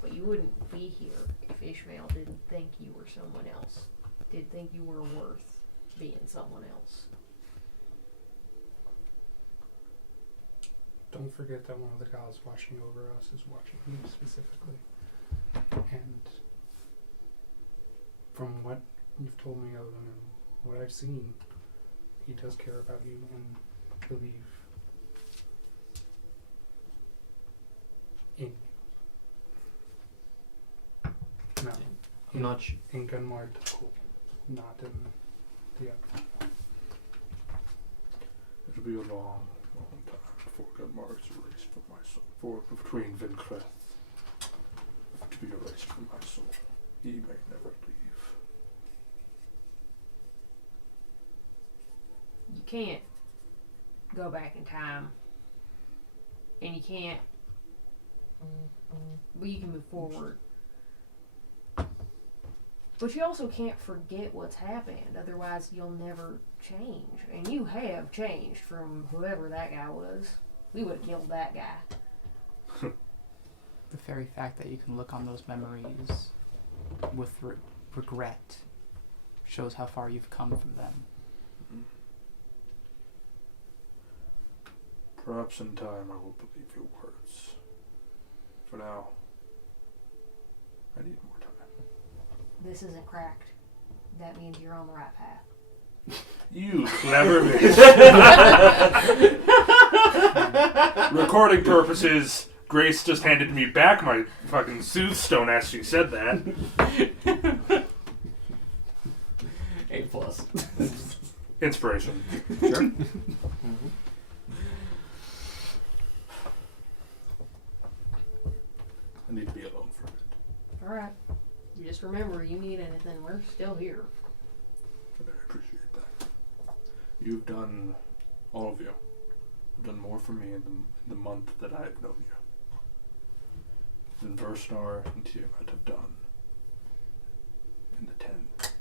But you wouldn't be here if Ishmael didn't think you were someone else. Did think you were worth being someone else. Don't forget that one of the gods watching over us is watching you specifically. And from what you've told me, other than what I've seen, he does care about you and believe in you. No, I'm not in Gunmard, not in the other. It'll be a long, long time before Gunmar is erased from my soul. For between Vincreth to be erased from my soul. He may never leave. You can't go back in time. And you can't. Well, you can move forward. But you also can't forget what's happened. Otherwise, you'll never change. And you have changed from whoever that guy was. We would have killed that guy. The very fact that you can look on those memories with regret shows how far you've come from them. Perhaps in time I will believe your words. For now, I need more time. This isn't cracked. That means you're on the right path. You clever bitch. Recording purposes, Grace just handed me back my fucking soothstone as she said that. A+. Inspiration. Sure. I need to be alone for a bit. Alright. You just remember, you need anything, we're still here. I appreciate that. You've done, all of you, have done more for me in the month that I've known you than Versnar and Tiamat have done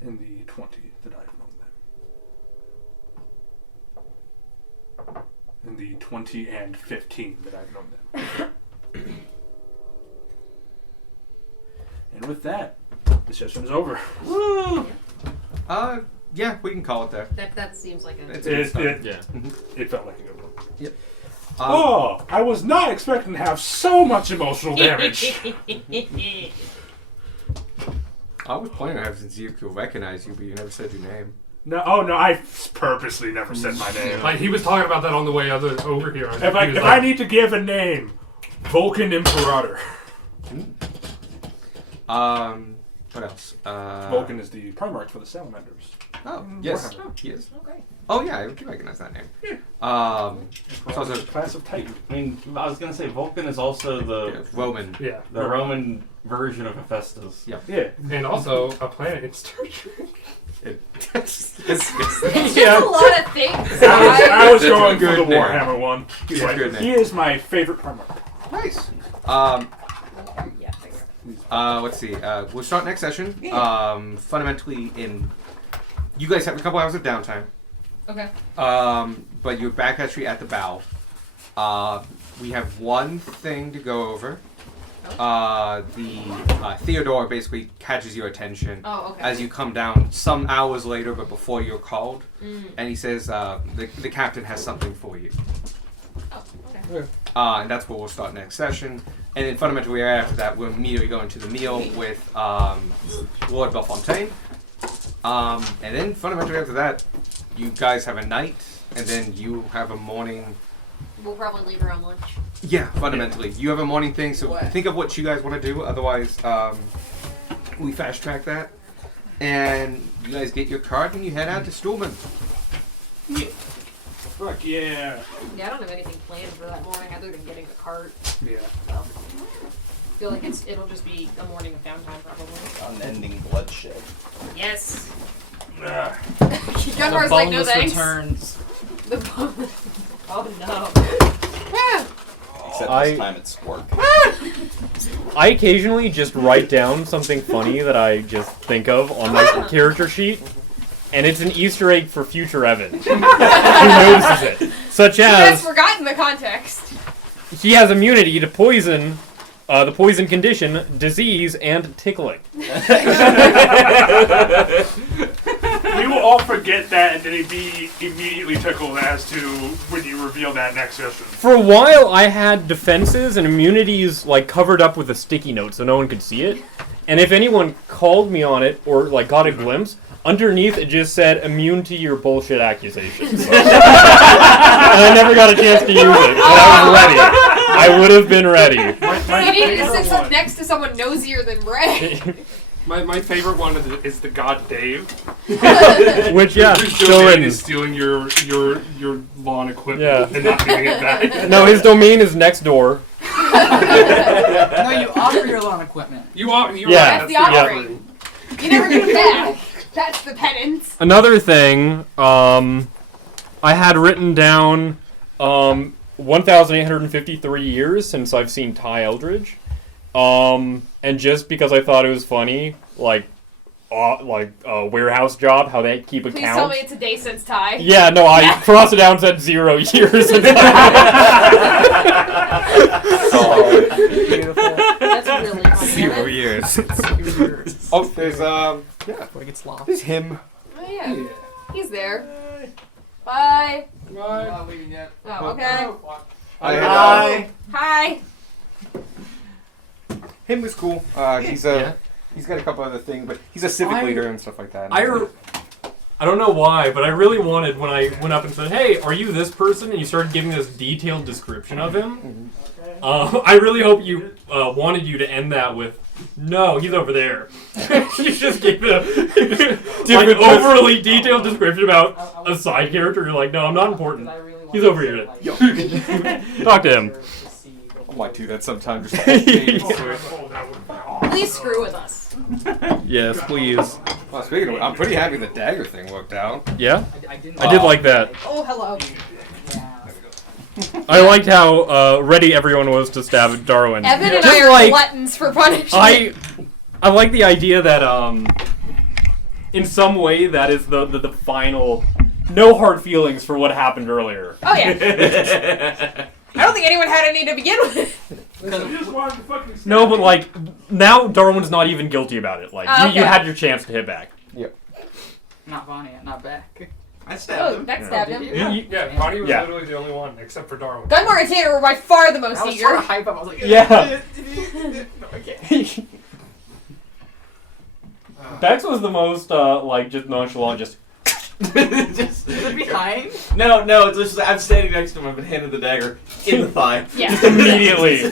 in the 20 that I've known them. In the 20 and 15 that I've known them. And with that, the session's over. Woo! Yeah, we can call it there. That seems like a... It's a good start. It felt like a good one. Yep. Oh, I was not expecting to have so much emotional damage. I was planning on having Ezekiel recognize you, but you never said your name. No, I purposely never said my name. Like, he was talking about that on the way over here. If I need to give a name, Vulcan Imperator. What else? Vulcan is the Primarch for the Salamanders. Oh, yes. Warhammer. Oh, yes. Okay. Oh, yeah, I do recognize that name. Yeah. It's also Class of Titan. I mean, I was gonna say Vulcan is also the Roman. Yeah. the Roman version of Hephaestus. Yeah. And also a planet in Star Trek. It's just a lot of things. I was going for good the name. Warhammer one. It's a good name. He is my favorite Primarch. Nice. Yeah, figure it. Let's see. We'll start next session. Fundamentally, you guys have a couple hours of downtime. Okay. But you're back actually at the bow. We have one thing to go over. Theodore basically catches your attention Oh, okay. as you come down some hours later, but before you're called, and he says the captain has something for you. Oh, okay. And that's where we'll start next session. And then fundamentally after that, we'll immediately go into the meal with Lord Belfontaine. And then fundamentally after that, you guys have a night, and then you have a morning. We'll probably leave around lunch. Yeah, fundamentally. You have a morning thing, so think of what you guys want to do. Otherwise, we fast track that. And you guys get your card and you head out to Stuhlman. Fuck yeah. Yeah, I don't have anything planned for that morning other than getting the cart. Yeah. So. I feel like it'll just be a morning of downtime probably. Unending bloodshed. Yes. Ugh. Gunbar's like, no thanks. returns. The bone. Oh no. Except I- this time it's Squark. I occasionally just write down something funny that I just think of on my character sheet, and it's an Easter egg for future Evan, who notices it. Such He has as, forgotten the context. he has immunity to poison, the poison condition, disease, and tickling. We will all forget that and then be immediately tickled as to when you reveal that next session. For a while, I had defenses and immunities like covered up with a sticky note so no one could see it. And if anyone called me on it or like got a glimpse, underneath it just said immune to your bullshit accusations. And I never got a chance to use it, but I was ready. I would have been ready. You need to sit next to someone nosier than Ray. My favorite one is the god Dave. Which, yeah, Whose still domain written. is stealing your lawn equipment Yeah. and not giving it back. No, his domain is next door. No, you offer your lawn equipment. You're Yeah. That's the offering. You never get it back. That's the penance. Another thing, I had written down 1,853 years since I've seen Ty Eldridge. And just because I thought it was funny, like a warehouse job, how they keep Please accounts. tell me it's a day since Ty. Yeah, no, I crossed it down and said 0 years. Beautiful. That's really funny. 0 years. Oh, there's Like it's lost. there's him. Oh yeah. He's there. Bye. Not leaving yet. Oh, okay. Hi. Hi. Him was cool. He's got a couple other things, but he's a civic leader and stuff like that. I don't know why, but I really wanted when I went up and said, "Hey, are you this person?" and you started giving this detailed description of him. I really hope you wanted you to end that with, "No, he's over there." You just gave a like, overly detailed description about a side character. You're like, "No, I'm not important. He's over here." Talk to him. I might do that sometime. Just Please screw with us. Yes, please. well, speaking of, I'm pretty happy the dagger thing worked out. Yeah, I did like that. Oh, hello. I liked how ready everyone was to stab Darwin. Evan and Just I are like, gluttons for punishment. I like the idea that in some way that is the final no hard feelings for what happened earlier. Oh yeah. I don't think anyone had any to begin with. You just wanted to fucking No, but like now Darwin's not even guilty about it. Like you Okay. had your chance to hit back. Not Bonnie, not back. I stabbed Oh, him. backstabbed him. Yeah, Bonnie was Yeah. literally the only one, except for Darwin. Gunbar and Tanner were by far the most I was eager. trying to hype up. I was like, Yeah. Okay. Bex was the most like just nonchalant, just Just- Behind? no, it's just I'm standing next to him. I've been handed the dagger in the thigh. Yeah. immediately,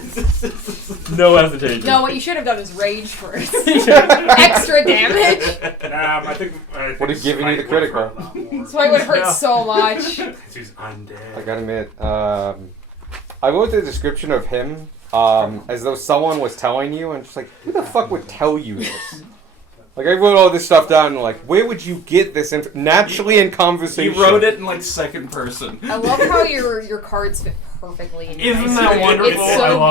no hesitation. No, what you should have done is rage first. Extra damage. I think What if giving you the critical? So I would have hurt Yeah. so much. He's undead. I gotta admit, I wrote the description of him as though someone was telling you, and just like, who the fuck would tell you this? Like, I wrote all this stuff down, and like, where would you get this naturally in He conversation? wrote it in like second person. I love how your cards fit perfectly in your Isn't dice. that wonderful? It's so I love